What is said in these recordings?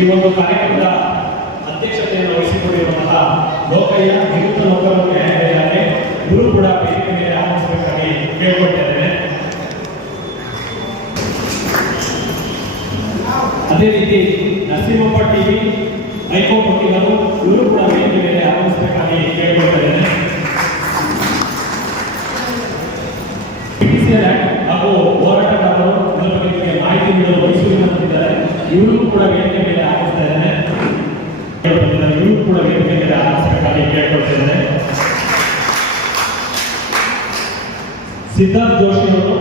ಈ ಒಂದು ಕಾರ್ಯಕ್ರಮದ ಅಧ್ಯಕ್ಷತೆಯನ್ನು ವಹಿಸಿಕೊಂಡಿರುವಂತಹ ಲೋಕಯ್ಯ ನಿವೃತ್ತ ನೌಕರರ ನ್ಯಾಯಾಲಯಕ್ಕೆ ಇವರು ಕೂಡ ವೇದಿಕೆ ಮೇಲೆ ಆಗಮಿಸಬೇಕಾಗಿ ಕೇಳಿಕೊಳ್ತಿದ್ದೇನೆ. ಅದೇ ರೀತಿ ನರಸಿಂಹಪ್ಪ ಟಿವಿ ಹೈಕೋರ್ಟ್ ವಕೀಲರು ಇವರು ಕೂಡ ವೇದಿಕೆ ಮೇಲೆ ಆಗಮಿಸಬೇಕಾಗಿ ಕೇಳಿಕೊಳ್ತಿದ್ದೇನೆ. ಹಾಗೂ ಹೋರಾಟಗಾರರು ಇದರ ಬಗ್ಗೆ ಮಾಹಿತಿ ನೀಡಲು ಮೈಸೂರಿನಲ್ಲಿದ್ದಾರೆ. ಇವರು ಕೂಡ ವೇದಿಕೆ ಮೇಲೆ ಆಗಮಿಸ್ತಾ ಇದ್ದಾರೆ. ಇವರು ಕೂಡ ವೇದಿಕೆ ಮೇಲೆ ಆಗಮಿಸಬೇಕಾಗಿ ಕೇಳಿಕೊಳ್ತಿದ್ದಾರೆ. ಸಿದ್ಧಾರ್ಥ್ ಜೋಶಿ ಅವರು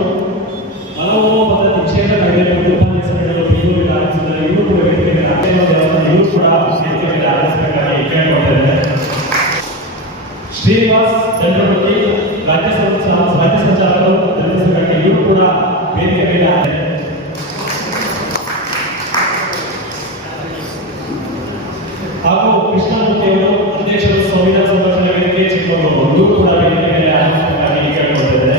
ಮನೋಭಾವ ಪದ್ಧತಿ ಕ್ಷೇತ್ರ ನಡೆಯಲು ಉಪನ್ಯಾಸಗಳು ಬೆಂಗಳೂರಿಗೆ ಆಗಮಿಸಿದ್ದಾರೆ. ಇವರು ಕೂಡ ವೇದಿಕೆ ಮೇಲೆ ಇವರು ಕೂಡ ವೇದಿಕೆ ಮೇಲೆ ಆಗಮಿಸಬೇಕಾಗಿ ಕೇಳಿಕೊಳ್ತಿದ್ದಾರೆ. ಶ್ರೀನಿವಾಸ್ ಚಂದ್ರಮೂರ್ತಿ ರಾಜ್ಯ ಸಂಚಾಲಕರು ಇವರು ಕೂಡ ವೇದಿಕೆ ಮೇಲೆ ಹಾಗೂ ಕೃಷ್ಣಮೂರ್ತಿ ಅವರು ಅಧ್ಯಕ್ಷರು ಸಂವಿಧಾನ ಸಂರಕ್ಷಣಾ ವೇದಿಕೆ ಚಿಕ್ಕಮಗಳೂರು ಇವರು ಕೂಡ ವೇದಿಕೆ ಮೇಲೆ ಆಗಮಿಸಬೇಕಾಗಿ ಕೇಳಿಕೊಂಡಿದ್ದಾರೆ.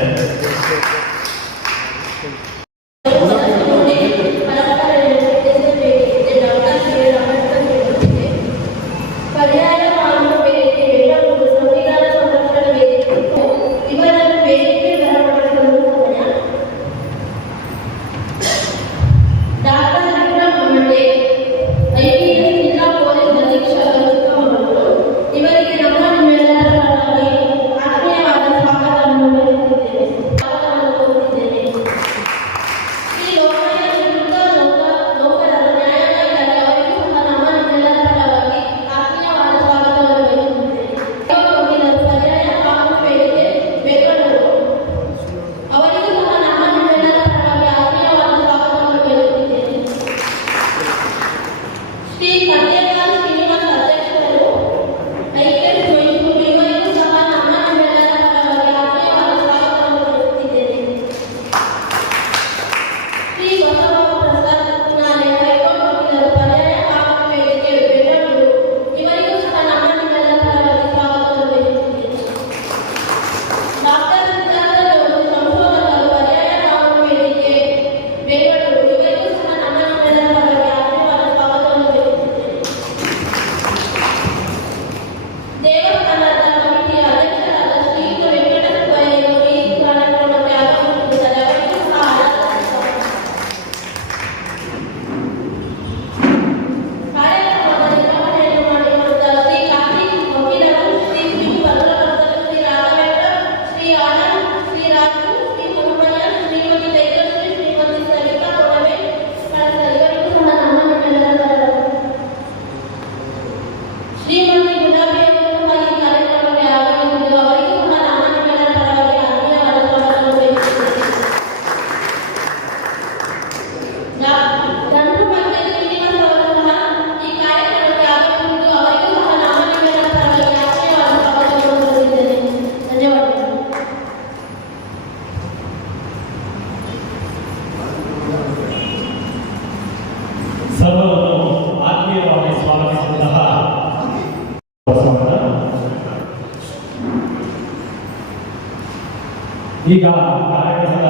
ಈಗ ಕಾರ್ಯಕ್ರಮದ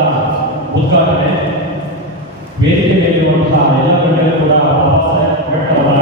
ಉದ್ಘಾಟನೆ ವೇದಿಕೆ ಮೇಲಿರುವಂತಹ ಎಲ್ಲ ಗಣ್ಯರು ಕೂಡ ಬಾಬಾ ಸಾಹೇಬ್ ಅಂಬೇಡ್ಕರ್ ಅವರ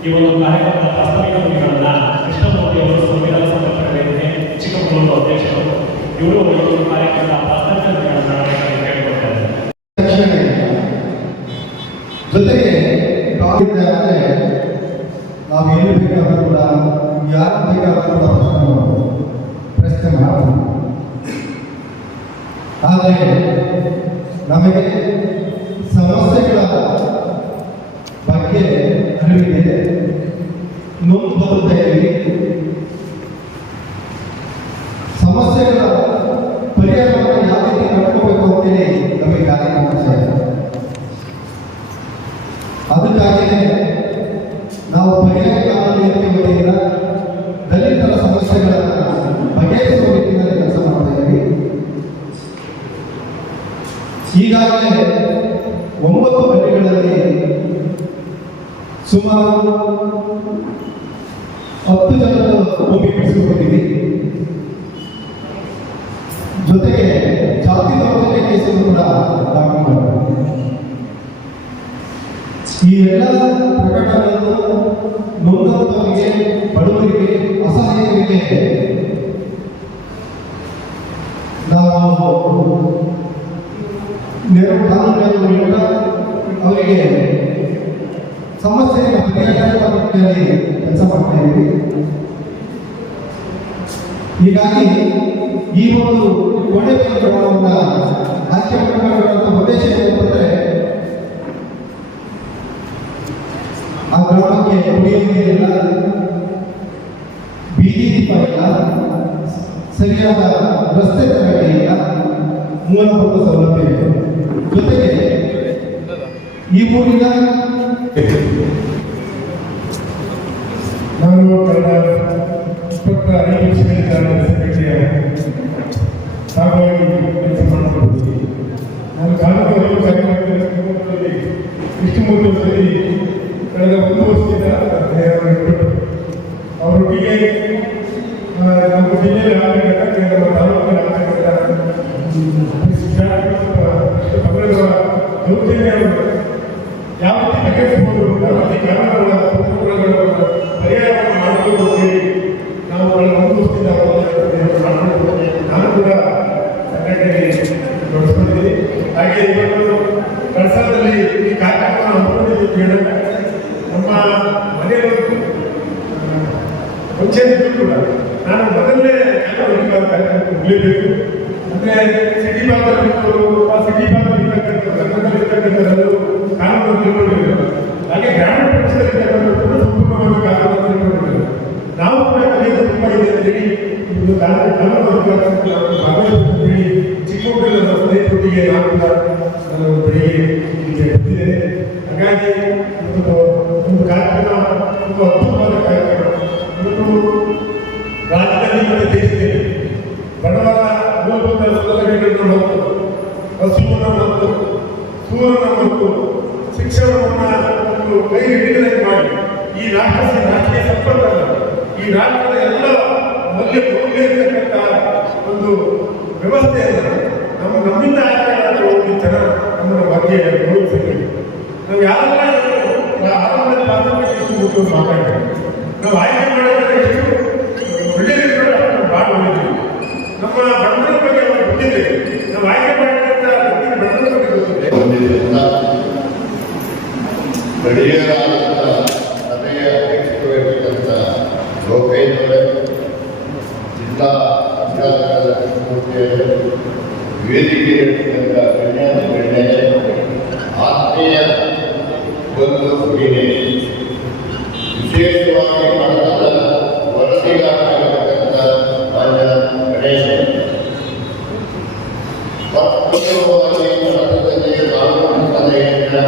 ಈ ಒಂದು ಕಾರ್ಯಕ್ರಮದ ಪ್ರಾಸ್ತಾವಿಕ ನುಡಿಗಳನ್ನ ಕೃಷ್ಣಮೂರ್ತಿ ಅವರು ಸಂವಿಧಾನ ಸಂರಕ್ಷಣಾ ವೇದಿಕೆ ಚಿಕ್ಕಮಗಳೂರು ಅಧ್ಯಕ್ಷರು ಇವರು ಈ ಒಂದು ಕಾರ್ಯಕ್ರಮದ ಪ್ರಾಸ್ತಾವಿಕ ನುಡಿಗಳನ್ನ ಕೇಳಿಕೊಳ್ತಾರೆ. ಜೊತೆಗೆ ನಾವು ಏನು ಬೇಕಾದ್ರೂ ಕೂಡ ಯಾರು ಬೇಕಾದ್ರೂ ಕೂಡ ಪ್ರಶ್ನೆ ಮಾಡ್ತೀವಿ. ಆದರೆ ನಮಗೆ ಸಮಸ್ಯೆಗಳ ಬಗ್ಗೆ ಅರಿವಿದೆ. ನೊಂದು ಬರುತ್ತಾ ಇದ್ದೀವಿ. ಸಮಸ್ಯೆಗಳ ಪರಿಹಾರವನ್ನು ಯಾವ ರೀತಿ ಮಾಡ್ಕೋಬೇಕು ಅಂತೇಳಿ ನಮಗೆ ಗಾಳಿ ಕಾಣಿಸ್ತಾ ಇದೆ. ಅದಕ್ಕಾಗಿಯೇ ನಾವು ಪರ್ಯಾಯ ಕಾನೂನು ವತಿಯಿಂದ ದಲಿತರ ಸಮಸ್ಯೆಗಳನ್ನು ಬಗೆಹರಿಸುವ ನಿಟ್ಟಿನಲ್ಲಿ ಕೆಲಸ ಮಾಡ್ತಾ ಇದ್ದೀವಿ. ಈಗಾಗಲೇ 9 ಹಳ್ಳಿಗಳಲ್ಲಿ ಸುಮಾರು 10 ಜನರು ಭೂಮಿ ಬಿಡಿಸಿಕೊಂಡಿದ್ದೀವಿ. ಜೊತೆಗೆ ಜಾತಿ ದೌರ್ಜನ್ಯ ಕೇಸನ್ನು ಕೂಡ ದಾಖಲು ಮಾಡಿದ್ದೀವಿ. ಈ ಎಲ್ಲ ಪ್ರಕರಣಗಳನ್ನು ನೊಂದಂತವರಿಗೆ, ಬಡವರಿಗೆ, ಅಸಹಾಯಕರಿಗೆ ನಾವು ಕಾನೂನು ನೀಡುತ್ತಾ ಅವರಿಗೆ ಸಮಸ್ಯೆಯನ್ನು ಪರಿಹರಿಸುವ ನಿಟ್ಟಿನಲ್ಲಿ ಕೆಲಸ ಮಾಡ್ತಾ ಇದ್ದೀವಿ. ಹೀಗಾಗಿ ಈ ಒಂದು ಕೊನೆ ಪ್ರಮಾಣವನ್ನು ಆಯ್ಕೆ ಮಾಡಬೇಕಾದಂಥ ಉದ್ದೇಶ ಏನಂತಂದರೆ ಆ ಗ್ರಾಮಕ್ಕೆ ಕುಡಿಯುವ ನೀರಿಲ್ಲ, ಬೀದಿ ದೀಪ ಇಲ್ಲ, ಸರಿಯಾದ ರಸ್ತೆ ತರಬೇತಿ ಇಲ್ಲ, ಮೂಲಭೂತ ಸೌಲಭ್ಯ ಇಲ್ಲ. ಜೊತೆಗೆ ಈ ಊರಿನ ನಾನು ಕಳೆದ 25 ವರ್ಷಗಳಿಂದ ಸೆಕ್ರೆಟರಿಯ ಭಾಗವಾಗಿ ಕೆಲಸ ಮಾಡಿಕೊಂಡಿದ್ದೀನಿ. ನಾನು ಕಾನೂನು ಕಾರ್ಯಕ್ರಮದಲ್ಲಿ ಇಷ್ಟು ಮೊದಲಲ್ಲಿ ಕಳೆದ 1 ವರ್ಷದಿಂದ ಅವರೊಟ್ಟಿಗೆ ನಮ್ಮ ಜಿಲ್ಲೆಯಲ್ಲಿ ಆಗಬೇಕಾದ ನಮ್ಮ ತಾಲೂಕಿನ ದೌರ್ಜನ್ಯವನ್ನು ಯಾವ ರೀತಿ ಬಗೆಹರಿಸಬಹುದು, ಯಾವ ರೀತಿ ಕಾನೂನುಗಳ ಪರಿಹಾರವನ್ನು ಮಾಡಬಹುದು ಅಂತೇಳಿ ನಾವು ಕಳೆದ 1 ವರ್ಷದಿಂದ ಮಾಡಿಕೊಂಡು ನಾನು ಕೂಡ ಸಂಘಟನೆಗೆ ತೊಡಗಿಸ್ಕೊಂಡಿದ್ದೀನಿ. ಹಾಗೆ ಇವತ್ತು ಕಳಸದಲ್ಲಿ ಈ ಕಾರ್ಯಕ್ರಮ ಹಮ್ಮಿಕೊಂಡಿದ್ದು ಕೇಳಿದಾಗ ನಮ್ಮ ಮನೆಯವರು ಪಂಚಾಯತ್ ಕೂಡ ನಾನು ಮೊದಲನೇ ಕಾರ್ಯಕ್ರಮಕ್ಕೆ ಮುಗಿಲೇಬೇಕು. ಅಂದರೆ ಸಿಟಿ ಭಾಗದಲ್ಲಿ ಸಿಟಿ ಭಾಗದಲ್ಲಿ ಇರ್ತಕ್ಕಂಥದ್ದು ಕಾನೂನು ತಿಳ್ಕೊಂಡಿದ್ರು. ಹಾಗೆ ಗ್ರಾಮೀಣ ಪ್ರದೇಶದಲ್ಲಿ ಕೂಡ ಸಂಪೂರ್ಣವಾಗಿ ಕಾನೂನು ತಿಳ್ಕೊಂಡಿದ್ರು. ನಾವು ಕೂಡ ಕಲಿಯೋದು ತುಂಬ ಇದೆ ಅಂತೇಳಿ ಇದು ಕಾನೂನು ಭಾಗವಹಿಸಿ ಚಿಕ್ಕಮಗಳೂರಿನ ಸ್ನೇಹಿತರೊಟ್ಟಿಗೆ ನಾವು ಕೂಡ ನಾನು ಬೆಳಿಗ್ಗೆ ಇಲ್ಲಿಗೆ ಬಂದಿದ್ದೇನೆ. ಹಾಗಾಗಿ ಒಂದು ಕಾರ್ಯಕ್ರಮ ತುಂಬ ಅದ್ಭುತವಾದ ಕಾರ್ಯಕ್ರಮ. ಇವತ್ತು ರಾಜ್ಯದಲ್ಲಿ ಮತ್ತು ದೇಶದಲ್ಲಿ ಬಡವರ ಮೂಲಭೂತ ಸೌಲಭ್ಯಗಳನ್ನು ಮತ್ತು ಹಸುವನ್ನು ಮತ್ತು ಸೂರನ್ನು ಮತ್ತು ಶಿಕ್ಷಣವನ್ನು ಕೈ ಹಿಡಿದಂತೆ ಮಾಡಿ ಈ ರಾಷ್ಟ್ರೀಯ ಸಂಪತ್ತನ್ನು ಈ ರಾಷ್ಟ್ರದ ಎಲ್ಲ ಮೌಲ್ಯ ಇರತಕ್ಕಂಥ ಒಂದು ವ್ಯವಸ್ಥೆಯನ್ನು ನಮ್ಮಿಂದ ಆಯ್ಕೆ ಒಂದು ಜನ ನಮ್ಮ ಬಗ್ಗೆ ಗೌರವಿಸಬೇಕು. ನಾವು ಯಾರೆಲ್ಲ ಆರಂಭದ ಪಾತ್ರ ಮಾತಾಡ್ತೀವಿ. ನಾವು ಆಯ್ಕೆ ಮಾಡಿದ್ರೆ ಎಷ್ಟು ಒಳ್ಳೆಯದಿರೋ ಭಾಳ ಒಳ್ಳೆಯದಿಲ್ಲ. ನಮ್ಮ ಬಡವರ ಬಗ್ಗೆ ಅವರು ಗೊತ್ತಿದೆ. ನಾವು ಆಯ್ಕೆ ಮಾಡಿದಂಥ ಬಡವರ ಬಗ್ಗೆ ಗೊತ್ತಿದೆ. ಸ್ಥಳೀಯರಾದಂಥ ಸಭೆಯ ಅಧ್ಯಕ್ಷರಾಗಿರ್ತಕ್ಕಂಥ ಲೋಕೇಶ್ವರ, ಜಿಲ್ಲಾ ಸಂಚಾಲಕರಾದ ಕೃಷ್ಣಮೂರ್ತಿಯವರು, ವೇದಿಕೆಯಲ್ಲಿರ್ತಕ್ಕಂಥ ಗಣ್ಯರೇ, ಆತ್ಮೀಯ ಬಂಧು ಭಗಿನಿ, ವಿಶೇಷವಾಗಿ ಕನ್ನಡದ ವರದಿಗಾರರಾಗಿರ್ತಕ್ಕಂಥ ರಾಜ ಗಣೇಶ, ವಾಸ್ತವವಾಗಿ ಕನ್ನಡದಲ್ಲಿ ಕಾನೂನು ಸಲಹೆಯನ್ನು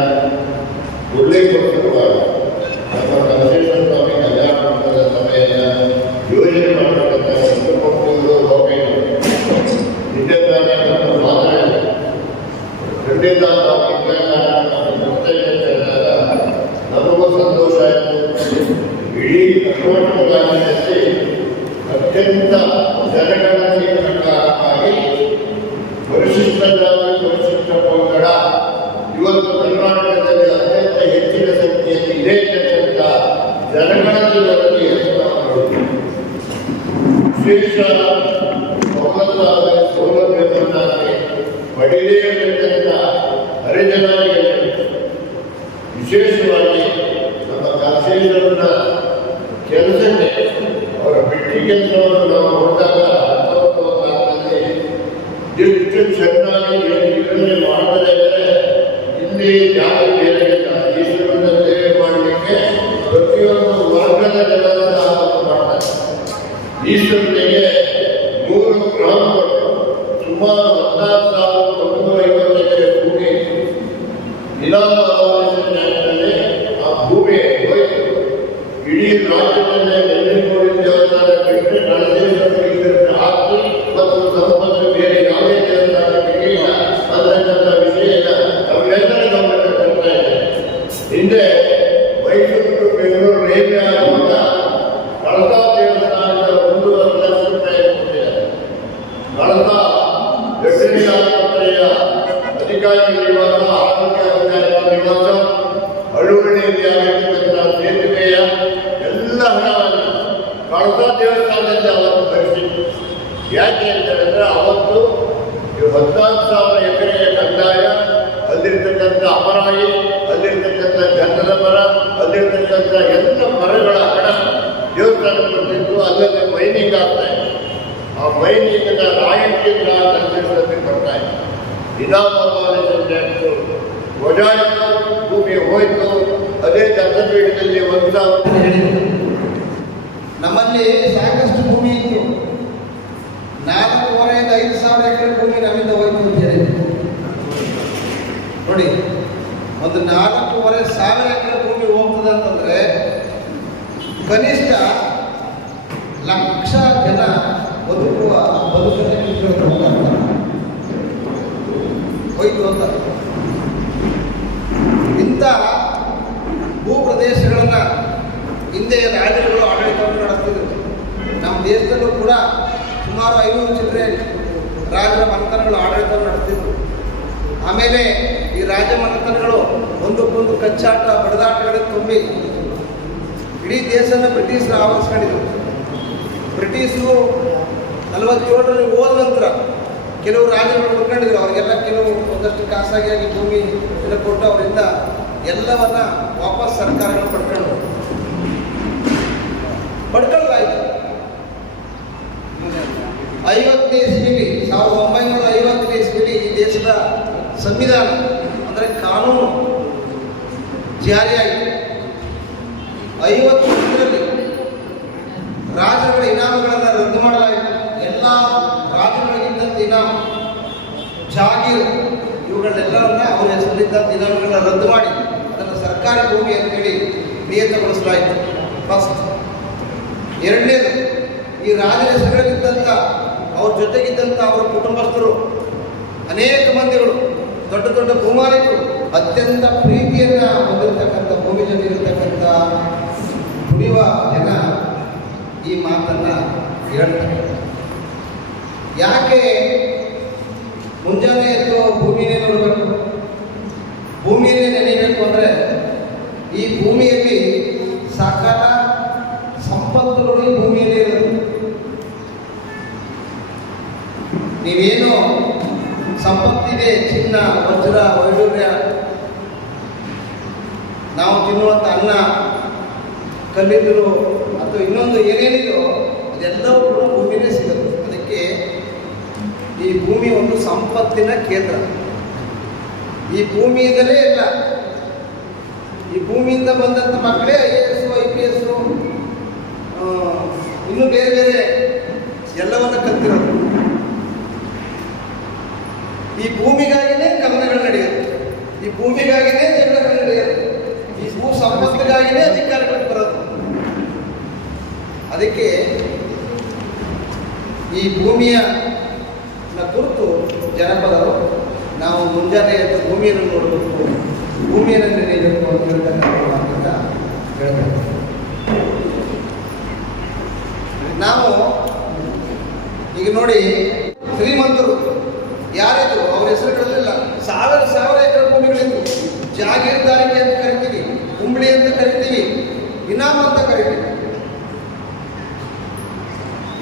ಉಲ್ಲೇಖಿಸುವಾಗ ನಮ್ಮ ಕನ್ಸೇಶ್ವರ ಸ್ವಾಮಿ ಕಲ್ಯಾಣ ಮಂಟಪದ ಸಭೆಯನ್ನು ಯೋಜನೆ ಮಾಡತಕ್ಕಂಥ ಕೃಷ್ಣಮೂರ್ತಿಗಳು ಲೋಕೇಶ್ವರ ನಿಜವಾಗಿ ನಮ್ಮ ಮಾತನಾಡಿ ಖಂಡಿತ ನಮಗೂ ಸಂತೋಷ ಆಯಿತು. ಇಡೀ ಕರ್ನಾಟಕ ರಾಜ್ಯದಲ್ಲಿ ಅತ್ಯಂತ ಜನಗಣತಿ ಪ್ರಕಾರವಾಗಿ ಪರಿಶಿಷ್ಟ ಜಾತಿ, ಪರಿಶಿಷ್ಟ ಪಂಗಡ ಇವತ್ತು ಕರ್ನಾಟಕದಲ್ಲಿ ಅತ್ಯಂತ ಹೆಚ್ಚಿನ ಸಂಖ್ಯೆಯಲ್ಲಿ ಇದೆ ಎಂಬ ಜನಗಣತಿ ವರದಿಯನ್ನು ನಾವು ವಿಶೇಷ ಸೌಲಭ್ಯವನ್ನು ಪಡೆಯಲೇಬೇಕಂತ ಹರಿಜನಾಗಿ ವಿಶೇಷವಾಗಿ ನಮ್ಮ ಕಾಶೇಶ್ವರನ ಕೆಲಸಕ್ಕೆ ಅವರ ಬಿಟ್ಟಿ ಕೆಲಸವನ್ನು ನಾವು ನೋಡಿದಾಗ ಎಷ್ಟು ಚೆನ್ನಾಗಿ ಯೋಜನೆ ಮಾಡದೇ ಇದ್ದರೆ ಇಲ್ಲಿ ಜಾತಿ ಬೇರೆ ಈಶ್ವರನ ಸೇವೆ ಮಾಡಲಿಕ್ಕೆ ಪ್ರತಿಯೊಂದು ವರ್ಗದ ಜನರ ಭೂಮಿ ಹೋಯ್ತು. ಇಡೀ ರಾಜ್ಯದಲ್ಲೇ ನೆಲೆಗೊಂಡ ದೇವಸ್ಥಾನ ಬಿಟ್ಟರೆ ನಳದೇಶ್ವರ ಹಾಕಿ ಮತ್ತು ಸಂಪತ್ತು ಬೇರೆ ಯಾವುದೇ ದೇವಸ್ಥಾನಕ್ಕೆ ಇಲ್ಲ ಅಂತಕ್ಕಂಥ ವಿಷಯನ ನಾವೆಲ್ಲರೂ ಗಮನಕ್ಕೆ ತರ್ತಾ ಇದ್ದೇವೆ. ಹಿಂದೆ ಮೈಸೂರು ಟು ಬೆಂಗಳೂರು ರೈಲ್ವೆ ಆಗುವಾಗ ಕಳಸಾ ದೇವಸ್ಥಾನದ 1.5 ಲಕ್ಷ ರೂಪಾಯಿ ಕೊಟ್ಟಿದ್ದಾರೆ. ಕಳಸಾ ವೆಟರ್ನರಿ ಆಸ್ಪತ್ರೆಯ ಅಧಿಕಾರಿ ನಿವಾಸ, ಆರೋಗ್ಯ ಅಧಿಕಾರಿಗಳ ನಿವಾಸ, ಹಳ್ಳುವಳ್ಳಿಯಲ್ಲಿ ಆಗಿರ್ತಕ್ಕಂಥ ಸೇತುವೆಯ ಎಲ್ಲ ಹಣವನ್ನು ಕಳಸಾ ದೇವಸ್ಥಾನದಿಂದ ಅವತ್ತು ಭರಿಸಿತ್ತು. ಯಾಕೆ ಅಂತ ಹೇಳಿದ್ರೆ ಅವತ್ತು 14,000 ಎಕರೆಯ ಕಂದಾಯ, ಅಲ್ಲಿರ್ತಕ್ಕಂಥ ಅಮರಾಯಿ, ಅಲ್ಲಿರ್ತಕ್ಕಂಥ ಗಂಧದ ಮರ, ಅಲ್ಲಿರ್ತಕ್ಕಂಥ ಎಲ್ಲ ಮರಗಳ ಹಣ ದೇವಸ್ಥಾನ ಕೊಟ್ಟಿದ್ದು. ಅಲ್ಲದೆ ಮೈನಿಂಗ್ ಆಗ್ತಾ ಇದೆ. ಆ ಮೈನಿಂಗ್ನ ರಾಯಲ್ಟಿ ಕನ್ಸೆಷನ್ಗೆ ಬರ್ತಾ ಇದೆ. ಇನಾಮಾಲಿಸಂ ಟ್ಯಾಕ್ಸ್ ವಜಾಯಿತು, ಭೂಮಿ ಹೋಯ್ತು. ಅದೇ ದತ್ತಪೀಠದಲ್ಲಿ 1,000 ಹೇಳಿದ್ರು. ನಮ್ಮಲ್ಲಿ ಸಾಕಷ್ಟು ಭೂಮಿ ಇತ್ತು. 4,500 5,000 ಎಕರೆ ಭೂಮಿ ನಮ್ಮಿಂದ ಹೋಯ್ತು ಅಂತ ಹೇಳಿದ್ರು. ನೋಡಿ, ಒಂದು 4,500 ಎಕರೆ ಭೂಮಿ ಹೋಗ್ತದೆ ಅಂತಂದ್ರೆ ಕನಿಷ್ಠ ಲಕ್ಷ ಜನ ಬದುಕುವ ಬದುಕನ್ನು ಹೋಯ್ತು ಅಂತ. ಇಂಥ ಭೂ ಪ್ರದೇಶಗಳನ್ನ ಹಿಂದೆ ರಾಜ್ಯಗಳು ಆಡಳಿತವನ್ನು ನಡೆಸ್ತಿದ್ರು. ನಮ್ಮ ದೇಶದಲ್ಲೂ ಕೂಡ ಸುಮಾರು 500 ಚಿಲ್ಲರೆ ರಾಜರ ಮನೆತನಗಳು ಆಡಳಿತವನ್ನು ನಡೆಸ್ತಿದ್ರು. ಆಮೇಲೆ ಈ ರಾಜ ಮನೆತನಗಳು ಒಂದಕ್ಕೊಂದು ಕಚ್ಚಾಟ ಬಡದಾಟಗಳಿಗೆ ತುಂಬಿ ಇಡೀ ದೇಶನ ಬ್ರಿಟಿಷರು ಆವರಿಸ್ಕೊಂಡಿದ್ರು. ಬ್ರಿಟಿಷರು 47ರಲ್ಲಿ ಹೋದ ನಂತರ ಕೆಲವು ರಾಜ್ಯಗಳು ಉಳ್ಕೊಂಡಿದ್ರು. ಅವರಿಗೆಲ್ಲ ಕೆಲವು ಒಂದಷ್ಟು ಖಾಸಗಿಯಾಗಿ ಭೂಮಿ ಎಲ್ಲ ಕೊಟ್ಟು ಅವರಿಂದ ಎಲ್ಲವನ್ನ ವಾಪಸ್ ಸರ್ಕಾರಗಳು ಪಡ್ಕೊಳ್ಳಾಯಿತು. 50ನೇ ಇಸ್ವಿಲಿ 1950ನೇ ಇಸ್ವಿಲಿ ಈ ದೇಶದ ಸಂವಿಧಾನ ಅಂದರೆ ಕಾನೂನು ಜಾರಿಯಾಯಿತು. 51ರಲ್ಲಿ ರಾಜರುಗಳ ಇನಾಮಗಳನ್ನು ರದ್ದು ಮಾಡಲಾಯಿತು. ಎಲ್ಲ ರಾಜರುಗಳಿಗಿದ್ದಂಥ ಇನಾಮ, ಜಾಗೀರು ಇವುಗಳನ್ನೆಲ್ಲವನ್ನ ಅವರ ಹೆಸರಿದ್ದಂಥ ಇನಾಮಗಳನ್ನ ರದ್ದು ಮಾಡಿ ಅದನ್ನು ಸರ್ಕಾರಿ ಭೂಮಿ ಅಂತೇಳಿ ನಿಯತಗೊಳಿಸಲಾಯಿತು. ಫಸ್ಟ್. ಎರಡನೇದು, ಈ ರಾಜರ ಹೆಸರುಗಳಿದ್ದಂಥ ಅವ್ರ ಜೊತೆಗಿದ್ದಂಥ ಅವರ ಕುಟುಂಬಸ್ಥರು ಅನೇಕ ಮಂದಿಗಳು ದೊಡ್ಡ ದೊಡ್ಡ ಭೂಮಾಲೀಕರು ಅತ್ಯಂತ ಪ್ರೀತಿಯನ್ನು ಹೊಂದಿರತಕ್ಕಂಥ ಭೂಮಿ ಜೊತೆ ಇರತಕ್ಕಂಥ ದುಡಿಯುವ ಜನ ಈ ಮಾತನ್ನ ಹೇಳ್ತಾರೆ. ಯಾಕೆ ಮುಂಜಾನೆ ಎದ್ದು ಭೂಮಿನೇ ನೋಡಬೇಕು, ಭೂಮಿಯನ್ನೇ ನೆನೆಯಬೇಕು ಅಂದರೆ ಈ ಭೂಮಿಯಲ್ಲಿ ಸಕಲ ಸಂಪತ್ತುಗಳು ಈ ಭೂಮಿಯಲ್ಲಿ ಇರೋದು. ನೀವೇನು ಸಂಪತ್ತಿದೆ, ಚಿನ್ನ, ವಜ್ರ, ವೈಡೂರ್ಯ, ನಾವು ತಿನ್ನುವಂಥ ಅನ್ನ, ಕಲ್ಲಿದ್ದಲು ಅಥವಾ ಇನ್ನೊಂದು ಏನೇನಿದೋ ಅದೆಲ್ಲವೂ ಕೂಡ ಭೂಮಿನೇ ಸಿಗುತ್ತೆ. ಅದಕ್ಕೆ ಈ ಭೂಮಿ ಒಂದು ಸಂಪತ್ತಿನ ಕೇಂದ್ರ. ಈ ಭೂಮಿಯಿಂದಲೇ ಇಲ್ಲ, ಈ ಭೂಮಿಯಿಂದ ಬಂದಂಥ ಮಕ್ಕಳೇ IAS, IPS, ಇನ್ನೂ ಬೇರೆ ಬೇರೆ ಎಲ್ಲವನ್ನ ಕಲ್ತಿರೋದು. ಈ ಭೂಮಿಗಾಗಿನೇ ಕಲನಗಳು ನಡೆಯುತ್ತೆ, ಈ ಭೂಮಿಗಾಗಿನೇ ಜಗಳಗಳು ನಡೆಯುತ್ತೆ, ಈ ಭೂ ಸಂಪತ್ತಿಗಾಗಿನೇ ಅಧಿಕಾರಗಳು ಬರೋದು. ಅದಕ್ಕೆ ಈ ಭೂಮಿಯ ಕುರಿತು ಜನಪದರು ನಾವು ಮುಂಜಾನೆ ಭೂಮಿಯನ್ನು ನೋಡಬೇಕು, ಭೂಮಿಯನ್ನು ನೆನೆಯಬೇಕು ಅಂತ ಹೇಳ್ತಕ್ಕಂಥ ಮಾತನ್ನ ಹೇಳ್ತಾರೆ. ನಾವು ಈಗ ನೋಡಿ, ಶ್ರೀಮಂತರು ಯಾರಿದ್ರು ಅವ್ರ ಹೆಸರುಗಳಲ್ಲೆಲ್ಲ ಸಾವಿರ ಎಕರೆ ಭೂಮಿಗಳಿದ್ರು. ಜಾಗೀರ್ದಾರಿಗೆ ಅಂತ ಕರಿತೀವಿ, ಕುಂಬಳಿ ಅಂತ ಕರಿತೀವಿ, ಇನಾಮ ಅಂತ ಕರಿತೀವಿ.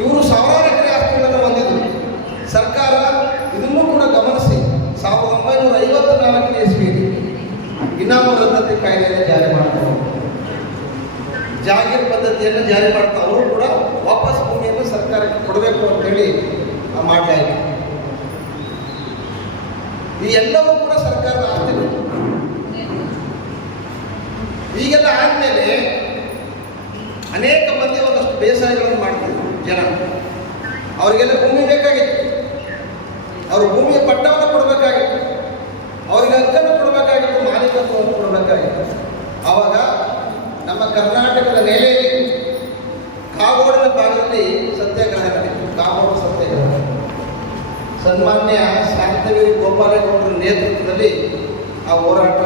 ಇವರು ಸಾವಿರಾರು ಎಕರೆ ಆಸ್ತಿಗಳನ್ನು ಹೊಂದಿದ್ರು. ಸರ್ಕಾರ ಇದನ್ನು ಕೂಡ ಗಮನಿಸಿ 1954ನೇ ಇಸ್ವಿಯಲ್ಲಿ ಇನಾಮ ರದ್ದತಿ ಕಾಯ್ದೆಯನ್ನು ಜಾರಿ ಮಾಡ್ತಾರೆ, ಜಾಗೀರ್ ಪದ್ಧತಿಯನ್ನು ಜಾರಿ ಮಾಡ್ತಾ ಅವರು ಕೂಡ ವಾಪಸ್ ಭೂಮಿಯನ್ನು ಸರ್ಕಾರಕ್ಕೆ ಕೊಡಬೇಕು ಅಂತೇಳಿ ಮಾಡಲಾಯಿತು. ಈ ಎಲ್ಲವೂ ಕೂಡ ಸರ್ಕಾರದ ಆಸ್ತಿಗಳು. ಈಗೆಲ್ಲ ಆದ್ಮೇಲೆ ಅನೇಕ ಮಂದಿ ಒಂದಷ್ಟು ಬೇಸಾಯಗಳನ್ನು ಮಾಡ್ತಿದ್ರು ಜನ. ಅವರಿಗೆಲ್ಲ ಭೂಮಿ ಬೇಕಾಗಿತ್ತು, ಅವ್ರ ಭೂಮಿಯ ಪಟ್ಟವನ್ನು ಕೊಡಬೇಕಾಗಿತ್ತು, ಅವರಿಗೆ ಹಕ್ಕನ್ನು ಕೊಡಬೇಕಾಗಿತ್ತು, ಮಾಲೀಕತ್ವವನ್ನು ಕೊಡಬೇಕಾಗಿತ್ತು. ಆವಾಗ ನಮ್ಮ ಕರ್ನಾಟಕದ ನೆಲೆಯಲ್ಲಿ ಕಾಗೋಡಿನ ಭಾಗದಲ್ಲಿ ಸತ್ಯಾಗ್ರಹ ನಡೆಯಿತು. ಕಾಗೋಡು ಸತ್ಯಾಗ್ರಹ ಸನ್ಮಾನ್ಯ ಶಾಂತವೀರ ಗೋಪಾಲೇಗೌಡರ ನೇತೃತ್ವದಲ್ಲಿ ಆ ಹೋರಾಟ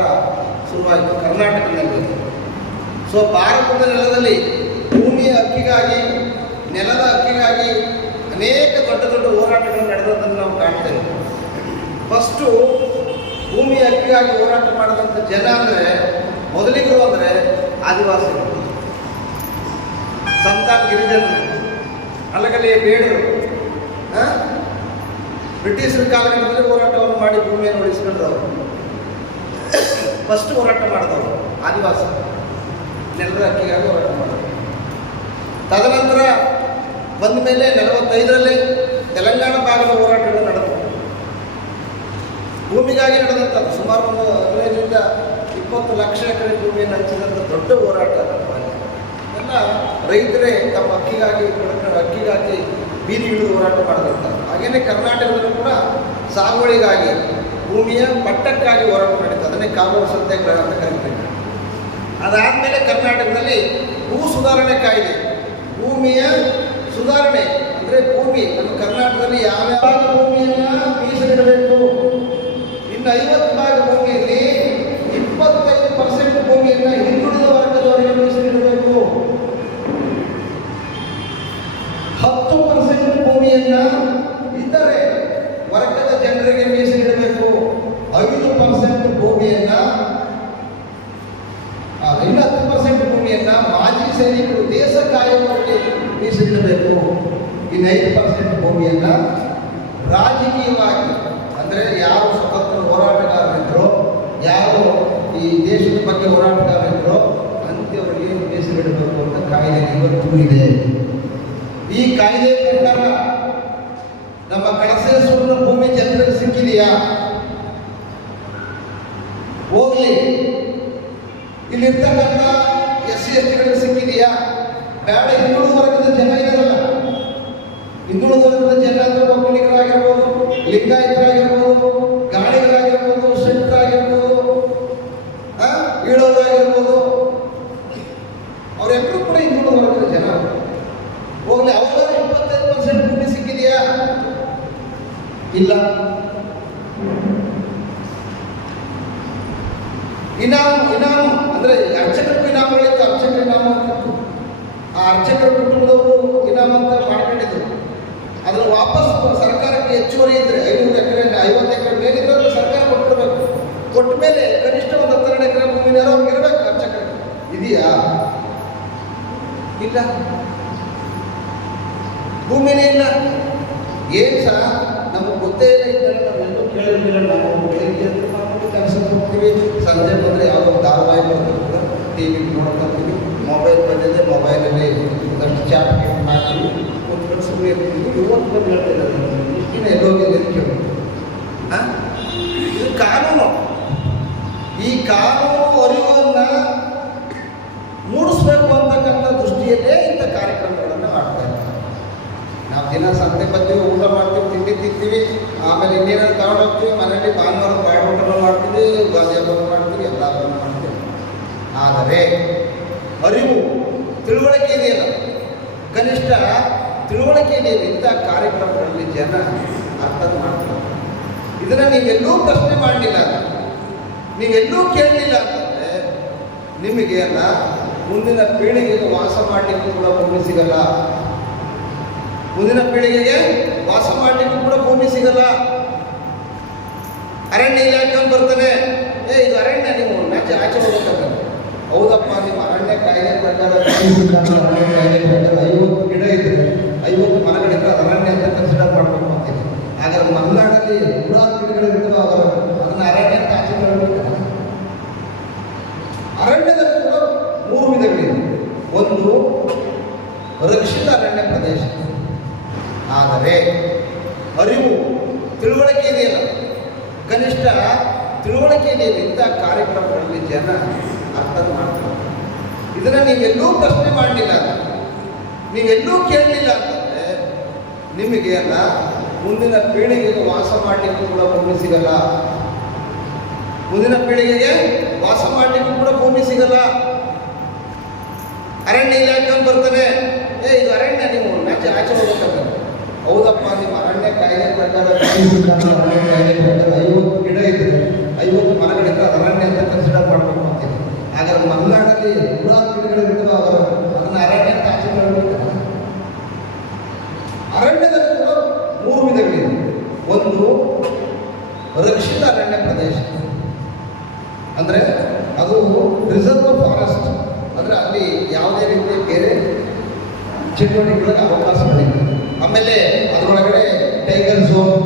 ಶುರುವಾಯಿತು ಕರ್ನಾಟಕದಲ್ಲಿ. ಸೊ ಭಾರತದ ನೆಲದಲ್ಲಿ ಭೂಮಿಯ ಹಕ್ಕಿಗಾಗಿ, ನೆಲದ ಹಕ್ಕಿಗಾಗಿ ಅನೇಕ ದೊಡ್ಡ ದೊಡ್ಡ ಹೋರಾಟಗಳು ನಡೆದದ್ದನ್ನು ನಾವು ಕಾಣ್ತೇವೆ. ಫಸ್ಟು ಭೂಮಿಯ ಹಕ್ಕಿಗಾಗಿ ಹೋರಾಟ ಮಾಡಿದಂಥ ಜನ ಅಂದರೆ ಮೊದಲಿಗರು ಅಂದರೆ ಆದಿವಾಸಿಗಳು, ಸಂತಾನ್ ಗಿರಿಜನರು, ಅಲಗಲಿಯ ಬೇಡರು, ಬ್ರಿಟಿಷರ ಕಾಲದಲ್ಲಿ ಹೋರಾಟವನ್ನು ಮಾಡಿ ಭೂಮಿಯನ್ನು ಉಳಿಸ್ಕೊಂಡ್ರವರು. ಫಸ್ಟ್ ಹೋರಾಟ ಮಾಡಿದವರು ಆದಿವಾಸಿ ನೆಲದ ಹಕ್ಕಿಗಾಗಿ ಹೋರಾಟ ಮಾಡಿದವರು. ತದನಂತರ ಬಂದ ಮೇಲೆ 45ರಲ್ಲಿ ತೆಲಂಗಾಣ ಭಾಗದ ಹೋರಾಟಗಳು ನಡೆದವು. ಭೂಮಿಗಾಗಿ ನಡೆದಂಥದ್ದು ಸುಮಾರು ಒಂದು 15-20 ಲಕ್ಷ ಎಕರೆ ಭೂಮಿಯನ್ನು ಹಂಚಿದಂಥ ದೊಡ್ಡ ಹೋರಾಟ ಎಲ್ಲ ರೈತರೇ ತಮ್ಮ ಹಕ್ಕಿಗಾಗಿ ಬೀದಿ ಹಿಡಿದು ಹೋರಾಟ ಮಾಡಿದಂಥದ್ದು. ಹಾಗೆಯೇ ಕರ್ನಾಟಕದಲ್ಲೂ ಕೂಡ ಸಾಗುವಳಿಗಾಗಿ, ಭೂಮಿಯ ಮಟ್ಟಕ್ಕಾಗಿ ಹೋರಾಟ ನಡೀತದೆ. ಅದನ್ನೇ ಕಾಗೋಡು ಸತ್ಯಾಗ್ರಹ ಅಂತ ಕರೀತಾರೆ. ಅದಾದಮೇಲೆ ಕರ್ನಾಟಕದಲ್ಲಿ ಭೂ ಸುಧಾರಣೆ ಕಾಯ್ದೆ, ಭೂಮಿಯ ಸುಧಾರಣೆ ಅಂದರೆ ಭೂಮಿ ನಮ್ಮ ಕರ್ನಾಟಕದಲ್ಲಿ ಯಾವ್ಯಾವ ಭೂಮಿಯನ್ನು ಮೀಸಲಿಡಬೇಕು, ಇನ್ನು 50 ಭಾಗ ಭೂಮಿಯಲ್ಲಿ 25% ಭೂಮಿಯನ್ನು ಹಿಂದುಳಿದ ವರ್ಗದವರಿಗೆ ಮೀಸಲಿಡಬೇಕು, 10% ಭೂಮಿಯನ್ನು ಇತರೆ ವರ್ಗದ ಜನರಿಗೆ ಮೀಸಲಿಡಬೇಕು, 5% ಭೂಮಿಯನ್ನು ಇನ್ನು 10% ಭೂಮಿಯನ್ನು ಮಾಜಿ ಸೈನಿಕರು ದೇಶ ಕಾಯುವವರಿಗೆ ಮೀಸಲಿಡಬೇಕು, ಇನ್ನು 5% ಭೂಮಿಯನ್ನು ರಾಜಕೀಯವಾಗಿ ಅಂದರೆ ಯಾರು ಸ್ವತಂತ್ರ ಹೋರಾಟಗಾರರಿದ್ದರೋ, ಯಾರು ಈ ದೇಶದ ಬಗ್ಗೆ ಹೋರಾಟಗಾರರಿದ್ದರೋ ಅಂಥವರಿಗೆ ಮೀಸಲಿಡಬೇಕು ಅಂತ ಕಾಯ್ದೆ ಇವತ್ತು ಇದೆ. ಈ ಕಾಯ್ದೆ ಪ್ರಕಾರ ನಮ್ಮ ಕಳಸೇಶ್ವರನ ಭೂಮಿ ಜನರಿಗೆ ಸಿಕ್ಕಿದೆಯಾ? ಹೋಗ್ಲಿ. ಇಲ್ಲಿರ್ತಕ್ಕಂಥ SC/STಗಳಿಗೆ ಸಿಕ್ಕಿದೆಯಾ? ಬೇಡ. ಹಿಂದುಳಿದ ವರ್ಗದ ಜನ ಇರಲ್ಲ. ಹಿಂದುಳಿದ ವರ್ಗದ ಜನ ಅಂದರೆ ಒಕ್ಕಲಿಗರಾಗಿರ್ಬೋದು, ಲಿಂಗಾಯತರಾಗಿರ್ಬೋದು, ಗಾಣಿಗರಾಗಿರ್ಬೋದು, ಶೆಟ್ಟರಾಗಿರ್ಬೋದು, ಈಳವರಾಗಿರ್ಬೋದು, ಅವರೆಲ್ಲರೂ ಕೂಡ ಹಿಂದುಳಿದ ವರ್ಗದ ಜನ. ಹೋಗ್ಲಿ. ಅವರ 25% ಭೂಮಿ ಸಿಕ್ಕಿದೆಯಾ? ಇಲ್ಲ. ಇನಾಮು ಅಂದರೆ ಅರ್ಚಕರಿಗೂ ಇನಾಮುಗಳಿತ್ತು. ಅರ್ಚಕರ ಇನಾಮ ಆ ಅರ್ಚಕರ ಕುಟುಂಬದವರು ಇನಾಮ ಅಂತ ಮಾಡ್ಕೊಂಡಿದ್ರು. ಅದನ್ನು ವಾಪಸ್ ಸರ್ಕಾರಕ್ಕೆ ಹೆಚ್ಚುವರಿ ಇದ್ದರೆ 500 ಎಕರೆ 50 ಎಕರೆ ಮೇಲಿದ್ರೆ ಸರ್ಕಾರ ಕೊಟ್ಟಿರಬೇಕು. ಕೊಟ್ಟ ಮೇಲೆ ಕನಿಷ್ಠ ಒಂದು 12 ಎಕರೆ ಭೂಮಿನ ಅವ್ರಿಗೆ ಇರಬೇಕು ಅರ್ಚಕರಿಗೆ. ಇದೆಯಾ? ಇಲ್ಲ. ಭೂಮಿನೇ ಇಲ್ಲ. ಏನು ಸಹ ನಮಗೆ ಗೊತ್ತೇ ಇಲ್ಲ. ಇದ್ದರೆ ನಾವೆಲ್ಲೂ ಕೇಳಿರಲಿಲ್ಲ. ನಾವು ಬೆಳಿಗ್ಗೆ ಕೆಲಸಕ್ಕೆ ಹೋಗ್ತೀವಿ, ಸಂಜೆ ಬಂದರೆ ಯಾವುದೋ ಧಾರಾವಾಹಿ ಬರ್ತಿರ್ತದೆ, TV ನೋಡ್ಕೊತೀವಿ, ಮೊಬೈಲ್ ಬಂದಿದೆ, ಮೊಬೈಲಲ್ಲಿ ಒಂದಷ್ಟು ಚಾಟ್ ಮಾಡ್ತೀವಿ, ಕೂತ್ಕೊಂಡು ಸುಮ್ಮನೆ ಇರ್ತೀವಿ. ಇವತ್ತು ಬಂದು ಹೇಳ್ತಿದ್ದಾರೆ ಇಷ್ಟಿನ ಎಲ್ಲೋಗಿದೆ ಅಂತ ಕೇಳಿ. ಇದು ಕಾನೂನು. ಈ ಕಾನೂನು ಅರಿವನ್ನು ಮೂಡಿಸ್ಬೇಕು ಅಂತಕ್ಕಂಥ ದೃಷ್ಟಿಯಲ್ಲೇ ಇಂಥ ಕಾರ್ಯಕ್ರಮಗಳನ್ನು ಮಾಡ್ತಾ ಇದ್ದಾರೆ. ನಾವು ದಿನ ಸಂತೆ ಬರ್ತೀವಿ, ಊಟ ಮಾಡ್ತೀವಿ, ತಿಂಡಿ ತಿಂತೀವಿ, ಆಮೇಲೆ ಇನ್ನೇನಾದ್ರು ತಗೊಂಡು ಹೋಗ್ತೀವಿ. ಮನೆಯಲ್ಲಿ ಭಾನುವಾರ ಬಾಳೆ ಊಟ ಮಾಡ್ತೀವಿ, ಗಾಂಧಿ ಹಬ್ಬ ಮಾಡ್ತೀವಿ, ಎಲ್ಲ ಹಬ್ಬ ಮಾಡ್ತೀವಿ. ಆದರೆ ಅರಿವು, ತಿಳುವಳಿಕೆ ಇದೆಯಲ್ಲ, ಕನಿಷ್ಠ ತಿಳುವಳಿಕೆ ಇದೆಯಲ್ಲ, ಇಂಥ ಕಾರ್ಯಕ್ರಮಗಳಲ್ಲಿ ಜನ ಅರ್ಥ ಮಾಡ್ತಾರೆ. ಇದನ್ನು ನೀವೆಲ್ಲೂ ಪ್ರಶ್ನೆ ಮಾಡಲಿಲ್ಲ, ನೀವೆಲ್ಲೂ ಕೇಳಲಿಲ್ಲ ಅಂತಂದರೆ ನಿಮಗೆ ಅಲ್ಲ ಮುಂದಿನ ಪೀಳಿಗೆಗೆ ವಾಸ ಮಾಡಲಿಕ್ಕೂ ಕೂಡ ಭೂಮಿ ಸಿಗಲ್ಲ. ಮುಂದಿನ ಪೀಳಿಗೆಗೆ ವಾಸ ಮಾಡಲಿಕ್ಕೂ ಕೂಡ ಭೂಮಿ ಸಿಗಲ್ಲ. ಅರಣ್ಯ ಇಲಾಖೆ ಅಂತ ಬರ್ತಾನೆ, ಇದು ಅರಣ್ಯ, ನೀವು ಆಚೆ ಹೋಗ್ಬೇಕಂತ. ಹೌದಪ್ಪ, ನಿಮ್ಮ ಅರಣ್ಯ ಕಾಯ್ದೆ ಪ್ರಕಾರ 50 ಗಿಡ ಇದ್ದರೆ 50 ಮರಗಳಿದ್ರೆ ಅದು ಅರಣ್ಯ ಅಂತ ಕನ್ಸಿಡರ್ ಮಾಡಬೇಕು ಅಂತೀನಿ. ಹಾಗಾದ್ರೆ ಮಲೆನಾಡಲ್ಲಿ 100 ಗಿಡಗಳಿರ್ತವೆ, ಅದನ್ನು ಅರಣ್ಯ ಅಂತ ಆಚೆ ಮಾಡಬೇಕು. ಅರಣ್ಯದಲ್ಲಿ ಕೂಡ 3 ವಿಧಗಳಿವೆ. ಒಂದು ರಕ್ಷಿತ ಅರಣ್ಯ ಪ್ರದೇಶ. ಆದರೆ ಅರಿವು, ತಿಳುವಳಿಕೆ ಇದೆಯಲ್ಲ, ಕನಿಷ್ಠ ತಿಳುವಳಿಕೆ ಇದೆಯಲ್ಲ, ಇಂಥ ಕಾರ್ಯಕ್ರಮಗಳಲ್ಲಿ ಜನ ಅರ್ಥ ಮಾಡ್ತಾರೆ. ಇದನ್ನು ನೀವೆಲ್ಲೂ ಪ್ರಶ್ನೆ ಮಾಡಲಿಲ್ಲ, ನೀವೆಲ್ಲೂ ಕೇಳಲಿಲ್ಲ ಅಂತಂದರೆ ನಿಮಗೆ ಅಲ್ಲ ಮುಂದಿನ ಪೀಳಿಗೆಗೆ ವಾಸ ಮಾಡಲಿಕ್ಕೂ ಕೂಡ ಭೂಮಿ ಸಿಗಲ್ಲ. ಮುಂದಿನ ಪೀಳಿಗೆಗೆ ವಾಸ ಮಾಡಲಿಕ್ಕೂ ಕೂಡ ಭೂಮಿ ಸಿಗಲ್ಲ. 50 ಗಿಡ ಇದ್ರೆ 50 ಮರಗಳಿದ್ರೆ ಅದು ಅರಣ್ಯ ಅಂತ ಕನ್ಸಿಡರ್ ಮಾಡಬೇಕು ಅಂತೀನಿ. ಹಾಗಾದ್ರೆ ಮಲೆನಾಡಲ್ಲಿ 100 ಗಿಡಗಳಿರ್ತವೆ, ಅದನ್ನ ಅರಣ್ಯ ಅಂತ ಆಚರಣೆ. ಅರಣ್ಯದಲ್ಲಿ ಕೂಡ 3 ವಿಧಗಳಿವೆ. ಒಂದು ರಕ್ಷಿತ ಅರಣ್ಯ ಪ್ರದೇಶ, ಅಂದರೆ ಅದು ರಿಸರ್ವ್ ಫಾರೆಸ್ಟ್, ಅಂದರೆ ಅಲ್ಲಿ ಯಾವುದೇ ರೀತಿಯ ಬೇರೆ ಚಟುವಟಿಕೆಗಳಿಗೆ ಅವಕಾಶಗಳಿಲ್ಲ. ಆಮೇಲೆ ಅದರೊಳಗಡೆ ಟೈಗರ್ ಝೋನ್,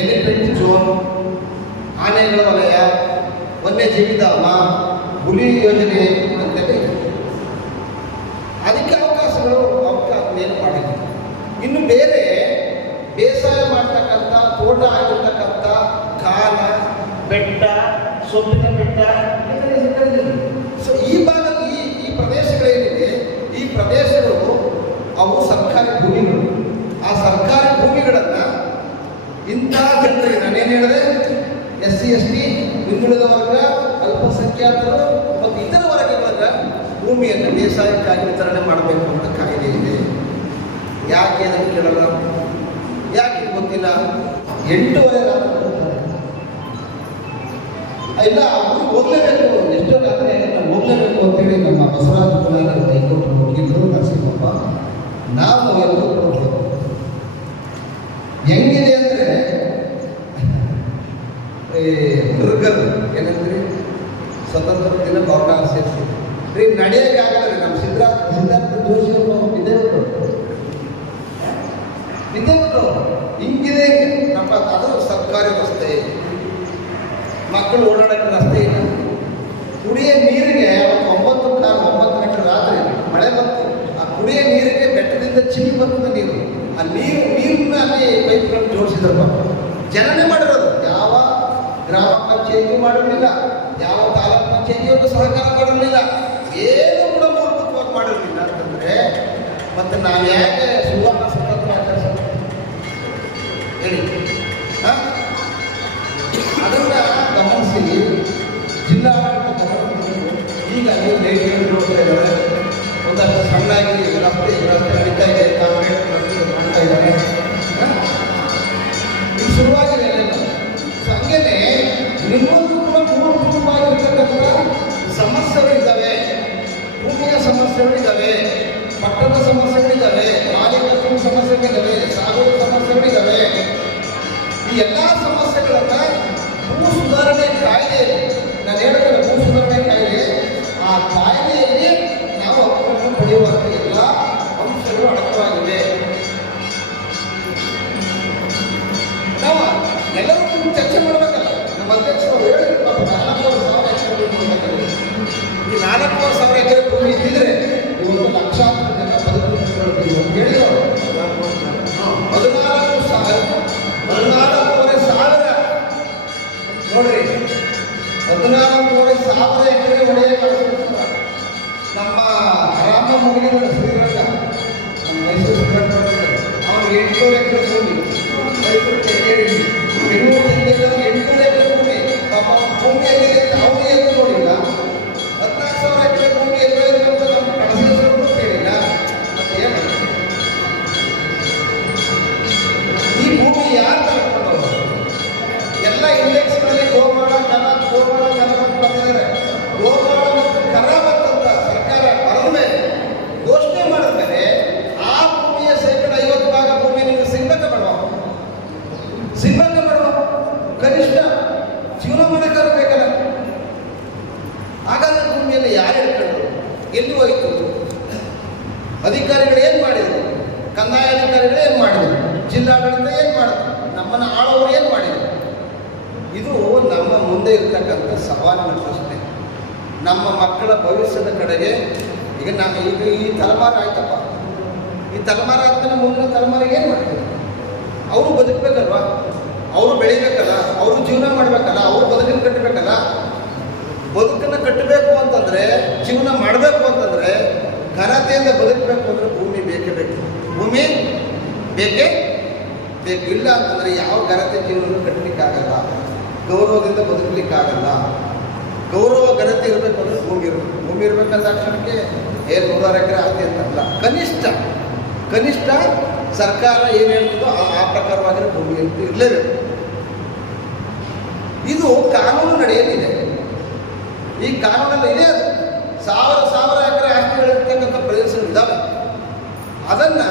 ಎಲಿಫೆಂಟ್ ಝೋನ್, ಆನೆಗಳ ವಲಯ, ವನ್ಯಜೀವಿ ಧಾಮ, ಹುಲಿ ಯೋಜನೆ ಅಂತೇಳಿ ಅದಕ್ಕೆ ಅವಕಾಶಗಳು ಅದನ್ನೇನು ಮಾಡಿಲ್ಲ. ಇನ್ನು ಬೇರೆ ಬೇಸಾಯ ಮಾಡ್ತಕ್ಕಂಥ, ತೋಟ ಆಗಿರ್ತಕ್ಕಂಥ ಕಾಲ, ಬೆಟ್ಟ, ಸೊಪ್ಪಿನ ಬೆಟ್ಟ, ಸೊ ಈ ಭಾಗದಲ್ಲಿ ಈ ಪ್ರದೇಶಗಳೇನಿದೆ, ಈ ಪ್ರದೇಶಗಳು ಅವು ಸರ್ಕಾರಿ ಭೂಮಿಗಳು. ಆ ಸರ್ಕಾರಿ ಭೂಮಿಗಳನ್ನು ಇಂಥ ಜನರಿಗೆ ನಾನೇನು ಹೇಳಿದೆ, SC ST, ಹಿಂದುಳಿದ ವರ್ಗ, ಅಲ್ಪಸಂಖ್ಯಾತರು ಮತ್ತು ಇತರ ವರ್ಗಗಳ ಭೂಮಿಯನ್ನು ಬೇಸಾಯಕ್ಕಾಗಿ ವಿತರಣೆ ಮಾಡಬೇಕು ಅಂತ ಕಾಯ್ದೆ ಇದೆ. ಯಾಕೆ ಅದನ್ನು ಕೇಳಲ್ಲ? ಯಾಕೆ ಗೊತ್ತಿಲ್ಲ? 8:30 ರಾತ್ರಿ ಇಲ್ಲ, ಅವರು ಹೋಗ್ಲೇಬೇಕು, ಎಷ್ಟೋ ರಾತ್ರಿ ನಾವು ಹೋಗ್ಲೇಬೇಕು ಅಂತೇಳಿ ನಮ್ಮ ಬಸವರಾಜ ಕುಲಾಲ ಹೈಕೋರ್ಟ್ ವಕೀಲರು ನರಸಿಂಹಪ್ಪ ನಾವು ಎಲ್ಲರೂ ಕೊಡ್ಬೇಕು. ಹೆಂಗಿದೆ ಅಂದರೆ ಮೃಗರು ಏನಂದ್ರಿ, ಸ್ವತಂತ್ರ ದಿನ ಬಾವುಟ ಸೇರಿಸಿ ನಡೆಯೋಕೆ ಆಗಲ್ಲ. ನಮ್ಮ ಸಿದ್ಧಾರ್ಥ ಜೋಶಿ ಅವರು ವಿದ್ಯಾರ್ಥಿಗಳು ಹಿಂಗಿದೆ ನಮ್ಮ. ಅದು ಸರ್ಕಾರಿ ರಸ್ತೆ, ಮಕ್ಕಳು ಓಡಾಡೋಕ್ಕೆ ರಸ್ತೆ ಇಲ್ಲ. ಕುಡಿಯ ನೀರಿಗೆ 9 ಗಂಟೆ ರಾತ್ರಿ ಮಳೆ ಬಂತು. ಆ ಕುಡಿಯ ನೀರಿಗೆ ಬೆಟ್ಟದಿಂದ ಚಿಮ್ಮಿ ಬರ್ತದೆ ನೀರು. ಆ ನೀರನ್ನ ಅಲ್ಲಿ ಪೈಪ್ಗಳನ್ನು ಜೋಡಿಸಿದ್ರು. ಜನನೇ ಮಾಡಿರೋದು. ಯಾವ ಗ್ರಾಮ ಪಂಚಾಯಿತಿ ಮಾಡಿರಲಿಲ್ಲ, ಯಾವ ತಾಲೂಕು ಪಂಚಾಯಿತಿಯವರು ಸಹಕಾರ ಮಾಡಿರಲಿಲ್ಲ, ಏನು ಕೂಡ ಮೂಲಭೂತವಾಗಿ ಮಾಡಿರಲಿಲ್ಲ ಅಂತಂದರೆ ಮತ್ತೆ ನಾವು ಯಾಕೆ ಸುವರ್ಣ ಸ್ವತಂತ್ರ ಆಚರಿಸೋದು ಹೇಳಿ? ಅದನ್ನು ಗಮನಿಸಿ ಜಿಲ್ಲಾಡಳಿತ ಈಗ ನೀವು ಲೈಟ್ಗಳು ನೋಡ್ತಾ ಇದ್ದಾರೆ. ಒಂದಷ್ಟು ಸಣ್ಣಾಗಿ ರಸ್ತೆ ನಡೀತಾ ಇದೆ, ಕಾಂಕ್ರೀಟ್ ಮಾಡ್ತಾ ಇದ್ದಾರೆ. ಇದು ಶುರುವಾಗಿದೆ ಎಲ್ಲ. ಸೊ ಹಂಗೇನೆ ನಿಮ್ಮಲ್ಲೂ ಕೂಡ ಮೂಲಭೂತವಾಗಿರ್ತಕ್ಕಂಥ ಸಮಸ್ಯೆಗಳಿದ್ದಾವೆ. ಭೂಮಿಯ ಸಮಸ್ಯೆಗಳಿದ್ದಾವೆ, ಪಟ್ಟಣದ ಸಮಸ್ಯೆಗಳಿದ್ದಾವೆ, ಮಾಲೀಕತ್ವದ ಸಮಸ್ಯೆಗಳಿದ್ದಾವೆ, ಸಾಗುವ ಸಮಸ್ಯೆಗಳಿದ್ದಾವೆ. ಈ ಎಲ್ಲ ಸಮಸ್ಯೆಗಳನ್ನು ಭೂ ಸುಧಾರಣೆ ಕಾಯ್ದೆ, ನಾನು ಹೇಳ್ತೇನೆ, ಭೂ ಸುಧಾರಣೆ ಕಾಯ್ದೆ, ಆ ಕಾಯ್ದೆಯಲ್ಲಿ ನಾವು ಹಕ್ಕುಗಳನ್ನು ಪಡೆಯುವಂಥ ಎಲ್ಲ ಅಂಶಗಳು ಅಡಕವಾಗಿವೆ. ನಾವು ಎಲ್ಲರೂ ಚರ್ಚೆ ಮಾಡಬೇಕಲ್ಲ. ನಮ್ಮ ಅಧ್ಯಕ್ಷರು ಹೇಳಿದ್ರು 4,000 ಎಕರೆ. ಈ 4,000 ಎಕರೆ ಭೂಮಿ ಇದ್ದಿದ್ರೆ ಇವತ್ತು ಲಕ್ಷಾಂತರ ಜನ ಬದುಕು ಹೇಳಿದರು. 14,500 ನೋಡ್ರಿ, 14,500 ಎಕರೆ ಹೊಡೆಯಕ್ಕೆ ನಮ್ಮ ರಾಮ ಮುಗಿದ ಶ್ರೀರಂಗ, ನಮ್ಮ ಮೈಸೂರು ಅವನು 800 ಎಕರೆ ಭೂಮಿ, ಮೈಸೂರು 800 ಎಕರೆ ಭೂಮಿ. ಪಾಪ ಭೂಮಿಯಲ್ಲಿ ಅವನು ಎಂದು ನೋಡಿಲ್ಲ. 14,000 ಎಕರೆ ಭೂಮಿ ಎಲ್ಲೋ ಅಂತ ನಮ್ಮ ಕನಸು ಕೇಳಿಲ್ಲ. ಮತ್ತೆ ಏನು ಈ ಭೂಮಿ ಯಾರು ತಗೊಂಡು ಎಲ್ಲ ಇಂಡೆಕ್ಸ್ಗಳಲ್ಲಿ ಗೋಮಾಳ ಕರ ಬರ್ತಿದ್ದಾರೆ. ಗೋಮಾಳ ಮತ್ತು ಕರ ಬಂತಂತ ಸರ್ಕಾರ ಬರೆದ ಮೇಲೆ, ಘೋಷಣೆ ಮಾಡಿದ ಮೇಲೆ ಆ ಭೂಮಿಯ 50% ಭೂಮಿ ನಿಮಗೆ ಸಿಗ್ಬೇಕ ಬೇಡ? ಸಿಗ್ಬೇಕ ಬೇಡ? ಕನಿಷ್ಠ ಜೀವನ ಮಾಡೋಕ್ಕಾದ್ರೂ ಬೇಕಲ್ಲ. ಹಾಗಾದ್ರೆ ಭೂಮಿಯನ್ನು ಯಾರು ಹೇಳ್ಕೊಂಡ್ರು? ಎಲ್ಲಿ ಹೋಯಿತು? ಅಧಿಕಾರಿಗಳು ಏನು ಮಾಡಿದರು? ಕಂದಾಯ ಅಧಿಕಾರಿಗಳು ಏನು ಮಾಡಿದರು? ಜಿಲ್ಲಾಡಳಿತ ಏನು ಮಾಡಿದ್ರು? ನಮ್ಮನ್ನು ಆಳವರು ಏನು ಮಾಡಿದರು? ಇದು ನಮ್ಮ ಮುಂದೆ ಇರ್ತಕ್ಕಂಥ ಸವಾಲಿನ ಪ್ರಶ್ನೆ. ನಮ್ಮ ಮಕ್ಕಳ ಭವಿಷ್ಯದ ಕಡೆಗೆ ಈಗ ಈ ತಲೆಮಾರು ಆಯ್ತಪ್ಪ, ಈ ತಲೆಮಾರು ಆದ್ಮೇಲೆ ಮುಂದಿನ ತಲೆಮಾರಿಗೆ ಏನು ಮಾಡ್ತೀವಿ? ಅವರು ಬದುಕಬೇಕಲ್ವ? ಅವರು ಬೆಳಿಬೇಕಲ್ಲ, ಅವರು ಜೀವನ ಮಾಡಬೇಕಲ್ಲ, ಅವರು ಬದುಕನ್ನು ಕಟ್ಟಬೇಕಲ್ಲ. ಬದುಕನ್ನು ಕಟ್ಟಬೇಕು ಅಂತಂದರೆ, ಜೀವನ ಮಾಡಬೇಕು ಅಂತಂದರೆ, ಘನತೆಯಿಂದ ಬದುಕಬೇಕು ಅಂದರೆ ಭೂಮಿ ಬೇಕೇ ಬೇಕು. ಭೂಮಿ ಬೇಕೇ ಬೇಕು. ಇಲ್ಲ ಅಂತಂದರೆ ಯಾವ ಘನತೆ ಜೀವನ ಕಟ್ಟಲಿಕ್ಕಾಗಲ್ಲ, ಗೌರವದಿಂದ ಬದುಕಲಿಕ್ಕಾಗಲ್ಲ. ಗೌರವ ಘನತೆ ಇರಬೇಕು ಅಂದರೆ ಭೂಮಿ ಇರಬೇಕು. ಭೂಮಿ ಇರಬೇಕಂದ ತಕ್ಷಣಕ್ಕೆ 100 ಎಕರೆ ಆಸ್ತಿ ಅಂತಲ್ಲ, ಕನಿಷ್ಠ ಸರ್ಕಾರ ಏನು ಹೇಳ್ತದೋ ಆ ಪ್ರಕಾರವಾಗಿರೋ ಭೂಮಿ ಅಂತ ಇರಲೇಬೇಕು. ಇದು ಕಾನೂನು ನಡೆಯಲಿದೆ. ಈ ಕಾನೂನಲ್ಲಿ ಇದೆ. ಅದು ಸಾವಿರ ಎಕರೆ ಆಸ್ತಿಗಳಿರ್ತಕ್ಕಂಥ ಪ್ರದೇಶಗಳು ಇದ್ದಾವೆ. ಅದನ್ನು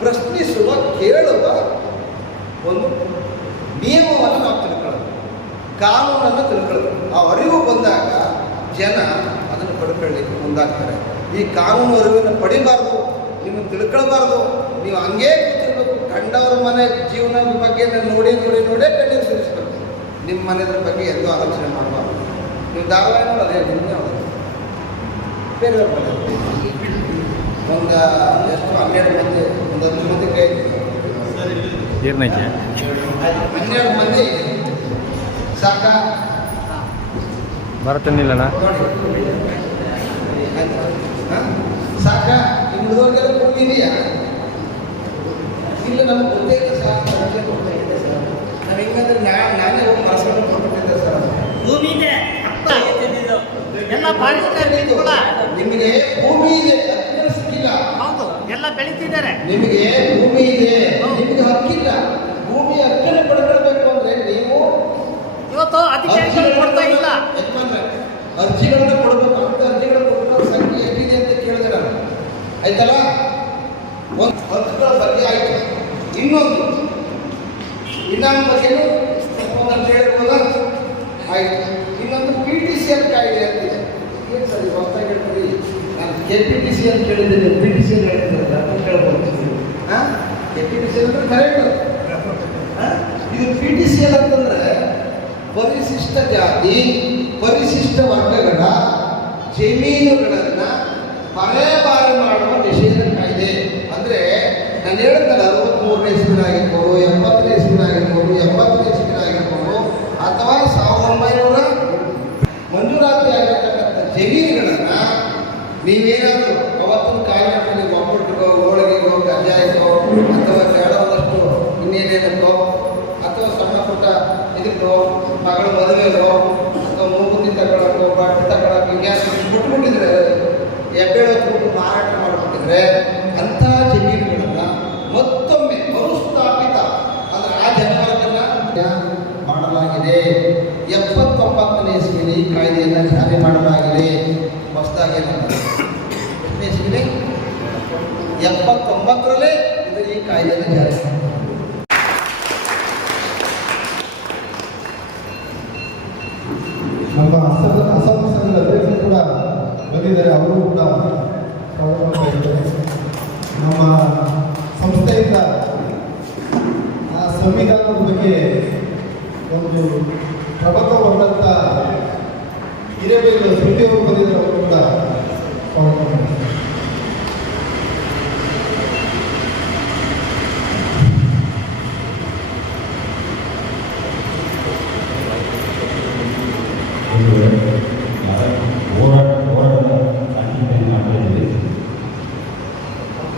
ಪ್ರಶ್ನಿಸುವ, ಕೇಳುವ ಒಂದು ನಿಯಮವನ್ನು ನಾವು ತಿಳ್ಕೊಳ್ಳೋದು, ಕಾನೂನನ್ನು ತಿಳ್ಕೊಳ್ಳೋದು. ಆ ಅರಿವು ಬಂದಾಗ ಜನ ಅದನ್ನು ಪಡ್ಕೊಳ್ಳಿಕ್ಕೆ ಮುಂದಾಗ್ತಾರೆ. ಈ ಕಾನೂನು ಅರಿವನ್ನು ಪಡಿಬಾರ್ದು, ನಿಮಗೆ ತಿಳ್ಕೊಳ್ಬಾರ್ದು. ನೀವು ಹಂಗೇ ಕೂತಿರ್ಬೇಕು. ಕಂಡವ್ರ ಮನೆ ಜೀವನದ ಬಗ್ಗೆ ನೋಡೇ ಕಣ್ಣೀರು ಸುರಿಸ್ಬೇಕು. ನಿಮ್ಮ ಮನೆಯದ್ರ ಬಗ್ಗೆ ಎಂದೂ ಆಲೋಚನೆ ಮಾಡಬಾರ್ದು. ನೀವು ಧಾರಾವಾಹಿ ನೋಡೋದೇ ನಿಮ್ಮನ್ನೇ ನೋಡೋದು. ಬೇರೆಯವ್ರ ಮನೆ ಒಂದು ಎಷ್ಟು 12 ಮಂದಿ, ಒಂದು 10 ಮಂದಿ ಕೈ 12 ಮಂದಿ ಸಾಕ ಬರತ್ತೇನಿಲ್ಲಣ್ಣ ಸಾಕ. ನಿಮ್ಮ ಹುಡುಗರಿಗೆಲ್ಲ ಭೂಮಿ ಇದೆಯಾ? ಇಲ್ಲ, ನಮ್ಗೆ ಗೊತ್ತೇ ಇಲ್ಲ ಸರ್. ನಾವು ಹೆಂಗಂದ್ರೆ ನಾನೇ ಹೋಗಿ ಮನಸ್ಸನ್ನು ಕೊಟ್ಟಿದ್ದೆ ಸರ್. ಭೂಮಿ ಇದೆ ಎಲ್ಲ ಪಾಲಿಸ್ತಾ ನಿಮಗೆ ಭೂಮಿ ಇದೆ, ಹಕ್ಕಿನ ಸಿಕ್ಕಿಲ್ಲ. ಹೌದು, ಎಲ್ಲ ಬೆಳೀತಿದ್ದಾರೆ. ನಿಮಗೆ ಭೂಮಿ ಇದೆ, ನಿಮಗೆ ಹಕ್ಕಿಲ್ಲ. ಭೂಮಿ ಹಕ್ಕನ್ನು ಪಡ್ಕೊಳ್ಬೇಕು ಅಂದ್ರೆ ನೀವು ಇವತ್ತು ಅಧಿಕಾರಿಗಳು ಕೊಡ್ತಾ ಇಲ್ಲ. ಅರ್ಜಿಗಳನ್ನ ಕೊಡಬೇಕು. ಅಂತ ಅರ್ಜಿಗಳು ಕೊಡೋ ಸಂಖ್ಯೆ ಎಷ್ಟಿದೆ ಅಂತ ಕೇಳಿದೆ ನಾನು. ಆಯ್ತಲ್ಲ, ಒಂದು ಹಕ್ಕುಗಳ ಬಗ್ಗೆ ಆಯ್ತು. ಇನ್ನೊಂದು ಬಗ್ಗೆನೂ ಒಂದಷ್ಟು ಹೇಳ್ಬೋದಾ? ಆಯ್ತು. ಇನ್ನೊಂದು PTCL ಕಾಯ್ದೆ ಅಂತಿದೆ. ಏನು ಸರ್ ಇದು ಹೊಸದಾಗಿ ಹೇಳ್ತೀವಿ? ನಾನು KPTC ಅಂತ ಕೇಳಿದ್ದೀನಿ, PTCL ಹೇಳ್ತಿದ್ದಾರೆ. ಅರ್ಥ ಕೇಳ್ಬೋದು. KPTCL ಅಂದ್ರೆ ಕರೆಕ್ಟ್. ಇದು PTCL ಅಂತಂದ್ರೆ ಪರಿಶಿಷ್ಟ ಜಾತಿ, ಪರಿಶಿಷ್ಟ ವರ್ಗಗಳ ಜಮೀನುಗಳನ್ನು ಮನೆಬಾರಿ ಮಾಡುವ ನಿಷೇಧ ಕಾಯ್ದೆ. ಅಂದರೆ ನಾನು ಹೇಳಿದ್ನಲ್ಲ, 63ನೇ ಇಸ್ವಿನಾಗಿರ್ಬೋದು, 70ನೇ ಇಸ್ವಿನಾಗಿರ್ಬೋದು, 80ನೇ ಇಸ್ವಿನಾಗಿರ್ಬೋದು, ಅಥವಾ 1900 ಮಂಜೂರಾತಿ ಆಗಿರ್ತಕ್ಕಂಥ ಜಮೀನುಗಳನ್ನು ನೀವೇನಾದರೂ ಅವತ್ತಿನ ಕಾಲದಲ್ಲಿ ಒಬ್ಬಟ್ಟಿಗೋ, ಹೋಳಿಗೆಗೋ, ಕಜ್ಜಾಯಕ್ಕೋ, ಅಥವಾ ಕೆಲವೊಂದಷ್ಟು ಇನ್ನೇನೇನಕ್ಕೋ, ಅಥವಾ ಸಣ್ಣ ಪುಟ್ಟ ಇದಕ್ಕೋ, ಮಗಳ ಮದುವೆಗೋ, ಅಥವಾ ಮೂಗುತಿ ತಗೊಳ್ಳೋಕ್ಕೋ, ಬಟ್ಟೆ ತಗೊಳ್ಳೋಕೆ ಹಿಂಗ್ಯಾರು ಬಿಟ್ಬಿಟ್ಟಿದ್ರೆ, ಎಬ್ಬೇಳೋದ್ಬಿಟ್ಟು ಮಾರಾಟ ಮಾಡಿಬಿಟ್ಟಿದ್ರೆ, ಅಂಥ ಜಮೀನುಗಳನ್ನು ಮತ್ತೊಮ್ಮೆ ಮರುಸ್ಥಾಪಿತ ಅಂದರೆ ಆ ಜನವರ್ಗನ ಮಾಡಲಾಗಿದೆ. 79ನೇ ಇಸ್ವಿಯಲ್ಲಿ ಈ ಕಾಯ್ದೆಯನ್ನು ಜಾರಿ ಮಾಡಲಾಗಿದೆ. ಹೊಸದಾಗಿ 79ರಲ್ಲಿ ಇದು ಈ ಕಾಯ್ದೆಯನ್ನು ಜಾರಿ ಮಾಡಿದೆ. ನಮ್ಮ ಅಸಮ ಸಂಘದ ಅಧ್ಯಕ್ಷರು ಕೂಡ ಬಂದಿದ್ದಾರೆ. ಅವರು ಕೂಡ ಸ್ವಾಗತ ಮಾಡ್ತಾ ಇದ್ದಾರೆ. ನಮ್ಮ ಸಂಸ್ಥೆಯಿಂದ ಆ ಸಂವಿಧಾನದ ಬಗ್ಗೆ ಒಂದು ಪ್ರಬಂಧ ಬಂದಂಥ ಹಿರೇಬೇರು ಸುದ್ದಿಯವರು ಬಂದಿದ್ದಾರೆ. ಅವರು ಕೂಡ ಸ್ವಾಗತ ಮಾಡ್ತಾರೆ. ಹೋರಾಟದ ಸಾಂಸ್ಕೃತಿಕ ಮಾಡ್ತಾಯಿದ್ದೀವಿ.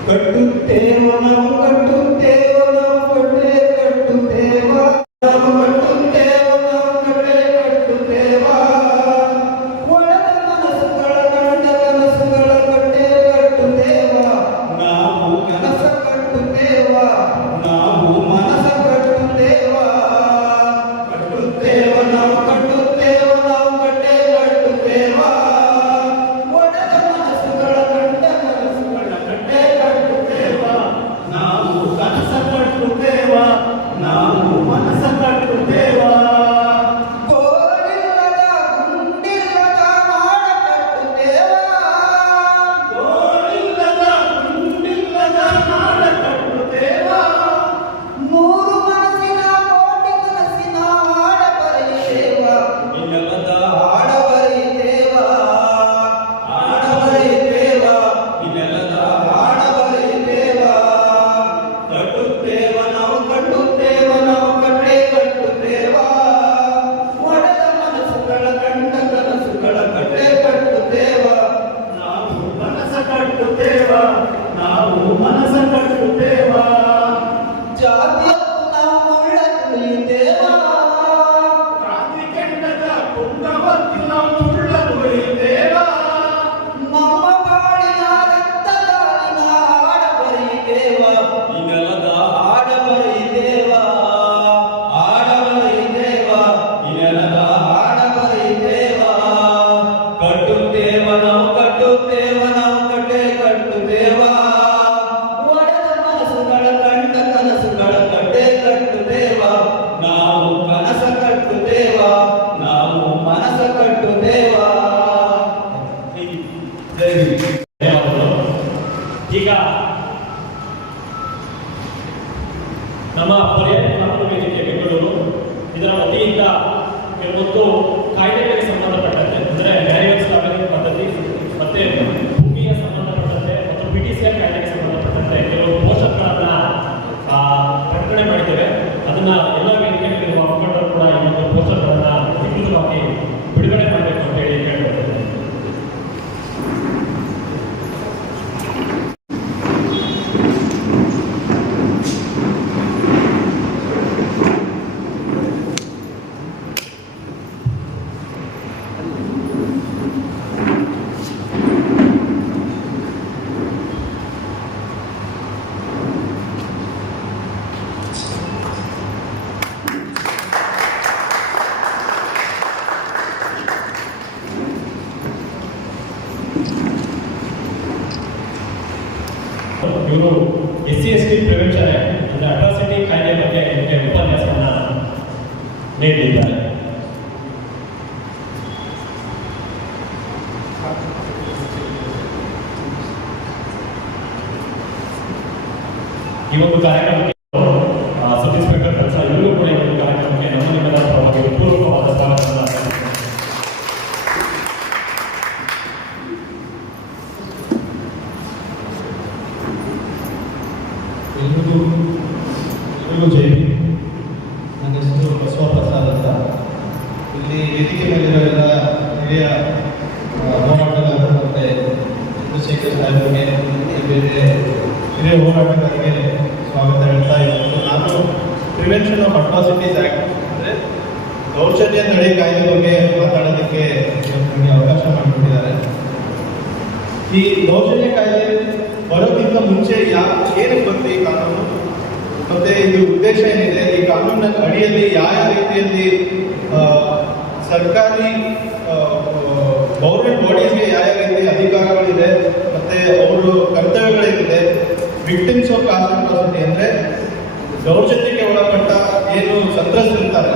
ಕಟ್ಟುತ್ತೇವ ನಾವು ಕಟ್ಟುತ್ತೇವ ನಾವು ಕಟ್ಟೆ ಕಟ್ಟುತ್ತೇವ ನಾವು ಕಟ್ಟುತ್ತೇವ ನಾವು ಕಟ್ಟೆ ಕಟ್ಟುತ್ತೇವ ಒಳದ ಮನಸ್ಸುಗಳ ಧನ್ಯವಾದಗಳು. ಈಗ ನಮ್ಮ ಪರ್ಯಾಯ ಕಾನೂನು ವೇದಿಕೆ ಬೆಂಗಳೂರು ಇದರ ವತಿಯಿಂದ ಕೆಲವೊಂದು ಕಾಯ್ದೆಗಳಿಗೆ ಸಂಬಂಧಪಟ್ಟಂತೆ ಅಂದರೆ ಮ್ಯಾನ್ಯುವಲ್ ಸ್ಲಾಟರಿಂಗ್ ಪದ್ಧತಿ ಮತ್ತೆ ಭೂಮಿಯ ಸಂಬಂಧಪಟ್ಟಂತೆ ಮತ್ತು PTCR ಕಾಯ್ದೆಗೆ ಸಂಬಂಧಪಟ್ಟಂತೆ ಕೆಲವು ಪೋಷಕರನ್ನ ಪ್ರಕಟಣೆ ಮಾಡಿದ್ದೇವೆ. ಅದನ್ನ ಎಲ್ಲ ವೇದಿಕೆಗಳಿರುವ ಮುಖಂಡರು ಕೂಡ ಈ ಒಂದು ಪೋಷಕರನ್ನ ಅಧಿಕೃತವಾಗಿ ಬಿಡುಗಡೆ ಮಾಡಬೇಕು ಅಂತ ಹೇಳಿ ಕೇಳ್ಕೊಳ್ತೇನೆ. ಇವರು SC/ST ಪ್ರಿವೆನ್ಷನ್ ಅಂದರೆ ಅಟ್ರಾಸಿಟಿ ಕಾಯ್ದೆ ಬಗ್ಗೆ ನಿಮಗೆ ಉಪನ್ಯಾಸವನ್ನು ನೀಡಲಿದ್ದಾರೆ. ಈ ಒಂದು ಕಾರ್ಯಕ್ರಮಕ್ಕೆ ಸಬ್ ಇನ್ಸ್ಪೆಕ್ಟರ್ ಕೆಲಸ ಇವರಿಗೂ ಕೂಡ ಈ ಒಂದು ಕಾರ್ಯಕ್ರಮಕ್ಕೆ ನಮ್ಮ ನಿಮ್ಮೆಲ್ಲರ ಪರವಾಗಿ ಪೂರ್ವಕವಾದ ಸ್ವಾಗತವನ್ನು ಎಲ್ರಿಗೂ ಜೈ ಭೀಮ್. ನನ್ನ ಹೆಸರು ಬಸವಪ್ರಸಾದ್ ಅಂತ. ಇಲ್ಲಿ ವೇದಿಕೆ ಮೇಲಿರೋ ಎಲ್ಲ ಹಿರಿಯ ಹೋರಾಟಗಾರರು ಮತ್ತು ಚಂದ್ರಶೇಖರ್ ಸಾಹೇಬರಿಗೆ ಬೇರೆ ಹಿರಿಯ ಹೋರಾಟಗಾರರಿಗೆ ಸ್ವಾಗತ ಹೇಳ್ತಾ ಇದ್ದು, ನಾನು ಪ್ರಿವೆನ್ಷನ್ ಆಫ್ ಅಟ್ರಾಸಿಟೀಸ್ ಆ್ಯಕ್ಟ್ ಅಂದರೆ ದೌರ್ಜನ್ಯ ತಡೆ ಕಾಯ್ದೆ ಬಗ್ಗೆ ಮಾತಾಡೋದಕ್ಕೆ ನಮಗೆ ಅವಕಾಶ ಮಾಡಿಕೊಟ್ಟಿದ್ದಾರೆ. ಈ ದೌರ್ಜನ್ಯ ಕಾಯ್ದೆ ಬರೋಕ್ಕಿಂತ ಮುಂಚೆ ಏನಕ್ಕೆ ಬಂತು ಈ ಕಾನೂನು ಮತ್ತೆ ಇದು ಉದ್ದೇಶ ಏನಿದೆ, ಈ ಕಾನೂನಿನ ಅಡಿಯಲ್ಲಿ ಯಾವ ರೀತಿಯಲ್ಲಿ ಸರ್ಕಾರಿ ಗೌರ್ಮೆಂಟ್ ಬಾಡೀಸ್ಗೆ ಯಾವ ರೀತಿ ಅಧಿಕಾರಗಳಿದೆ ಮತ್ತೆ ಅವರು ಕರ್ತವ್ಯಗಳೇನಿದೆ, ವಿಕ್ಟಿಮ್ಸ್ ಆಫ್ ಕಾಸ್ಟ್ ಅಟ್ರಾಸಿಟಿ ಅಂದರೆ ದೌರ್ಜನ್ಯಕ್ಕೆ ಒಳಪಟ್ಟ ಏನು ಸಂತ್ರಸ್ತರಿರ್ತಾರೆ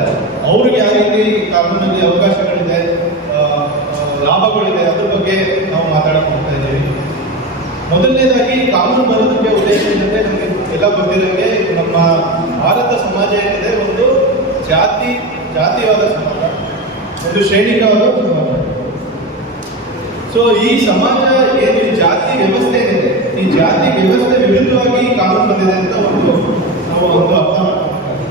ಅವ್ರಿಗೆ ಯಾವ ರೀತಿ ಕಾನೂನಲ್ಲಿ ಅವಕಾಶಗಳಿದೆ, ಲಾಭಗಳಿದೆ, ಅದ್ರ ಬಗ್ಗೆ ನಾವು ಮಾತಾಡಕ್ಕೆ ಹೋಗ್ತಾ ಇದ್ದೀವಿ. ಮೊದಲನೇದಾಗಿ ಕಾನೂನು ಬರೋದಕ್ಕೆ ಉದ್ದೇಶ ಏನಂದ್ರೆ ನಮಗೆ ಎಲ್ಲ ಗೊತ್ತಿರೋಂಗೆ ನಮ್ಮ ಭಾರತ ಸಮಾಜ ಏನಿದೆ ಒಂದು ಜಾತಿವಾದ ಸಮಾಜ, ಒಂದು ಶ್ರೇಣಿಕವಾದ ಸಮಾಜ. ಸೊ ಈ ಸಮಾಜ ಏನು ಜಾತಿ ವ್ಯವಸ್ಥೆ ಏನಿದೆ, ಈ ಜಾತಿ ವ್ಯವಸ್ಥೆ ವಿರುದ್ಧವಾಗಿ ಕಾನೂನು ಬಂದಿದೆ ಅಂತ ನಾವು ಒಂದು ಅರ್ಥ ಮಾಡ್ಕೊಳ್ಬೇಕಾಗುತ್ತೆ.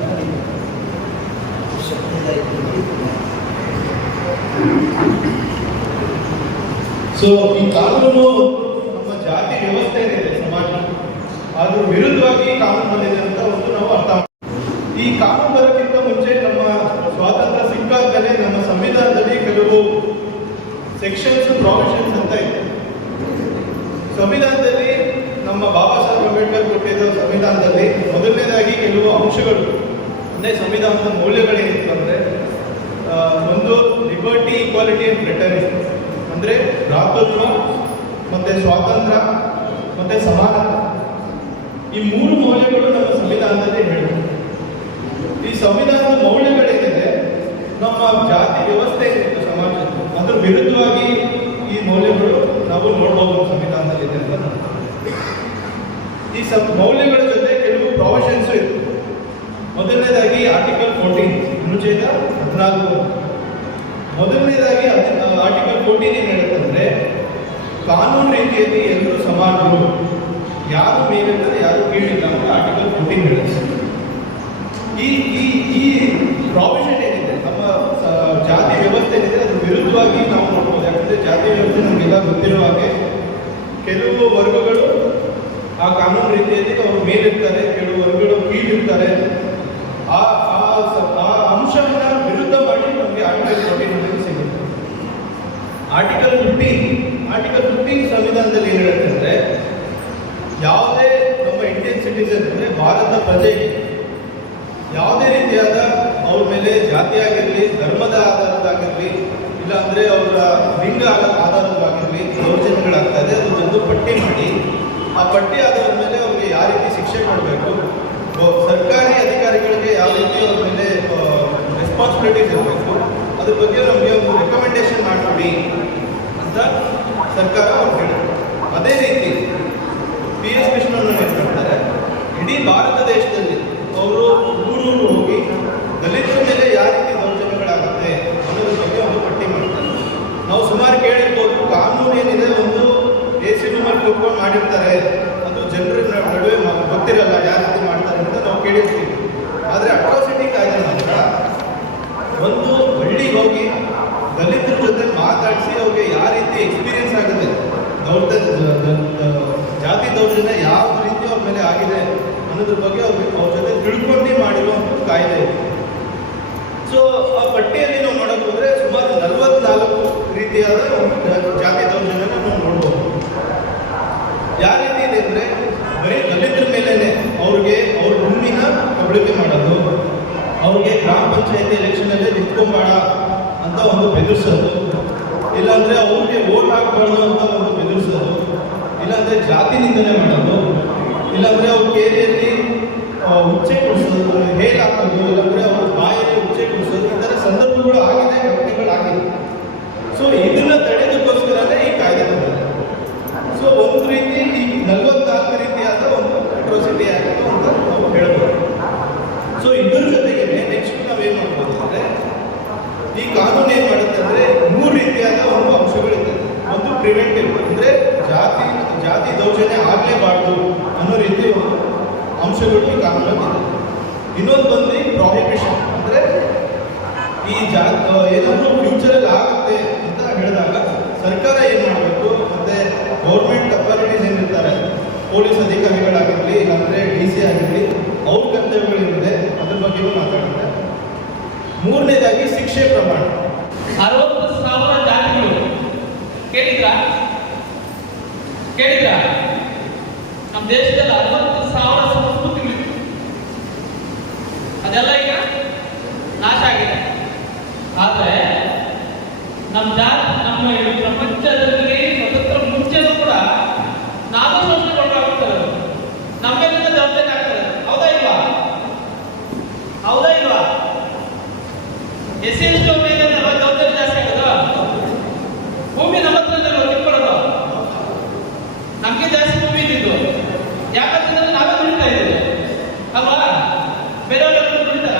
ಸೊ ಈ ಕಾನೂನು ಜಾತಿ ವ್ಯವಸ್ಥೆ ಏನಿದೆ ಸಮಾಜ ಅದ್ರ ವಿರುದ್ಧವಾಗಿ ಕಾನೂನು ಬಂದಿದೆ ಅಂತ ನಾವು ಅರ್ಥ. ಈ ಕಾನೂನು ಬರೋಕ್ಕಿಂತ ಮುಂಚೆ ನಮ್ಮ ಸ್ವಾತಂತ್ರ್ಯ ಸಿಕ್ಕಾದ್ಮೇಲೆ ನಮ್ಮ ಸಂವಿಧಾನದಲ್ಲಿ ಕೆಲವು ಸೆಕ್ಷನ್ಸ್ ಪ್ರಾವಿಷನ್ಸ್ ಅಂತ ಇದೆ. ಸಂವಿಧಾನದಲ್ಲಿ ನಮ್ಮ ಬಾಬಾ ಸಾಹೇಬ್ ಅಂಬೇಡ್ಕರ್ ಕೊಟ್ಟಿದ್ದ ಸಂವಿಧಾನದಲ್ಲಿ ಮೊದಲನೇದಾಗಿ ಕೆಲವು ಅಂಶಗಳು ಅಂದರೆ ಸಂವಿಧಾನದ ಮೌಲ್ಯಗಳೇನಿತ್ತು ಅಂದರೆ ಒಂದು ಲಿಬರ್ಟಿ, ಈಕ್ವಾಲಿಟಿ ಅಂಡ್ ಫ್ರೆಟರ್ನಿಟಿ ಅಂದರೆ ಭ್ರಾತೃತ್ವ ಮತ್ತೆ ಸ್ವಾತಂತ್ರ್ಯ ಮತ್ತೆ ಸಮಾನತೆ, ಈ ಮೂರು ಮೌಲ್ಯಗಳು ನಮ್ಮ ಸಂವಿಧಾನದಲ್ಲಿ ಹೇಳಿದೆ. ಈ ಸಂವಿಧಾನದ ಮೌಲ್ಯಗಳೇನಿದೆ ನಮ್ಮ ಜಾತಿ ವ್ಯವಸ್ಥೆ ಏನಿತ್ತು ಸಮಾಜದ್ದು ಅದ್ರ ವಿರುದ್ಧವಾಗಿ ಈ ಮೌಲ್ಯಗಳು ನಾವು ನೋಡ್ಬೋದು ಸಂವಿಧಾನದಲ್ಲಿದೆ ಅಂತ. ಈ ಮೌಲ್ಯಗಳ ಜೊತೆ ಕೆಲವು ಪ್ರಾವಿಷನ್ಸ್ ಇತ್ತು. ಮೊದಲನೇದಾಗಿ ಆರ್ಟಿಕಲ್ 14 ಅನುಚ್ಛೇದ 14. ಮೊದಲನೇದಾಗಿ ಆರ್ಟಿಕಲ್ 14 ಏನು ಹೇಳುತ್ತಂದ್ರೆ ಕಾನೂನು ರೀತಿಯಲ್ಲಿ ಎಲ್ಲರೂ ಸಮಾನರು, ಯಾರು ಮೇಲಿಲ್ಲ ಯಾರು ಕೀಳಿಲ್ಲ ಅಂತ ಆರ್ಟಿಕಲ್ 14 ಹೇಳುತ್ತೆ. ಈ ಪ್ರಾವಿಷನ್ ಏನಿದೆ ನಮ್ಮ ಜಾತಿ ವ್ಯವಸ್ಥೆ ಏನಿದೆ ಅದ್ರ ವಿರುದ್ಧವಾಗಿ ನಾವು ನೋಡ್ಬೋದು. ಯಾಕಂದ್ರೆ ಜಾತಿ ವ್ಯವಸ್ಥೆ ನಮಗೆಲ್ಲ ಗೊತ್ತಿರೋ ಹಾಗೆ ಕೆಲವು ವರ್ಗಗಳು ಆ ಕಾನೂನು ರೀತಿಯಲ್ಲಿ ಅವರು ಮೇಲಿರ್ತಾರೆ, ಕೆಲವು ವರ್ಗಗಳು ಕೀಳಿರ್ತಾರೆ. ಆ ಅಂಶವನ್ನ ವಿರುದ್ಧ ಮಾಡಿ ನಮಗೆ ಆರ್ಟಿಕಲ್ 14 ಸಿಗುತ್ತೆ. ಆರ್ಟಿಕಲ್ 15 ಸಂವಿಧಾನದಲ್ಲಿ ಏನು ಹೇಳುತ್ತೆ ಅಂದರೆ ಯಾವುದೇ ನಮ್ಮ ಇಂಡಿಯನ್ ಸಿಟಿಸನ್ ಅಂದರೆ ಭಾರತ ಪ್ರಜೆಗೆ ಯಾವುದೇ ರೀತಿಯಾದ ಅವ್ರ ಮೇಲೆ ಜಾತಿಯಾಗಿರಲಿ, ಧರ್ಮದ ಆಧಾರದಾಗಿರಲಿ, ಇಲ್ಲಾಂದರೆ ಅವರ ಲಿಂಗ ಆಧಾರವಾಗಿರಲಿ ದೌರ್ಜನ್ಯಗಳಾಗ್ತಾ ಇದೆ, ಅದನ್ನೊಂದು ಪಟ್ಟಿ ಮಾಡಿ ಆ ಪಟ್ಟಿ ಆಧಾರದ ಮೇಲೆ ಅವ್ರಿಗೆ ಯಾವ ರೀತಿ ಶಿಕ್ಷೆ ಮಾಡಬೇಕು, ಸರ್ಕಾರಿ ಅಧಿಕಾರಿಗಳಿಗೆ ಯಾವ ರೀತಿ ಅವ್ರ ಮೇಲೆ ರೆಸ್ಪಾನ್ಸಿಬಿಲಿಟೀಸ್ ಇರಬೇಕು, ಅದ್ರ ಬಗ್ಗೆ ನಮಗೆ ಒಂದು ರೆಕಮೆಂಡೇಶನ್ ಮಾಡಿಕೊಡಿ ಅಂತ ಸರ್ಕಾರ ಅವ್ರಿಗೆ ದಲಿತರ ಮೇಲೆ ಯಾವ ರೀತಿ ದೌರ್ಜನ್ಯಗಳಾಗುತ್ತೆ ಅನ್ನೋದ್ರ ಬಗ್ಗೆ ಒಂದು ಪಟ್ಟಿ ಮಾಡ್ತಾರೆ. ನಾವು ಸುಮಾರು ಕೇಳಿರ್ಬೋದು, ಕಾನೂನು ಏನಿದೆ ಒಂದು AC ರೂಮಲ್ಲಿ ಕೂತ್ಕೊಂಡು ಮಾಡಿರ್ತಾರೆ, ಅದು ಜನರ ನಡುವೆ ಗೊತ್ತಿರಲ್ಲ ಯಾವ ರೀತಿ ಮಾಡ್ತಾರೆ ಅಂತ ನಾವು ಕೇಳಿರ್ತೀವಿ. ಆದರೆ ಅಟ್ರಾಸಿಟಿ ಕಾಯ್ದೆ ಮಾತ್ರ ಒಂದು ಹಳ್ಳಿಗೆ ಹೋಗಿ ದಲಿತರ ಜೊತೆ ಮಾತಾಡಿಸಿ ಅವ್ರಿಗೆ ಯಾವ ರೀತಿ ಎಕ್ಸ್ಪೀರಿಯನ್ಸ್ ಆಗುತ್ತೆ, ಜಾತಿ ದೌರ್ಜನ್ಯ ಯಾವ ರೀತಿ ಅವ್ರ ಮೇಲೆ ಆಗಿದೆ ಅನ್ನೋದ್ರ ಬಗ್ಗೆ ಅವ್ರ ಜೊತೆ ತಿಳ್ಕೊಂಡು ಮಾಡಿರುವಂಥ ಕಾಯ್ದೆ ಇದೆ. ಸೊ ಆ ಪಟ್ಟಿಯಲ್ಲಿ ನಾವು ನೋಡೋಕೆ ಹೋದರೆ ಸುಮಾರು 44 ರೀತಿಯಾದ ಜಾತಿ ದೌರ್ಜನ್ಯನ ನಾವು ನೋಡ್ಬೋದು. ಯಾವ ರೀತಿ ಇದೆ ಅಂದರೆ ಬರೀ ದಲಿತರ ಮೇಲೇ ಅವ್ರಿಗೆ ಅವ್ರ ಭೂಮಿನ ಕಬಳಿಕೆ ಮಾಡೋದು, ಅವ್ರಿಗೆ ಗ್ರಾಮ ಪಂಚಾಯತಿ ಎಲೆಕ್ಷನಲ್ಲಿ ನಿಂತ್ಕೊಂಬೇಡ ಅಂತ ಒಂದು ಬೆದರಿಸೋದು, ಇಲ್ಲಾಂದರೆ ಅವ್ರಿಗೆ ವೋಟ್ ಹಾಕಬಾರ್ದು ಅಂತ ಒಂದು ಬೆದರಿಸೋದು, ಇಲ್ಲಾಂದರೆ ಜಾತಿ ನಿಂದನೆ ಮಾಡೋದು, ಇಲ್ಲಾಂದರೆ ಅವ್ರ ಕೇರಿಯಲ್ಲಿ ಉಚ್ಚೆ ಕೊಡಿಸೋದು, ಹೇಲ್ ಹಾಕೋದು, ಇಲ್ಲಾಂದರೆ ಅವ್ರ ಬಾಯಲ್ಲಿ ಉಚ್ಚೆ ಕೊಡಿಸೋದು, ಈ ಥರ ಸಂದರ್ಭಗಳು ಆಗಿದೆ, ಘಟನೆಗಳಾಗಿದೆ. ಸೊ ಇದನ್ನ ತಡೆದಕ್ಕೋಸ್ಕರನೇ ಈ ಕಾಯ್ದೆ ಬಂದಿದೆ. ಸೊ ಒಂದು ರೀತಿ ಈ 44 ರೀತಿಯಾದ ಒಂದು ಅಟ್ರಾಸಿಟಿ ಆಯಿತು ಅಂತ ನಾವು ಹೇಳ್ಬೋದು. ಸೊ ಇದ್ರ ಜೊತೆಗೆ ನೆಕ್ಸ್ಟ್ ನಾವೇನು ಮಾಡ್ಬೋದು ಅಂದರೆ, ಈ ಕಾನೂನು ಏನು ಮಾಡುತ್ತೆ ಅಂದರೆ 3 ರೀತಿಯಾದ ಒಂದು ಅಂಶಗಳಿದೆ. ಒಂದು ಪ್ರಿವೆಂಟಿವ್, ಅಂದರೆ ಜಾತಿ ದೌರ್ಜನ್ಯ ಆಗಲೇಬಾರ್ದು ಅನ್ನೋ ರೀತಿ ಅಂಶಗಳು ಈ ಕಾನೂನಲ್ಲಿ ಇದೆ. ಇನ್ನೊಂದು ಬಂದು ಪ್ರಾಹಿಬಿಷನ್, ಅಂದರೆ ಈ ಏನಾದರೂ ಫ್ಯೂಚರಲ್ಲಿ ಆಗುತ್ತೆ ಅಂತ ಹೇಳಿದಾಗ ಸರ್ಕಾರ ಏನು ಮಾಡಬೇಕು, ಮತ್ತು ಗೌರ್ಮೆಂಟ್ ಅಥಾರಿಟೀಸ್ ಏನಿರ್ತಾರೆ, ಪೊಲೀಸ್ ಅಧಿಕಾರಿಗಳಾಗಿರಲಿ, ಇಲ್ಲಾಂದರೆ DC ಆಗಿರಲಿ, ಅವ್ರ ಕರ್ತವ್ಯಗಳಿದೆ, ಅದ್ರ ಬಗ್ಗೆಯೂ ಮಾತಾಡುತ್ತೆ. 3ನೇದಾಗಿ ಶಿಕ್ಷೆ ಪ್ರಮಾಣ. 60,000 ಜಾತಿಗಳು ಕೇಳಿದ್ರಾ? ನಮ್ಮ ದೇಶದಲ್ಲಿ 60,000 ಸಂಸ್ಕೃತಿಗಳಿವೆ. ಅದೆಲ್ಲ ಈಗ ನಾಶ ಆಗಿದೆ. ಆದರೆ ನಮ್ಮ ಈ ಪ್ರಪಂಚದಲ್ಲಿ ಸ್ವತಂತ್ರ ಮುಂಚೆನೂ ಕೂಡ ನಾವು ಶೋಷಣೆಗೊಳಗಾಗ್ತದೆ, ನಮ್ಮ ಮೇಲಿಂದ ದೌರ್ಜನ್ಯ ಆಗ್ತದೆ. ಹೌದಾ ಇಲ್ವಾ? SC ST ಮೇಲೆ ದೌರ್ಜನ್ಯ ಜಾಸ್ತಿ ಆಗೋದು. ಭೂಮಿ ನಮ್ಮ ಹತ್ರ ಕಿತ್ಕೊಳ್ಳೋದು, ನಮಗೆ ಜಾಸ್ತಿ ಭೂಮಿ ಇದ್ದಿದ್ದು. ಯಾಕಂತಂದ್ರೆ ನಾವೇ ದುಡಿತಾ ಇದ್ದೀವಿ ಅಲ್ವಾ? ಬೇರೆಯವ್ರು ದುಡಿತಾರ,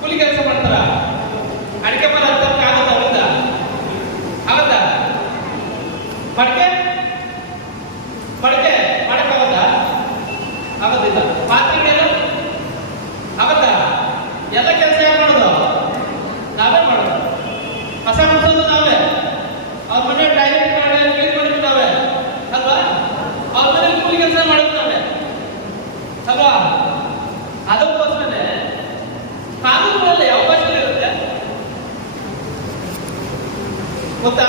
ಕೂಲಿ ಕೆಲಸ ಮಾಡ್ತಾರ, ಅಡಿಕೆ ಮರ ಹತ್ತಕ್ಕೆ ಆಗತ್ತ ಅವರಿಂದ? ಆಗತ್ತಾ? ಮಡಕೆ ಮಾಡಕ್ಕಾಗತ್ತಾ? ಆಗೋದಿಲ್ಲ. ಪಾತ್ರೆಗಳು ಆಗತ್ತಾ? ಎಲ್ಲ ಕೆಲಸ ಯಾರು ಮಾಡೋದು? ನಾವೇ ಮಾಡೋದು. ಕಸ ಮುಡ್ಸೋದು ನಾವೇ, ಅವ್ರ ಮನೆ ಡೈರೆಕ್ಟ್ ಕ್ಲೀನ್ ಮಾಡೋದು ನಾವೇ ಅಲ್ವಾ? ಅವ್ರ ಮನೇಲಿ ಕೂಲಿ ಕೆಲಸ ಮಾಡೋದು ನಾವೇ ಅಲ್ವಾ? ಅದಕ್ಕೋಸ್ಕರ ಕಾನೂನುಗಳಲ್ಲಿ ಯಾವ ಭಾಷೆಯಲ್ಲಿ ಇರುತ್ತೆ ಗೊತ್ತಾ?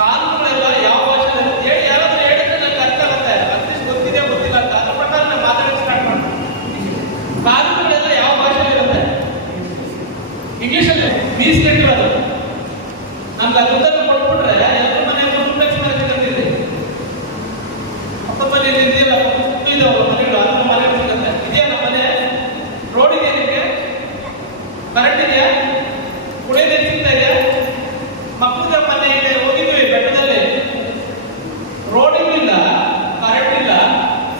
ಕಾನೂನುಗಳೆಲ್ಲ ಯಾವ ಭಾಷೆಯಲ್ಲಿ ಇರುತ್ತೆ ಹೇಳಿ, ಯಾರಾದ್ರೂ ಹೇಳಿದ್ರೆ ನನಗೆ ಅರ್ಥ ಆಗುತ್ತೆ. ಅಟ್ಲೀಸ್ಟ್ ಗೊತ್ತಿದೆ ಗೊತ್ತಿಲ್ಲ ಅಂತ ಅದ್ರ ಪ್ರಕಾರ ನಾನು ಮಾತಾಡೋಕೆ ಸ್ಟಾರ್ಟ್ ಮಾಡ್ತೀನಿ. ಕಾನೂನುಗಳೆಲ್ಲ ಯಾವ ಭಾಷೆಯಲ್ಲಿ ಇರುತ್ತೆ? ಇಂಗ್ಲೀಷಲ್ಲಿ ಮೀಸಲಿಟ್ಟಿರೋದು. ನಮ್ಗೆ ಅದು ಉತ್ತರ ಕೊಟ್ಬಿಟ್ರೆ ಎಲ್ಲರ ಮನೆ ಡೂಪ್ಲೆಕ್ಸ್ ಮನೆ ಸಿಗುತ್ತೆ. ಅಪ್ಪ ಮನೆ ಇದೆಯಲ್ಲ, ಇದಾವ ಮನೆಗಳು, ಅದ್ರ ಮನೆಗಳು ಸಿಗುತ್ತೆ. ಇದೆಯಾ ನಮ್ಮ ಮನೆ? ರೋಡ್ ಇದೆಯಾ ನಿಮಗೆ? ಕರೆಂಟ್ ಇದೆಯಾ? ಕುಡಿಯೋದು ಸಿಗ್ತಾ ಇದೆಯಾ? ಮಕ್ಕಳ ಮನೆ ಇದೆ, ಹೋಗಿದ್ವಿ ಬೆಟ್ಟದಲ್ಲಿ, ರೋಡ್ ಇಲ್ಲ, ಕರೆಂಟ್ ಇಲ್ಲ.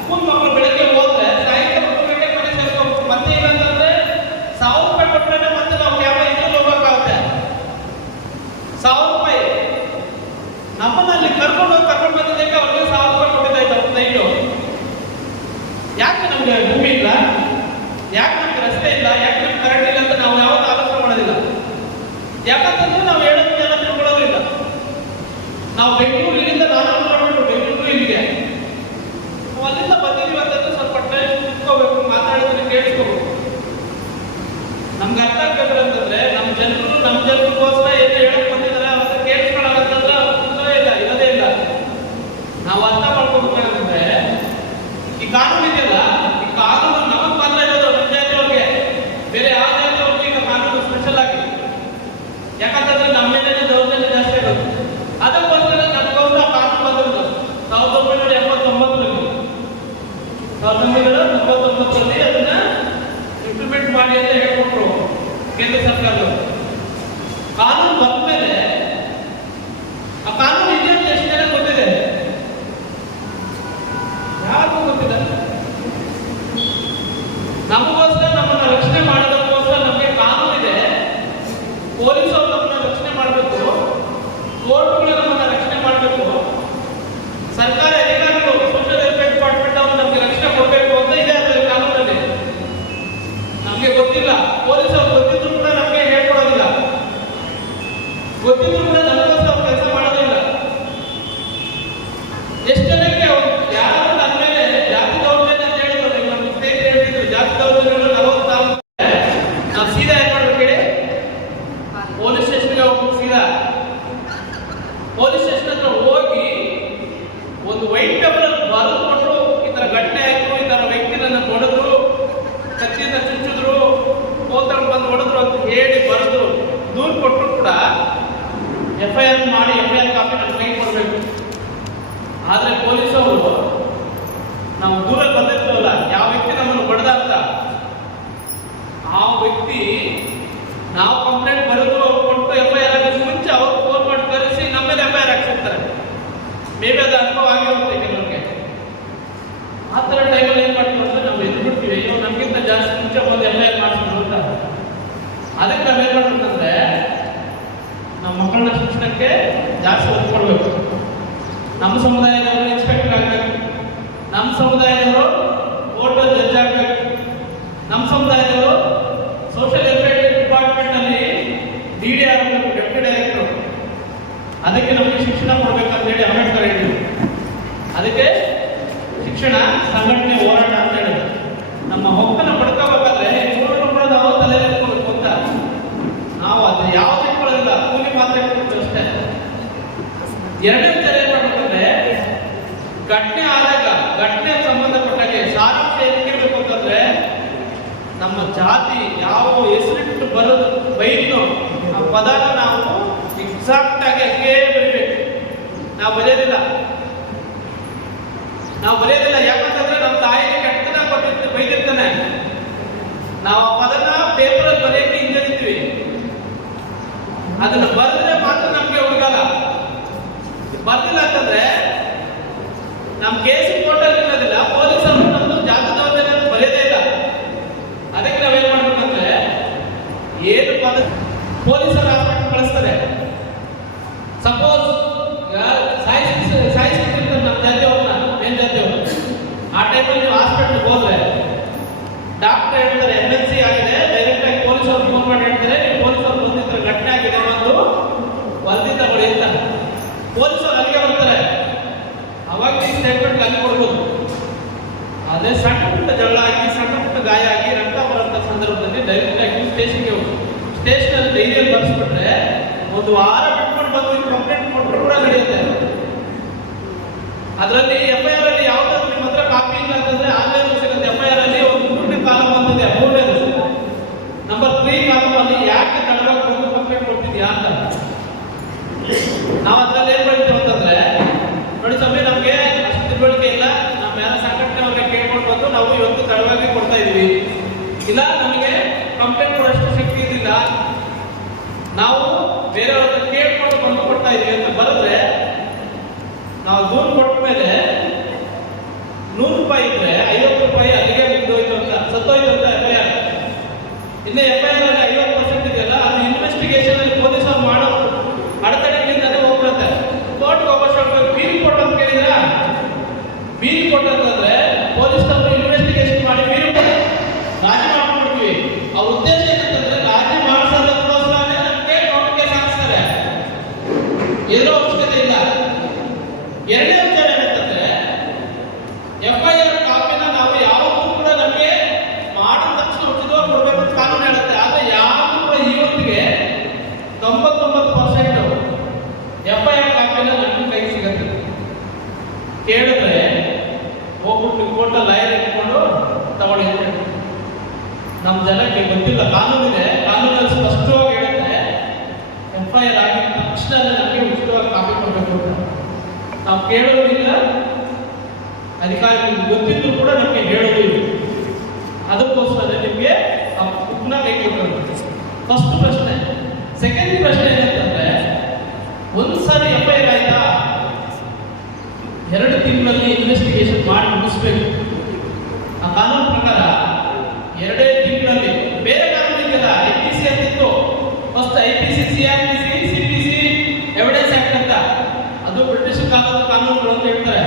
ಸ್ಕೂಲ್ ಮಕ್ಕಳು ಬೆಳಗ್ಗೆ ಹೋದ್ರೆ ಸಾಯಂಕಾಲ 3 ಗಂಟೆಗೆ ಮನೆ ಸೇರ್ಕೋಬೇಕು. ಮತ್ತೆ ಏನಂತಂದ್ರೆ 1000 ರೂಪಾಯಿ ಕೊಟ್ಟರೆ ಮತ್ತೆ ನಾವು ಯಾವ ಇದ್ರಲ್ಲಿ ಹೋಗ್ಬೇಕಾಗುತ್ತೆ. 1000 ರೂಪಾಯಿ ನಮ್ಮನ್ನಲ್ಲಿ ಕರ್ಕೊಂಡು ಬಂದಿದ್ದಕ್ಕೆ ಅವ್ರಿಗೆ 1000 ರೂಪಾಯಿ ಕೊಟ್ಟಿದ್ದಾಯ್ತು ಅವ್ರ ನೈಟು. ಯಾಕೆ ನಮ್ಗೆ ಭೂಮಿ ಇಲ್ಲ, ಯಾಕೆ ನಮ್ಗೆ ರಸ್ತೆ ಇಲ್ಲ, ಯಾಕೆ ನಮ್ಗೆ ಕರೆಂಟ್ ಇಲ್ಲ ಅಂತ ನಾವು ಯಾವತ್ತೂ ಆಲೋಚನೆ ಮಾಡೋದಿಲ್ಲ. ಯಾಕಂತಂದ್ರೆ ನಾವು ಹೇಳೋದು ಜನ ತಿಳ್ಕೊಳ್ಳೋದಿಲ್ಲ. ನಾವು ಬೆಂಗಳೂರಿನಿಂದ ನಾನು ಮಾಡ್ಬಿಟ್ಟು ಬೆಂಗಳೂರು ಇಲ್ಲಿಗೆ ಅಲ್ಲಿಂದ ಬಂದಿದ್ದೀವಿ ಅಂತಂದ್ರೆ ಸ್ವಲ್ಪ ಟೈಮ್ ಕುತ್ಕೋಬೇಕು, ಮಾತಾಡಿದ್ರೆ ಕೇಳಿಸ್ಕೋಬೇಕು. ನಮ್ಗೆ ಅರ್ಥ ಆಗ್ಬೇಕಲ್ಲ ಅಂತಂದ್ರೆ ನಮ್ಮ ಜನರಿಗೋಸ್ಕರ ಏನು ಹೇಳಕ್ ಬಂದಿದ್ದಾರೆ ಅವತ್ತ ಕೇಳಿಸ್ಕೊಳ್ಳೋದಂತಂದ್ರೆ ಇರೋದೇ ಇಲ್ಲ. ನಾವು ಅರ್ಥ ಮಾಡ್ಕೋಬೇಕಂದ್ರೆ ಈ ಕಾನೂನು ಇದೆಯಲ್ಲ, ಈ ಕಾನೂನು ನಮಗೆ ಮಾತ್ರ ಇರೋದು, ನಮ್ಮ ಜಾತಿಯವ್ರಿಗೆ. ಬೇರೆ ಯಾವ ಜಾತಿಯವ್ರಿಗೆ ಈಗ ಕಾನೂನು ಸ್ಪೆಷಲ್ ಆಗಿ, ಯಾಕಂತಂದ್ರೆ ನಮ್ಮ ಮೇಲೆ ದೌರ್ಜನ್ಯ ಜಾಸ್ತಿ ಆಗೋದು. ಅದಕ್ಕೋಸ್ಕರ ನಮಗೋಸ್ಕರ ಕಾನೂನು ಬಂದಿರೋದು 1999ರಲ್ಲಿ ಅದನ್ನ ಇಂಪ್ಲಿಮೆಂಟ್ ಮಾಡಿ ಅಂತ ಹೇಳ್ಕೊಟ್ರು ಕೇಂದ್ರ ಸರ್ಕಾರದವರು. ಕಾನೂನು ಬಂದ ಮೇಲೆ ಆ ಕಾನೂನು ಇದೆ ಅಂತ ಎಷ್ಟು ಜನ ಗೊತ್ತಿದೆ? ಯಾರಿಗೂ ಗೊತ್ತಿಲ್ಲ. ನಮಗೋಸ್ಕರ ನಮ್ಮನ್ನ ರಕ್ಷಣೆ ಸರ್ಕಾರಿ ಅಧಿಕಾರಿಗಳು ಸೋಷಿಯಲ್ ವೆಲ್ಫೇರ್ ಡಿಪಾರ್ಟ್ಮೆಂಟ್ ಅವರು ನಮಗೆ ರಕ್ಷಣೆ ಕೊಡಬೇಕು ಅಂತ ಇದೆ ಅದರಲ್ಲಿ ಕಾನೂನಲ್ಲಿ. ನಮಗೆ ಗೊತ್ತಿಲ್ಲ, ಪೊಲೀಸರು ಗೊತ್ತಿದ್ರು ಕೂಡ ನಮಗೆ ಹೇಳ್ಕೊಡೋದಿಲ್ಲ, ಗೊತ್ತಿದ್ರು ಕೂಡ ನಮಗೋಸ್ಕರ ಕೆಲಸ ಮಾಡೋದಿಲ್ಲ. ಎಷ್ಟು ಜನಕ್ಕೆ ಯಾರು ನನ್ನ ಮೇಲೆ ಜಾತಿ ದೌರ್ಜನ್ಯ ಅಂತ ಹೇಳಿದ್ರು, ನಮ್ಮ ಸ್ನೇಹಿತರು ಹೇಳ್ತಿದ್ರು ಜಾತಿ ದೌರ್ಜನ್ಯಗಳು 40 ನಾವು ಸೀದಾ ಏನ್ ಮಾಡ್ಬೇಕು ಹೇಳಿ, ಪೊಲೀಸ್ ಸ್ಟೇಷನ್ಗೆ ಹೋಗ್ಬೇಕು. ಸೀದಾ ಪೊಲೀಸ್ ಸ್ಟೇಷನ್ ಹತ್ರ ಹೋಗಿ ಒಂದು ವೈಟ್ ಪೇಪರ್ ಬರೆದುಕೊಂಡು ಈ ತರ ಘಟನೆ ಆಯ್ತು, ಈ ತರ ವ್ಯಕ್ತಿ ನನ್ನ ಹೊಡೆದ್ರು, ಕತ್ತಿಯಿಂದ ಚುಚ್ಚಿದ್ರು, ಕೋತರು ಬಂದು ಹೊಡೆದ್ರು ಅಂತ ಹೇಳಿ ಬರೆದು ದೂರು ಕೊಟ್ಟರು ಕೂಡ FIR ಮಾಡಿ FIR ಕಾಪಿ ನಮ್ಮ ಕೈ ಕೊಡಬೇಕು. ಆದ್ರೆ ಪೊಲೀಸರು ನಾವು ದೂರ ಬಂದಿರ್ತೀವಲ್ಲ, ಯಾವ ವ್ಯಕ್ತಿ ನಮ್ಮನ್ನು ಹೊಡೆದ ಅಂತ, ಆ ವ್ಯಕ್ತಿ ನಾವು ಕಂಪ್ಲೇಂಟ್ ಬರೆದು ಅವ್ರು ಕೊಟ್ಟು FIR ಆಗೋದು ಮುಂಚೆ ಅವ್ರು ಫೋನ್ ಮಾಡಿ ಕರೆಸಿ ನಮ್ಮ ಮೇಲೆ FIR ಹಾಕ್ಸಿರ್ತಾರೆ. ಮೇಬಿ ಅದು ಅನುಭವ ಆಗಿರುತ್ತೆ ಕೆಲವರಿಗೆ. ಆ ಥರ ಟೈಮಲ್ಲಿ ಏನು ಮಾಡ್ತೀವಿ ಅಂದ್ರೆ ನಾವು ಎದ್ಬಿಡ್ತೀವಿ, ಅಯ್ಯೋ ನಮಗಿಂತ ಜಾಸ್ತಿ ಮುಂಚೆ ಬಂದು FIR ಮಾಡಿಸ್ಕೊಂಡು ಅಂತ. ಅದಕ್ಕೆ ನಾವು ಏನು ಮಾಡ್ಬೇಕಂದ್ರೆ ನಮ್ಮ ಮಕ್ಕಳನ್ನ ಶಿಕ್ಷಣಕ್ಕೆ ಜಾಸ್ತಿ ಒತ್ತು ಕೊಡಬೇಕು. ನಮ್ಮ ಸಮುದಾಯದವರು ಇನ್ಸ್ಪೆಕ್ಟರ್ ಆಗಬೇಕು, ನಮ್ಮ ಸಮುದಾಯದವರು ಕೋರ್ಟಲ್ಲಿ ಜಡ್ಜ್ ಆಗಬೇಕು, ನಮ್ಮ ಸಮುದಾಯದವರು ಸೋಷಿಯಲ್ ವೆಲ್ಫೇರ್ ಡಿಪಾರ್ಟ್ಮೆಂಟ್ ಅಲ್ಲಿ DD ಆಗಬೇಕು, ಡೆಪ್ಯೂಟಿ ಡೈರೆಕ್ಟರ್. ಅದಕ್ಕೆ ನಮಗೆ ಶಿಕ್ಷಣ ಕೊಡಬೇಕಂತ ಹೇಳಿ ಅಂಬೇಡ್ಕರ್ ಹೇಳಿದ್ರು. ಅದಕ್ಕೆ ಶಿಕ್ಷಣ ಸಂಘಟನೆ ಹೋರಾಟ ಅಂತ ಹೇಳಿದ್ರು. ನಮ್ಮ ಹಕ್ಕನ್ನು ಪಡ್ಕೋಬೇಕಾದ್ರೆ ಇವರು ಕೂಡ ನಾವು ತಲೆ ಎತ್ಕೊಳ್ಬೇಕು ಅಂತ. ನಾವು ಅದು ಯಾವ್ದು ಇಟ್ಕೊಳ್ಳೋದಿಲ್ಲ, ಕೂಲಿ ಮಾತ್ರ ಇಟ್ಕೊಳ್ತೀವಿ ಅಷ್ಟೇ. ಎರಡನೇ ವಿಚಾರ ಏನ್ ಮಾಡ್ಬೇಕಂದ್ರೆ, ಘಟನೆ ಆದಾಗ ಘಟನೆ ಸಂಬಂಧಪಟ್ಟಾಗೆ ಸಾರಾಂಶ ಏನಿರ್ಬೇಕು ಅಂತಂದ್ರೆ, ನಮ್ಮ ಜಾತಿ ಯಾವ ಹೆಸರಿಟ್ಟು ಬರೋದು ಬೈದು ಆ ಪದನ ನಾವು ಎಕ್ಸಾಕ್ಟ್ ಆಗಿ ಹಂಗೇ ಬರಿಬೇಕು. ನಾವು ಬರೆಯೋದಿಲ್ಲ ಯಾಕಂತಂದ್ರೆ ನಮ್ಮ ತಾಯಿಗೆ ಕೆಟ್ಟದಾಗ ಕೊಟ್ಟಿರ್ತೀವಿ, ಬೈದಿರ್ತಾನೆ. ನಾವು ಆ ಪದನ ಪೇಪರಲ್ಲಿ ಬರೆಯಕ್ಕೆ ಹಿಂದಿರ್ತೀವಿ. ಅದನ್ನ ಬರೆದ್ರೆ ಮಾತ್ರ ನಮ್ಗೆ ಉಳಿಗಲ್ಲ. ಬರ್ದಿಲ್ಲ ಅಂತಂದ್ರೆ ನಮ್ ಕೇಸ್ ಕೋರ್ಟಲ್ಲಿ ಇರೋದಿಲ್ಲ, ಪೊಲೀಸರು ನಮ್ದು ಜಾತಿ ದೌರ್ಜನ್ಯ ಬರೆಯೋದೇ ಇಲ್ಲ. ಅದಕ್ಕೆ ನಾವೇನ್ ಮಾಡ್ಬೇಕಂದ್ರೆ, ಏನು ಪದ ಪೊಲೀಸರ ಹಾಸ್ಪಿಟಲ್ ಕಳಿಸ್ತಾರೆ. ಸಪೋಸ್ ಸಾಯಿಸ್ಬಿಟ್ಟಿರ್ತಾರೆ ನಮ್ಮ ಜಾತಿಯವ್ರನ್ನ, ಮೇನ್ ಜಾತಿಯವ್ರು. ಆ ಟೈಮಲ್ಲಿ ನೀವು ಹಾಸ್ಪಿಟಲ್ಗೆ ಹೋದ್ರೆ ಡಾಕ್ಟರ್ ಹೇಳ್ತಾರೆ MNC ಆಗಿದೆ, ಡೈರೆಕ್ಟ್ ಆಗಿ ಪೊಲೀಸರು ಫೋನ್ ಮಾಡಿ ಹೇಳ್ತಾರೆ, ನೀವು ಪೊಲೀಸರು ಬಂದಿದ್ರೆ ಘಟನೆ ಆಗಿದೆ ಒಂದು ವರದಿ ತಗೊಳ್ಳಿ ಅಂತ. ಪೊಲೀಸರು ಅಲ್ಲಿಗೆ ಬರ್ತಾರೆ, ಅವಾಗ ಈ ಸ್ಟೇಟ್ಮೆಂಟ್ ಅಲ್ಲಿ ಕೊಡ್ಬೋದು. ಅದೇ ಸಣ್ಣ ಪುಟ್ಟ ಜಗಳ ಆಗಿ, ಸಣ್ಣ ಪುಟ್ಟ ಗಾಯ ಆಗಿ, ರಕ್ತ ಬರುವಂತ ಸಂದರ್ಭದಲ್ಲಿ ಡೈರೆಕ್ಟ್ ಆಗಿ ಸ್ಟೇಷನ್ಗೆ ಹೋಗಿ ಸ್ಟೇಷನಲ್ಲಿ ಡೈರಿಯಲ್ಲಿ ಬರ್ಸ್ಬಿಟ್ರೆ ಒಂದು ವಾರ ಬಿಟ್ಕೊಂಡು ಬಂದು ಕಂಪ್ಲೇಂಟ್ ಕೊಟ್ಟರು ಕೂಡ ನಡೆಯುತ್ತೆ. ಅದರಲ್ಲಿ FIR ಅಲ್ಲಿ ಯಾವ್ದಾದ್ರು ನಿಮ್ಮ ಹತ್ರ ಕಾಪಿ ಇಲ್ಲ ಅಂತಂದ್ರೆ ಆನ್ಲೈನ್ ಸಿಗುತ್ತೆ. FIR ಅಲ್ಲಿ ಒಂದು 3ನೇ ಕಾಲಮ್ ಬಂದಿದೆ, 3ನೇದು ನಂಬರ್ 3 ಕಾಲಮ್ ಅಲ್ಲಿ ಯಾಕೆ ತಡವಾಗಿ ಬಂದು ಕಂಪ್ಲೇಂಟ್ ಕೊಡ್ತಿದ್ಯಾ ಅಂತ. ನಾವು ಅದ್ರಲ್ಲಿ ಏನ್ ಮಾಡ್ತೀವಿ ಅಂತಂದ್ರೆ, ನೋಡಿ ಸ್ವಾಮಿ ನಮ್ಗೆ ಅಷ್ಟು ತಿಳುವಳಿಕೆ ಇಲ್ಲ, ನಮ್ಮ ಯಾರ ಸಂಘಟನೆ ಅವ್ರಿಗೆ ಕೇಳ್ಕೊಂಡು ಬಂದು ನಾವು ಇವತ್ತು ತಡವಾಗಿ ಕೊಡ್ತಾ ಇದೀವಿ, ಇಲ್ಲ ನಮಗೆ ಕಂಪ್ಲೇಂಟ್ ಕೊಡೋಷ್ಟು ಶಕ್ತಿ ಇದಿಲ್ಲ, ನಾವು ಬೇರೆಯವ್ರನ್ನ ಕೇಳ್ಕೊಂಡು ಬಂದು ಕೊಡ್ತಾ ಇದೀವಿ ಅಂತ ಬರೆದ್ರೆ, ನಾವು ದೂರು ಕೊಟ್ಟ ಮೇಲೆ 100 ರೂಪಾಯಿ ಇದ್ರೆ 50 ರೂಪಾಯಿ ಅಲ್ಲಿಗೆ ಮುಗಿದೋಯ್ತು ಅಂತ, ಸತ್ತೋಯ್ತು ಅಂತ FIR. ಇನ್ನು FIR ಅಲ್ಲಿ 50% ಇದೆಯಲ್ಲ, ಅದು ಇನ್ವೆಸ್ಟಿಗೇಷನ್ ಅಲ್ಲಿ ಪೊಲೀಸರು ಮಾಡೋ ಅಡೆತಡೆಗಳಿಂದ ಅದೇ ಹೋಗ್ಬಿಡುತ್ತೆ. ಕೋರ್ಟ್ಗೆ ಹೋಗೋಷ್ಟು ಬಿ ರಿಪೋರ್ಟ್ ಅಂತ ಕೇಳಿದ್ರ, ಬಿ ರಿಪೋರ್ಟ್ ಅಂತಂದ್ರೆ ಪೊಲೀಸರು ಇನ್ವೆಸ್ಟಿಗೇಷನ್ ಮಾಡಿ ಬಿ ರಿಪೋರ್ಟ್ ರಾಜಿ ಮಾಡ್ಬಿಡ್ತೀವಿ. ಅವ್ರ ಉದ್ದೇಶ ಏನಂತಂದ್ರೆ ರಾಜಿ ಮಾಡಿಸೋದಕ್ಕೋಸ್ಕರನೇ ನಮಗೆ ಕೋರ್ಟ್ ಕೇಸ್ ಹಾಕ್ಸ್ತಾರೆ, ಏನೋ ಅವಶ್ಯಕತೆ ಇಲ್ಲ. ಎರಡನೇ ವಿಚಾರ ಏನಂತಂದ್ರೆ, FIR ಕಾಪಿನ ನಾವು ಯಾವತ್ತೂ ಕೂಡ ನಮಗೆ ಮಾಡಿದ ತಕ್ಷಣ ಉಚಿತವಾಗಿ ಕೊಡಬೇಕು ಅಂತ ಕಾನೂನು ಹೇಳುತ್ತೆ. ಆದ್ರೆ ಯಾರು ಕೂಡ ಇವತ್ತಿಗೆ 99% FIR ಕಾಪಿನ ನಮಗೆ ಕೈ ಸಿಗುತ್ತೆ. ಕೇಳಿದ್ರೆ ಹೋಗ್ಬಿಟ್ಟು ಕೋರ್ಟಲ್ಲಿ ಲಾಯರ್ ಇಟ್ಕೊಂಡು ತಗೊಳ್ಳಿ ಅಂತ ಹೇಳಿ. ನಮ್ಮ ಜನಕ್ಕೆ ಗೊತ್ತಿಲ್ಲ, ಕಾನೂನಿದೆ, ಕಾನೂನಲ್ಲಿ ಸ್ಪಷ್ಟವಾಗಿ ಹೇಳುತ್ತೆ FIR ಆಗಿದ ತಕ್ಷಣ ನಮಗೆ ಉಚಿತವಾಗಿ ಕಾಪಿ ಕೊಡಬೇಕು ಅಂತ. ನಾವು ಕೇಳೋದಿಲ್ಲ, ಅಧಿಕಾರಿಗಳಿಗೆ ಗೊತ್ತಿದ್ದು ಕೂಡ ನಮಗೆ ಹೇಳೋದು ಇಲ್ಲ. ಅದಕ್ಕೋಸ್ಕರ ನಿಮಗೆ ಆ ಪುಟ್ನ ಕೈ ಕೊಟ್ಟಿರುತ್ತೆ. ಫಸ್ಟ್ ಪ್ರಶ್ನೆ. ಸೆಕೆಂಡ್ ಪ್ರಶ್ನೆ ಏನಂತಂದ್ರೆ, ಒಂದ್ಸಾರಿ FIR ಆಯ್ತಾ 2 ತಿಂಗಳಲ್ಲಿ ಇನ್ವೆಸ್ಟಿಗೇಷನ್ ಮಾಡಿ ಮುಗಿಸ್ಬೇಕು. ಆ ಕಾನೂನು ಪ್ರಕಾರ 2 ತಿಂಗಳಲ್ಲಿ, ಬೇರೆ ಕಾನೂನು ಇದೆಯಲ್ಲ IPC ಅಂತಿತ್ತು, first IPC, CRPC, CPC, evidence act ಅಂತ, ಅದು ಬ್ರಿಟಿಷ್ ಕಾಲದ ಕಾನೂನುಗಳು ಅಂತ ಹೇಳ್ತಾರೆ.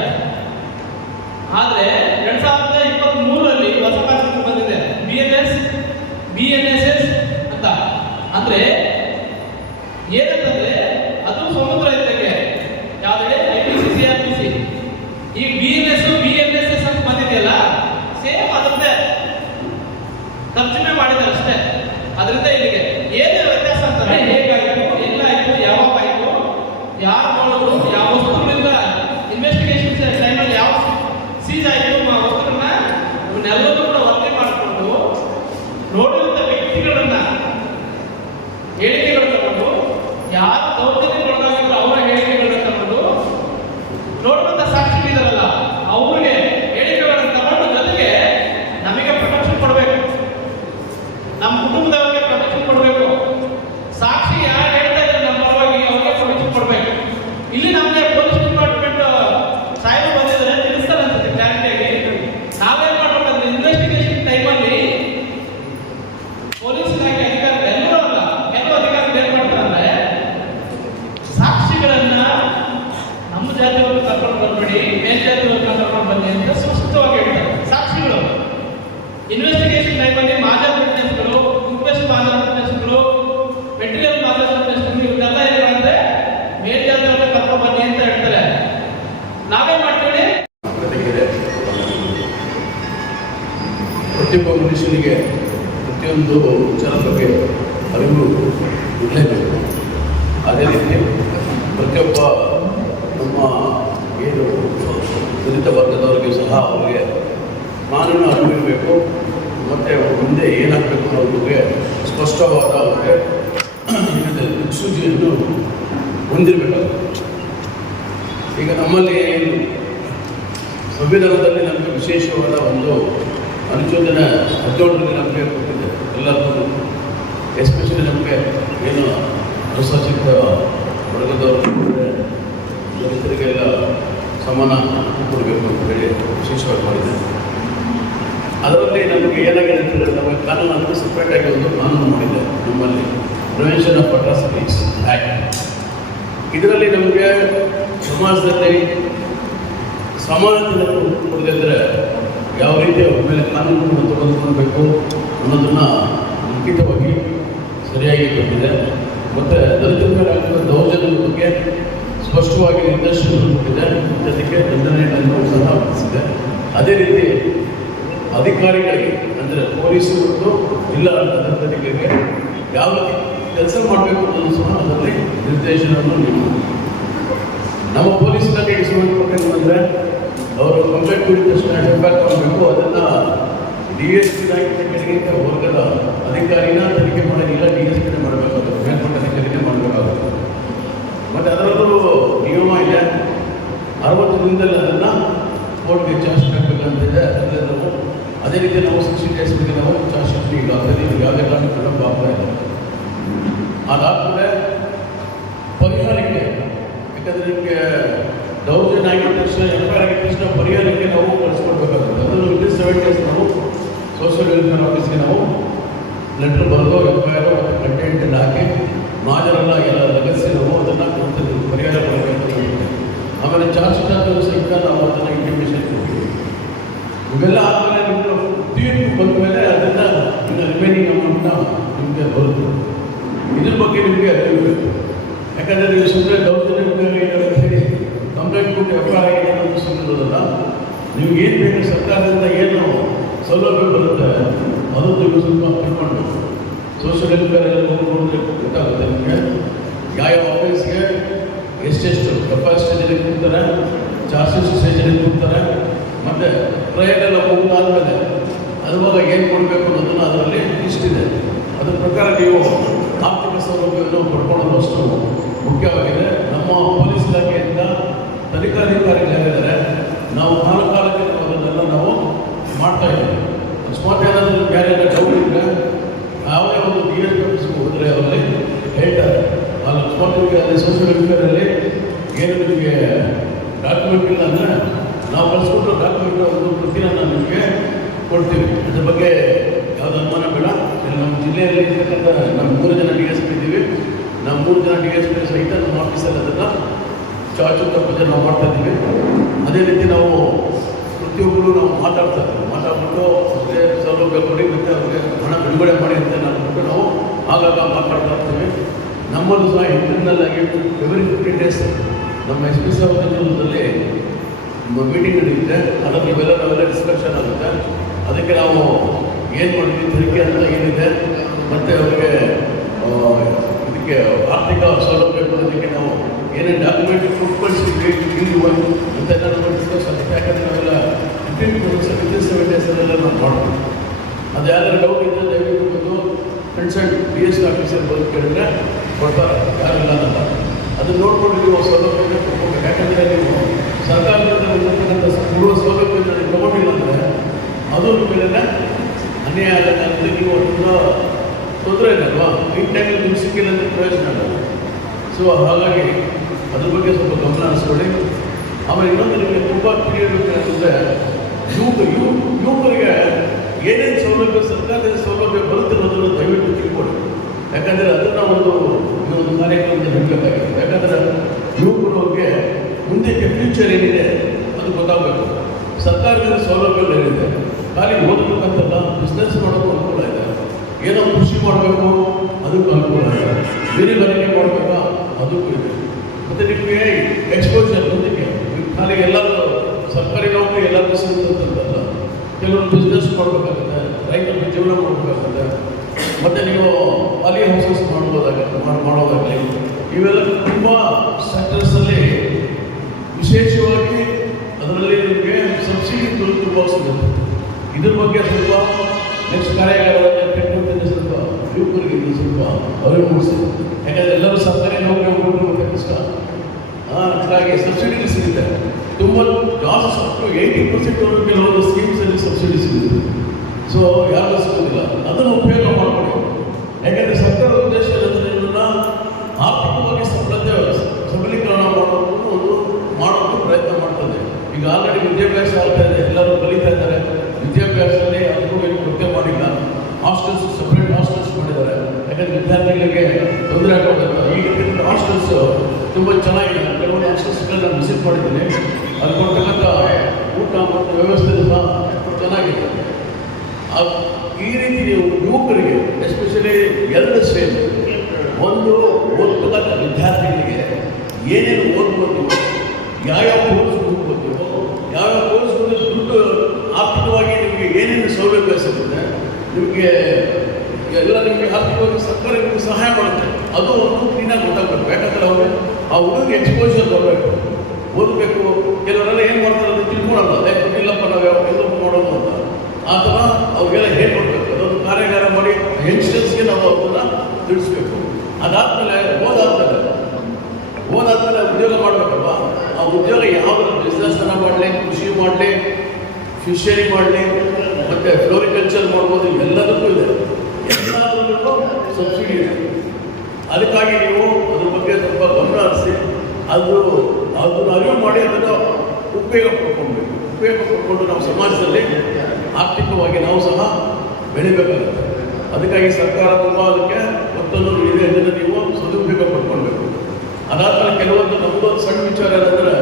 ಬನ್ನಿ ಅಂತ ಸ್ಪಷ್ಟವಾಗಿ ಹೇಳ್ತಾರೆ. ಸಾಕ್ಷಿಗಳು ಇನ್ವೆಸ್ಟಿಗೇಷನ್ ಟೈಮಲ್ಲಿ ಮಾಜರ್ ವಿಟ್ನೆಸ್ಗಳು, ಇನ್ಕ್ವೆಸ್ಟ್ ಮಾಜರ್ ವಿಟ್ನೆಸ್ಗಳು, ಮೆಟೀರಿಯಲ್ ಮಾಜರ್ ವಿಟ್ನೆಸ್ಗಳು ಇವನ್ನೆಲ್ಲ ಏನು ಅಂದ್ರೆ ಮೇಲ್ಜಾತಿಯವ್ರನ್ನ ಕರ್ಕೊಂಡು ಬನ್ನಿ ಅಂತ ಹೇಳ್ತಾರೆ. ನಾವೇನ್ ಮಾಡ್ತೀವಿ? ಪ್ರತಿಯೊಬ್ಬ ಮನುಷ್ಯನಿಗೆ ಪ್ರತಿಯೊಂದು ವಿಚಾರದ ಬಗ್ಗೆ ಅರಿವು ಇರಲೇಬೇಕು. ಅದೇ ರೀತಿ ಪ್ರತಿಯೊಬ್ಬ ನಮ್ಮ ಏನು ದಲಿತ ವರ್ಗದವರಿಗೆ ಸಹ ಅವರಿಗೆ ಕಾನೂನು ಅರಿವಿರಬೇಕು. ಮತ್ತು ಮುಂದೆ ಏನಾಗಬೇಕು ಅನ್ನೋದ್ರ ಬಗ್ಗೆ ಸ್ಪಷ್ಟವಾದ ಅವರಿಗೆ ದಿಕ್ಸೂಚಿಯನ್ನು ಹೊಂದಿರಬೇಕಾಗುತ್ತೆ. ಈಗ ನಮ್ಮಲ್ಲಿ ಸಂವಿಧಾನದಲ್ಲಿ ನಮಗೆ ವಿಶೇಷವಾದ ಒಂದು ಅನುಚೋದನೆ 17ರಲ್ಲಿ ನಮಗೆ ಕೊಟ್ಟಿದೆ. ಎಲ್ಲರಿಗೂ ಎಸ್ಪೆಷಲಿ ನಮಗೆ ಏನು ಅನುಸೂಚಿತ ವರ್ಗದವರು ದಲಿತರಿಗೆಲ್ಲ ಸಮಾನ ಕೊಡಬೇಕು ಅಂತ ಹೇಳಿ ವಿಶೇಷವಾಗಿ ಮಾಡಿದೆ. ಅದರಲ್ಲಿ ನಮಗೆ ಏನಾಗಿದೆ ಅಂತಂದರೆ ನಮಗೆ ಕಾನೂನು ಸಪ್ರೇಟಾಗಿ ಒಂದು ಕಾನೂನು ಮಾಡಿದೆ ನಮ್ಮಲ್ಲಿ, ಪ್ರಿವೆನ್ಷನ್ ಆಫ್ ಅಟ್ರಾಸಿಟೀಸ್ ಆ್ಯಕ್ಟ್. ಇದರಲ್ಲಿ ನಮಗೆ ಸಮಾಜದಲ್ಲಿ ಸಮಾನತೆ ಕೊಡದಿದ್ದರೆ ಯಾವ ರೀತಿ ಅವ್ರ ಮೇಲೆ ಕಾನೂನನ್ನು ತೆಗೆದುಕೊಳ್ಬೇಕು ಅನ್ನೋದನ್ನು ಲಿಖಿತವಾಗಿ ಸರಿಯಾಗಿ ಕೊಟ್ಟಿದೆ. ಮತ್ತು ದಲಿತರ ಮೇಲೆ ಆಗಿರುವ ದೌರ್ಜನ್ಯದ ಬಗ್ಗೆ ಸ್ಪಷ್ಟವಾಗಿ ನಿರ್ದೇಶನಗಳು ಕೊಟ್ಟಿದೆ. ಜೊತೆಗೆ ದಂಡನೆಯನ್ನು ಸಹ ವಿಧಿಸಿದೆ. ಅದೇ ರೀತಿ ಅಧಿಕಾರಿಗಳಿಗೆ ಅಂದರೆ ಪೊಲೀಸರು ಇಲ್ಲ ಅಧಿಕಾರಿಗಳಿಗೆ ಯಾವ ಕೆಲಸ ಮಾಡಬೇಕು ಅನ್ನೋದು ಸಹ ಅದರಲ್ಲಿ ನಿರ್ದೇಶನವನ್ನು ನೀಡಿದೆ. ನಮ್ಮ ಪೊಲೀಸ್ ಇಲಾಖೆಗೆ ಸಂಬಂಧಪಟ್ಟಂಗೆ ಅಂದರೆ ಅವರು ಕಂಪ್ಲೇಂಟ್ ಕುರಿತ ತಕ್ಷಣ ಫಿಡ್ಬ್ಯಾಕ್ ಮಾಡಬೇಕು. ಅದನ್ನು DSP ಕೆಳಗಿಂತ ವರ್ಗದ ಅಧಿಕಾರಿನ ತನಿಖೆ ಮಾಡೋದಿಲ್ಲ, DSP ಮಾಡಬೇಕಾಗುತ್ತೆ, ಮೇಲ್ಪಟ್ಟ ಅಧಿಕಾರಿನೇ ಮಾಡಬೇಕಾಗುತ್ತೆ. ಮತ್ತು ಅದರಲ್ಲೂ ನಿಯಮ ಇದೆ, 60 ದಿನದಲ್ಲಿ ಅದನ್ನು ಕೋರ್ಟ್ಗೆ ಚಾರ್ಜ್ ಶೀಟ್ ಹಾಕಬೇಕಂತಿದೆ. ಅದರಲ್ಲಿ ನಾವು ಅದೇ ರೀತಿ ನಾವು 60 ಡೇಸ್ಗೆ ನಾವು ಚಾರ್ಜ್ ಶೀಟ್ ಈಗ ಆಗ್ತದೆ. ಯಾವುದೇ ಕಾರಣಕ್ಕೂ ನಾವು ಆಗ್ತಾ ಇಲ್ಲ. ಅದಾದಮೇಲೆ ಪರಿಹಾರಕ್ಕೆ, ಯಾಕಂದರೆ ನಿಮಗೆ ದೌರ್ಜನ್ಯ ಆಗಿದ ತಕ್ಷಣ FIR ಆಗಿದ ತಕ್ಷಣ ಪರಿಹಾರಕ್ಕೆ ನಾವು ಕಳಿಸ್ಕೊಡ್ಬೇಕಾಗುತ್ತೆ. ಅದನ್ನು ವಿದಿನ್ 7 ಡೇಸ್ ನಾವು ಸೋಷಿಯಲ್ ವೆಲ್ಫೇರ್ ಆಫೀಸ್ಗೆ ನಾವು ಲೆಟ್ರ್ ಬರೆದು FIR ಮತ್ತು ಕಂಟೆಂಟ್ ಎಲ್ಲ ಹಾಕಿ ಮಾಜರೆಲ್ಲ ಎಲ್ಲ ಲಗತ್ಸಿ ನಾವು ಅದನ್ನು ಕೊಡ್ತೀವಿ, ಪರಿಹಾರ ಕೊಡಬೇಕು. ಆಮೇಲೆ ಚಾರ್ಜ್ ಶೀಟ್ ಹಾಕಿದ್ರು ಸಹಿತ ನಾವು ಅದನ್ನು ಇಂಟಿಮೇಷನ್ ಕೊಡ್ತೀವಿ. ಇವೆಲ್ಲ ಆದಮೇಲೆ ನಿಮಗೆ ತೀರ್ಪು ಬಂದ ಮೇಲೆ ಅದನ್ನು ಇನ್ನು ರಿಮೈನಿಂಗ್ ಅಮೌಂಟ್ನ ನಿಮಗೆ ಬರುತ್ತೆ. ಇದ್ರ ಬಗ್ಗೆ ನಿಮಗೆ ಅರಿವಿರಬೇಕು. ಯಾಕಂದರೆ ನೀವು ಸುಮ್ಮನೆ ದೌರ್ಜನ್ಯ ಹೇಳಿ ಕಂಪ್ಲೇಂಟ್ ಕೊಟ್ಟು FIR ಆಗಿದೆ ಅನ್ನೋದು ಸುಮ್ಮನಿರೋದಲ್ಲ. ನೀವು ಏನು ಬೇಕು ಸರ್ಕಾರದಿಂದ ಏನು ಸೌಲಭ್ಯ ಬರುತ್ತೆ ಅದು ನೀವು ಸ್ವಲ್ಪ ತಿಳ್ಕೊಂಡು ಸೋಷಿಯಲ್ ವೆಲ್ಫೇರ್ ಎಲ್ಲ ನೋಡಿಕೊಂಡ್ರೆ ಗೊತ್ತಾಗುತ್ತೆ ನಿಮಗೆ ಯಾವ ಆಫೀಸ್ಗೆ ಎಷ್ಟೆಷ್ಟು FIR ಸ್ಟೇಜಲ್ಲಿ ಕೂಗ್ತಾರೆ, ಚಾರ್ಜ್ ಶೀಟ್ ಸ್ಟೇಜಲ್ಲಿ ಕೂಗ್ತಾರೆ, ಮತ್ತು ಟ್ರಯಲ್ ಎಲ್ಲ ಮುಗಿದಾದ್ಮೇಲೆ ಅದುವಾಗ ಏನು ಕೊಡಬೇಕು ಅನ್ನೋದನ್ನು ಅದರಲ್ಲಿ ಲಿಸ್ಟ್ ಇದೆ. ಅದ್ರ ಪ್ರಕಾರ ನೀವು ಆರ್ಥಿಕ ಸೌಲಭ್ಯವನ್ನು ಪಡ್ಕೊಳ್ಳೋದು ಅಷ್ಟು ಮುಖ್ಯವಾಗಿದೆ. ನಮ್ಮ ಪೊಲೀಸ್ ಇಲಾಖೆಯಿಂದ ತನಿಖಾಧಿಕಾರಿಗಳಿದ್ದಾರೆ, ನಾವು ಕಾಲಕ್ಕೆ ಅದನ್ನೆಲ್ಲ ನಾವು ಮಾಡ್ತಾ ಇದ್ದೀವಿ. ಅಕಸ್ಮಾತ್ ಏನಾದರೂ ಬೇರೆ ಡೌಟ್ ಇದ್ದರೆ ಯಾವುದೇ ಒಂದು DSP ಆಫೀಸ್ಗೆ ಹೋದರೆ ಅವರಲ್ಲಿ ಹೇಳ್ತಾರೆ. ಅಲ್ಲಿ ಅಕಸ್ಮಾತ್ ನಿಮಗೆ ಅಲ್ಲಿ ಸೋಷಿಯಲ್ ವೆಲ್ಫೇರಲ್ಲಿ ಏನು ನಿಮಗೆ ಡಾಕ್ಯುಮೆಂಟ್ ಇಲ್ಲ ಅಂದರೆ ನಾವು ಕಳಿಸ್ಕೊಟ್ಟು ಡಾಕ್ಯುಮೆಂಟ್ ಒಂದು ಪ್ರತಿನ ನಿಮಗೆ ಕೊಡ್ತೀವಿ. ಅದ್ರ ಬಗ್ಗೆ ಯಾವುದೇ ಅನುಮಾನ ಬೇಡ. ನಮ್ಮ ಜಿಲ್ಲೆಯಲ್ಲಿ ಇರ್ತಕ್ಕಂಥ ನಮ್ಮ 3 ಜನ DSP ಇದ್ದೀವಿ. ನಾವು 3 ಜನ DSP ಸಹಿತ ನಮ್ಮ ಆಫೀಸಲ್ಲಿ ಅದನ್ನು ಚಾರ್ಜ್ ತಪ್ಪದೆ ನಾವು ಮಾಡ್ತಾ ಇದ್ದೀವಿ. ಅದೇ ರೀತಿ ನಾವು ಪ್ರತಿಯೊಬ್ಬರು ನಾವು ಮಾತಾಡ್ಬಿಟ್ಟು ಅವ್ರಿಗೆ ಸೌಲಭ್ಯ ಕೊಡಿ ಮತ್ತು ಅವ್ರಿಗೆ ಹಣ ಬಿಡುಗಡೆ ಮಾಡಿ ಅಂತ ನಾವು ನಾವು ಆಗಾಗ ಮಾತಾಡ್ತಾ ಇರ್ತೀವಿ. ನಮ್ಮಲ್ಲೂ ಸಹ ಇಂಟರ್ನಲ್ ಆಗಿ ಎವ್ರಿ 15 ಡೇಸ್ ನಮ್ಮ SP ನೇತೃತ್ವದಲ್ಲಿ ಮೀಟಿಂಗ್ ನಡೆಯುತ್ತೆ. ಅದರಲ್ಲಿ ನಾವೆಲ್ಲ ಡಿಸ್ಕಷನ್ ಆಗುತ್ತೆ. ಅದಕ್ಕೆ ನಾವು ಏನು ಮಾಡಿದ್ವಿ ತನಿಖೆ ಅಂತ ಏನಿದೆ ಮತ್ತು ಅವರಿಗೆ ಇದಕ್ಕೆ ಆರ್ಥಿಕ ಸೌಲಭ್ಯ ಕೊಡೋದಕ್ಕೆ ನಾವು ಏನೇನು ಡಾಕ್ಯುಮೆಂಟ್ ಕೊಟ್ಕೊಳ್ಸಿದ್ವಿ ಅಂತೆಲ್ಲ ನಮ್ಮ ಡಿಸ್ಕಸ್ ಆಗುತ್ತೆ. ಯಾಕಂದರೆ ನಾವೆಲ್ಲ 7 ಡೇಸಲ್ಲೆಲ್ಲ ನಾವು ಮಾಡ್ತೀವಿ. ಅದು ಯಾವ್ದಾದ್ರು ಡೌಟ್ ಇದ್ದರೆ ದಯವಿಟ್ಟು ಬಂದು ಕನ್ಸಲ್ಟ್ DSP ಆಫೀಸರ್ ಬಂದು ಕೇಳಿದ್ರೆ ಕೊಡ್ತಾರೆ, ಯಾರಿಲ್ಲ ಅನ್ನಲ್ಲ. ಅದನ್ನು ನೋಡ್ಕೊಂಡು ನೀವು ಸೌಲಭ್ಯ ಕೊಡ್ಬೇಕು. ಯಾಕಂದರೆ ನೀವು ಸರ್ಕಾರದಿಂದ ಇರ್ತಕ್ಕಂಥ ಕೊಡುವ ಸೌಲಭ್ಯ ನೀವು ತಗೊಂಡಿಲ್ಲ ಅಂದರೆ ಅದು ಮೇಲೆ ಅನ್ಯಾಯ ಆಗುತ್ತೆ. ನೀವು ಅದನ್ನ ತೊಂದರೆ ಇಲ್ಲಲ್ವಾ, ಈ ಟೈಮಲ್ಲಿ ನಿಮ್ಗೆ ಸಿಕ್ಕಿಲ್ಲ ಅಂದರೆ ಪ್ರಯೋಜನ ಆಗಲ್ಲ. ಸೊ ಹಾಗಾಗಿ ಅದ್ರ ಬಗ್ಗೆ ಸ್ವಲ್ಪ ಗಮನ ಹರಿಸ್ಕೊಳ್ಳಿ. ಆಮೇಲೆ ಇನ್ನೊಂದು ನಿಮಗೆ ತುಂಬ ತಿಳಿಯಬೇಕಂತಂದರೆ ಯುವಕರಿಗೆ ಏನೇನು ಸೌಲಭ್ಯ ಸರ್ಕಾರದ ಸೌಲಭ್ಯ ಬರುತ್ತೆ ಅನ್ನೋದನ್ನು ದಯವಿಟ್ಟು ತಿಳ್ಕೊಳ್ಳಿ. ಯಾಕಂದರೆ ಅದನ್ನು ಒಂದು ಕಾರ್ಯಕ್ರಮದಲ್ಲಿ ಹೇಳಬೇಕಾಗಿದೆ. ಯಾಕಂದರೆ ಯುವಕರಿಗೆ ಮುಂದಕ್ಕೆ ಫ್ಯೂಚರ್ ಏನಿದೆ ಅದು ಗೊತ್ತಾಗಬೇಕು. ಸರ್ಕಾರದಿಂದ ಸೌಲಭ್ಯಗಳಿದೆ. ಖಾಲಿ ಓದಬೇಕಂತಲ್ಲ, ಬಿಸ್ನೆಸ್ ಮಾಡೋಕ್ಕೂ ಅನುಕೂಲ ಇದೆ. ಏನೋ ಕೃಷಿ ಮಾಡಬೇಕು ಅದಕ್ಕೂ ಅನುಕೂಲ ಇದೆ. ಮೀನುಗಾರಿಕೆ ಮಾಡಬೇಕಾ ಅದಕ್ಕೂ ಇದೆ. ಮತ್ತು ನಿಮಗೆ ಎಕ್ಸ್ಪೋಜರ್ ಮುಂದಕ್ಕೆ ಖಾಲಿ ಎಲ್ಲರೂ ಸರ್ಕಾರಿ ನೌಕರಿ ಎಲ್ಲರಿಗೂ ಸಿಗುತ್ತಂತಲ್ಲ, ಕೆಲವರು ಬಿಸ್ನೆಸ್ ಮಾಡಬೇಕಾಗುತ್ತೆ, ರೈತರಿಗೆ ಜೀವನ ಮಾಡಬೇಕಾಗುತ್ತೆ. ಮತ್ತು ನೀವು ಪಾಲಿ ಹೌಸಸ್ ಮಾಡೋದಾಗಲಿ ಇವೆಲ್ಲ ತುಂಬ ಸೆಕ್ಟರ್ಸಲ್ಲಿ ವಿಶೇಷವಾಗಿ ಅದರಲ್ಲಿ ನಿಮಗೆ ಸಬ್ಸಿಡಿ ತುಂಬ ಸಿಗುತ್ತೆ. ಇದ್ರ ಬಗ್ಗೆ ಸ್ವಲ್ಪ ನೆಕ್ಸ್ಟ್ ಕಾರ್ಯಾಗಾರದಲ್ಲಿ ಕೆಟ್ಟಂತೆ ಸ್ವಲ್ಪ ಯುವಕರಿಗೆ ಸ್ವಲ್ಪ ಅರಿವು ಮೂಡಿಸಿ. ಯಾಕಂದರೆ ಎಲ್ಲರೂ ಸರ್ಕಾರಿ ನೌಕರಿ ಹೋಗ್ಬೇಕು ಕಷ್ಟ. ಹಾಗಾಗಿ ಸಬ್ಸಿಡಿ ಸಿಗುತ್ತೆ ತುಂಬ ಜಾಸ್ತಿ, 80% ಕೆಲವೊಂದು ಸ್ಕೀಮ್ಸಲ್ಲಿ ಸಬ್ಸಿಡಿ ಸಿಗುತ್ತೆ. ಸೊ ಯಾರಿಗೂ ಸಿಗೋದಿಲ್ಲ, ಅದನ್ನು ಉಪಯೋಗ ಮಾಡಿಕೊಳ್ಳಿ. ಯಾಕಂದರೆ ಸರ್ಕಾರದ ಉದ್ದೇಶ ಇದನ್ನು ಆರ್ಥಿಕವಾಗಿ ಸಬಲೀಕರಣ ಮಾಡೋಕ್ಕೆ ಪ್ರಯತ್ನ ಮಾಡ್ತದೆ. ಈಗ ಆಲ್ರೆಡಿ ವಿದ್ಯಾಭ್ಯಾಸ ಆಗ್ತಾ ಇದೆ, ಎಲ್ಲರೂ ಕಲಿತಾ ಇದ್ದಾರೆ. ವಿದ್ಯಾಭ್ಯಾಸದಲ್ಲಿ ಅದಕ್ಕೂ ಏನು ಕೊರತೆ ಮಾಡಿಲ್ಲ. ಹಾಸ್ಟೆಲ್ಸ್ ಸಪ್ರೇಟ್ ಹಾಸ್ಟೆಲ್ಸ್ ಮಾಡಿದ್ದಾರೆ. ಯಾಕಂದರೆ ವಿದ್ಯಾರ್ಥಿಗಳಿಗೆ ತೊಂದರೆ ಆಗೋದಿಲ್ಲ. ಈಗ ಹಾಸ್ಟೆಲ್ಸ್ ತುಂಬ ಚೆನ್ನಾಗಿದೆ. ಕೆಲವೊಂದು ಹಾಸ್ಟೆಲ್ಸ್ಗಳನ್ನ ವಿಸಿಟ್ ಮಾಡಿದ್ದೀನಿ. ಅದು ಕೊಡ್ತಕ್ಕಂಥ ಊಟ ಮತ್ತು ವ್ಯವಸ್ಥೆ ಸಹ ಚೆನ್ನಾಗಿದೆ. ಈ ರೀತಿ ನೀವು ಯುವಕರಿಗೆ ಎಸ್ಪೆಷಲಿ ಎರಡು ಸೇರಿ ಒಂದು ಓದ್ತಕ್ಕಂಥ ವಿದ್ಯಾರ್ಥಿಗಳಿಗೆ ಏನೇನು ಓದ್ಬೋದು, ಯಾವ್ಯಾವ ಕೋರ್ಸ್ ಓದ್ಬೋದು, ಯಾವ್ಯಾವ ಕೋರ್ಸ್ ದುಡ್ಡು ಆರ್ಥಿಕವಾಗಿ ನಿಮಗೆ ಏನೇನು ಸೌಲಭ್ಯ ಸಿಗುತ್ತೆ, ನಿಮಗೆ ಎಲ್ಲ ನಿಮಗೆ ಆರ್ಥಿಕವಾಗಿ ಸರ್ಕಾರ ನಿಮಗೆ ಸಹಾಯ ಮಾಡುತ್ತೆ. ಅದು ಒಂದು ಕ್ಲೀನಾಗಿ ಗೊತ್ತಾಗಬೇಕು. ಯಾಕಂದರೆ ಅವರು ಆ ಹುಡುಗಿಗೆ ಎಕ್ಸ್ಪೋಜರ್ ಬರಬೇಕು, ಓದಬೇಕು. ಕೆಲವರೆಲ್ಲ ಏನು ಮಾಡ್ತಾರೆ ಅಂತ ತಿಳ್ಕೊಳ್ಳಲ್ಲ, ಇಲ್ಲಪ್ಪ ನಾವು ಯಾವ ಕೆಲಸ ಮಾಡೋದು ಅಂತ. ಆ ಥರ ಅವ್ರಿಗೆಲ್ಲ ಹೇಳ್ಕೊಡ್ಬೇಕು. ಅದೊಂದು ಕಾರ್ಯಾಗಾರ ಮಾಡಿ ಯಂಗ್ಸ್ಟರ್ಸ್ಗೆ ನಾವು ಅವ್ರನ್ನ ತಿಳಿಸ್ಬೇಕು. ಅದಾದಮೇಲೆ ಓದಾದ್ಮೇಲೆ ಉದ್ಯೋಗ ಮಾಡಬೇಕಲ್ವ. ಆ ಉದ್ಯೋಗ ಯಾವುದಾದ್ರು ಬಿಸ್ನೆಸ್ಸನ್ನು ಮಾಡಲಿ, ಕೃಷಿ ಮಾಡಲಿ, ಫಿಶರಿ ಮಾಡಲಿ, ಮತ್ತು ಫ್ಲೋರಿಕಲ್ಚರ್ ಮಾಡ್ಬೋದು. ಎಲ್ಲದಕ್ಕೂ ಇದೆ, ಎಲ್ಲದಕ್ಕೂ ಸಬ್ಸಿಡಿ ಇದೆ. ಅದಕ್ಕಾಗಿ ನೀವು ಅದ್ರ ಬಗ್ಗೆ ಸ್ವಲ್ಪ ಗಮನ ಹರಿಸಿ ಅದನ್ನು ಅರಿವು ಮಾಡಿ ಅದನ್ನು ಉಪಯೋಗ ಪಡ್ಕೊಳ್ಬೇಕು. ಉಪಯೋಗ ಪಡ್ಕೊಂಡು ನಾವು ಸಮಾಜದಲ್ಲಿ ಆರ್ಥಿಕವಾಗಿ ನಾವು ಸಹ ಬೆಳಿಬೇಕಾಗುತ್ತೆ. ಅದಕ್ಕಾಗಿ ಸರ್ಕಾರ ತುಂಬ ಅದಕ್ಕೆ ಒತ್ತನ್ನು ನೀಡಿದೆ. ಅದನ್ನು ನೀವು ಸದುಪಯೋಗ ಪಡ್ಕೊಳ್ಬೇಕು. ಅದಾದಮೇಲೆ ಕೆಲವೊಂದು ನಮ್ಮದೊಂದು ಸಣ್ಣ ವಿಚಾರ ಏನಂದರೆ,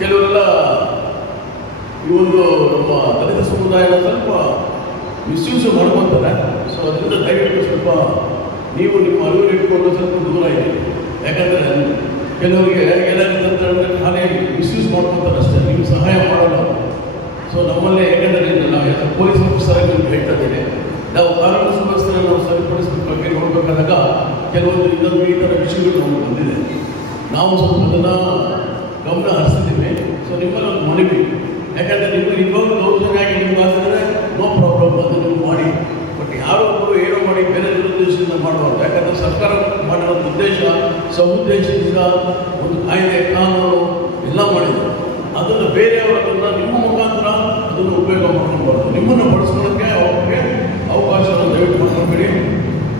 ಕೆಲವರೆಲ್ಲ ಈ ಒಂದು ನಮ್ಮ ದಲಿತ ಸಮುದಾಯನ ಸ್ವಲ್ಪ ಮಿಸ್ಯೂಸ್ ಮಾಡ್ಕೊತಾರೆ. ಸೊ ಅದರಿಂದ ದಯವಿಟ್ಟು ಸ್ವಲ್ಪ ನೀವು ನಿಮ್ಮ ಅರಿವು ಇಟ್ಕೊಂಡು ಸ್ವಲ್ಪ ದೂರ ಇದೆ. ಯಾಕಂದರೆ ಕೆಲವರಿಗೆ ಏನಾಗುತ್ತೆ ಅಂದರೆ ಖಾಲಿ ಮಿಸ್ಯೂಸ್ ಮಾಡ್ಕೊತಾರೆ ಅಷ್ಟೇ, ನೀವು ಸಹಾಯ ಮಾಡೋಲ್ಲ. ಸೊ ನಮ್ಮಲ್ಲೇ ಯಾಕಂದರೆ ನಾವು ಪೊಲೀಸ್ ಆಫೀಸರಾಗಿ ನಿಮ್ಗೆ ಹೇಳ್ತಾ ಇದ್ದೇನೆ, ನಾವು ಕಾನೂನು ಸುವ್ಯವಸ್ಥೆಯನ್ನು ನಾವು ಸರಿಪಡಿಸೋದ್ರ ಬಗ್ಗೆ ನೋಡಬೇಕಾದಾಗ ಕೆಲವೊಂದು ಇನ್ನೊಂದು ಈ ಥರ ವಿಷಯಗಳು ನಮಗೆ ಬಂದಿದೆ. ನಾವು ಸ್ವಲ್ಪ ಅದನ್ನು ಗಮನ ಹರಿಸಿದ್ದೀವಿ. ಸೊ ನಿಮ್ಮಲ್ಲಿ ಒಂದು ಮನವಿ, ಯಾಕಂದರೆ ನಿಮಗೆ ನಿಮ್ಮೊಂದು ದೌರ್ಜನ್ಯ ಆಗಿ ನಿಮ್ಗೆ ಆಗಿದ್ರೆ ನೋ ಪ್ರಾಬ್ಲಮ್, ಅದು ನೀವು ಮಾಡಿ. ಬಟ್ ಯಾರೋ ಒಬ್ಬರು ಏನೋ ಮಾಡಿ ಬೇರೆ ದುರುದ್ದೇಶದಿಂದ ಮಾಡಬಾರ್ದು. ಯಾಕಂದರೆ ಸರ್ಕಾರ ಮಾಡಿರೋ ಉದ್ದೇಶ ಸದುದ್ದೇಶದಿಂದ ಒಂದು ಕಾಯ್ದೆ ಕಾನೂನು ಎಲ್ಲ ಮಾಡಿದ್ರು. ಅದನ್ನು ಬೇರೆಯವರು ಅದನ್ನು ನಿಮ್ಮ ಮುಖಾಂತರ ಅದನ್ನು ಉಪಯೋಗ ಮಾಡ್ಕೊಳ್ಬಾರ್ದು. ನಿಮ್ಮನ್ನು ಬಳಸ್ಕೊಳ್ಳೋಕ್ಕೆ ಅವ್ರಿಗೆ ಅವಕಾಶವನ್ನು ದಯವಿಟ್ಟು ಮಾಡ್ಕೊಳ್ಬೇಡಿ.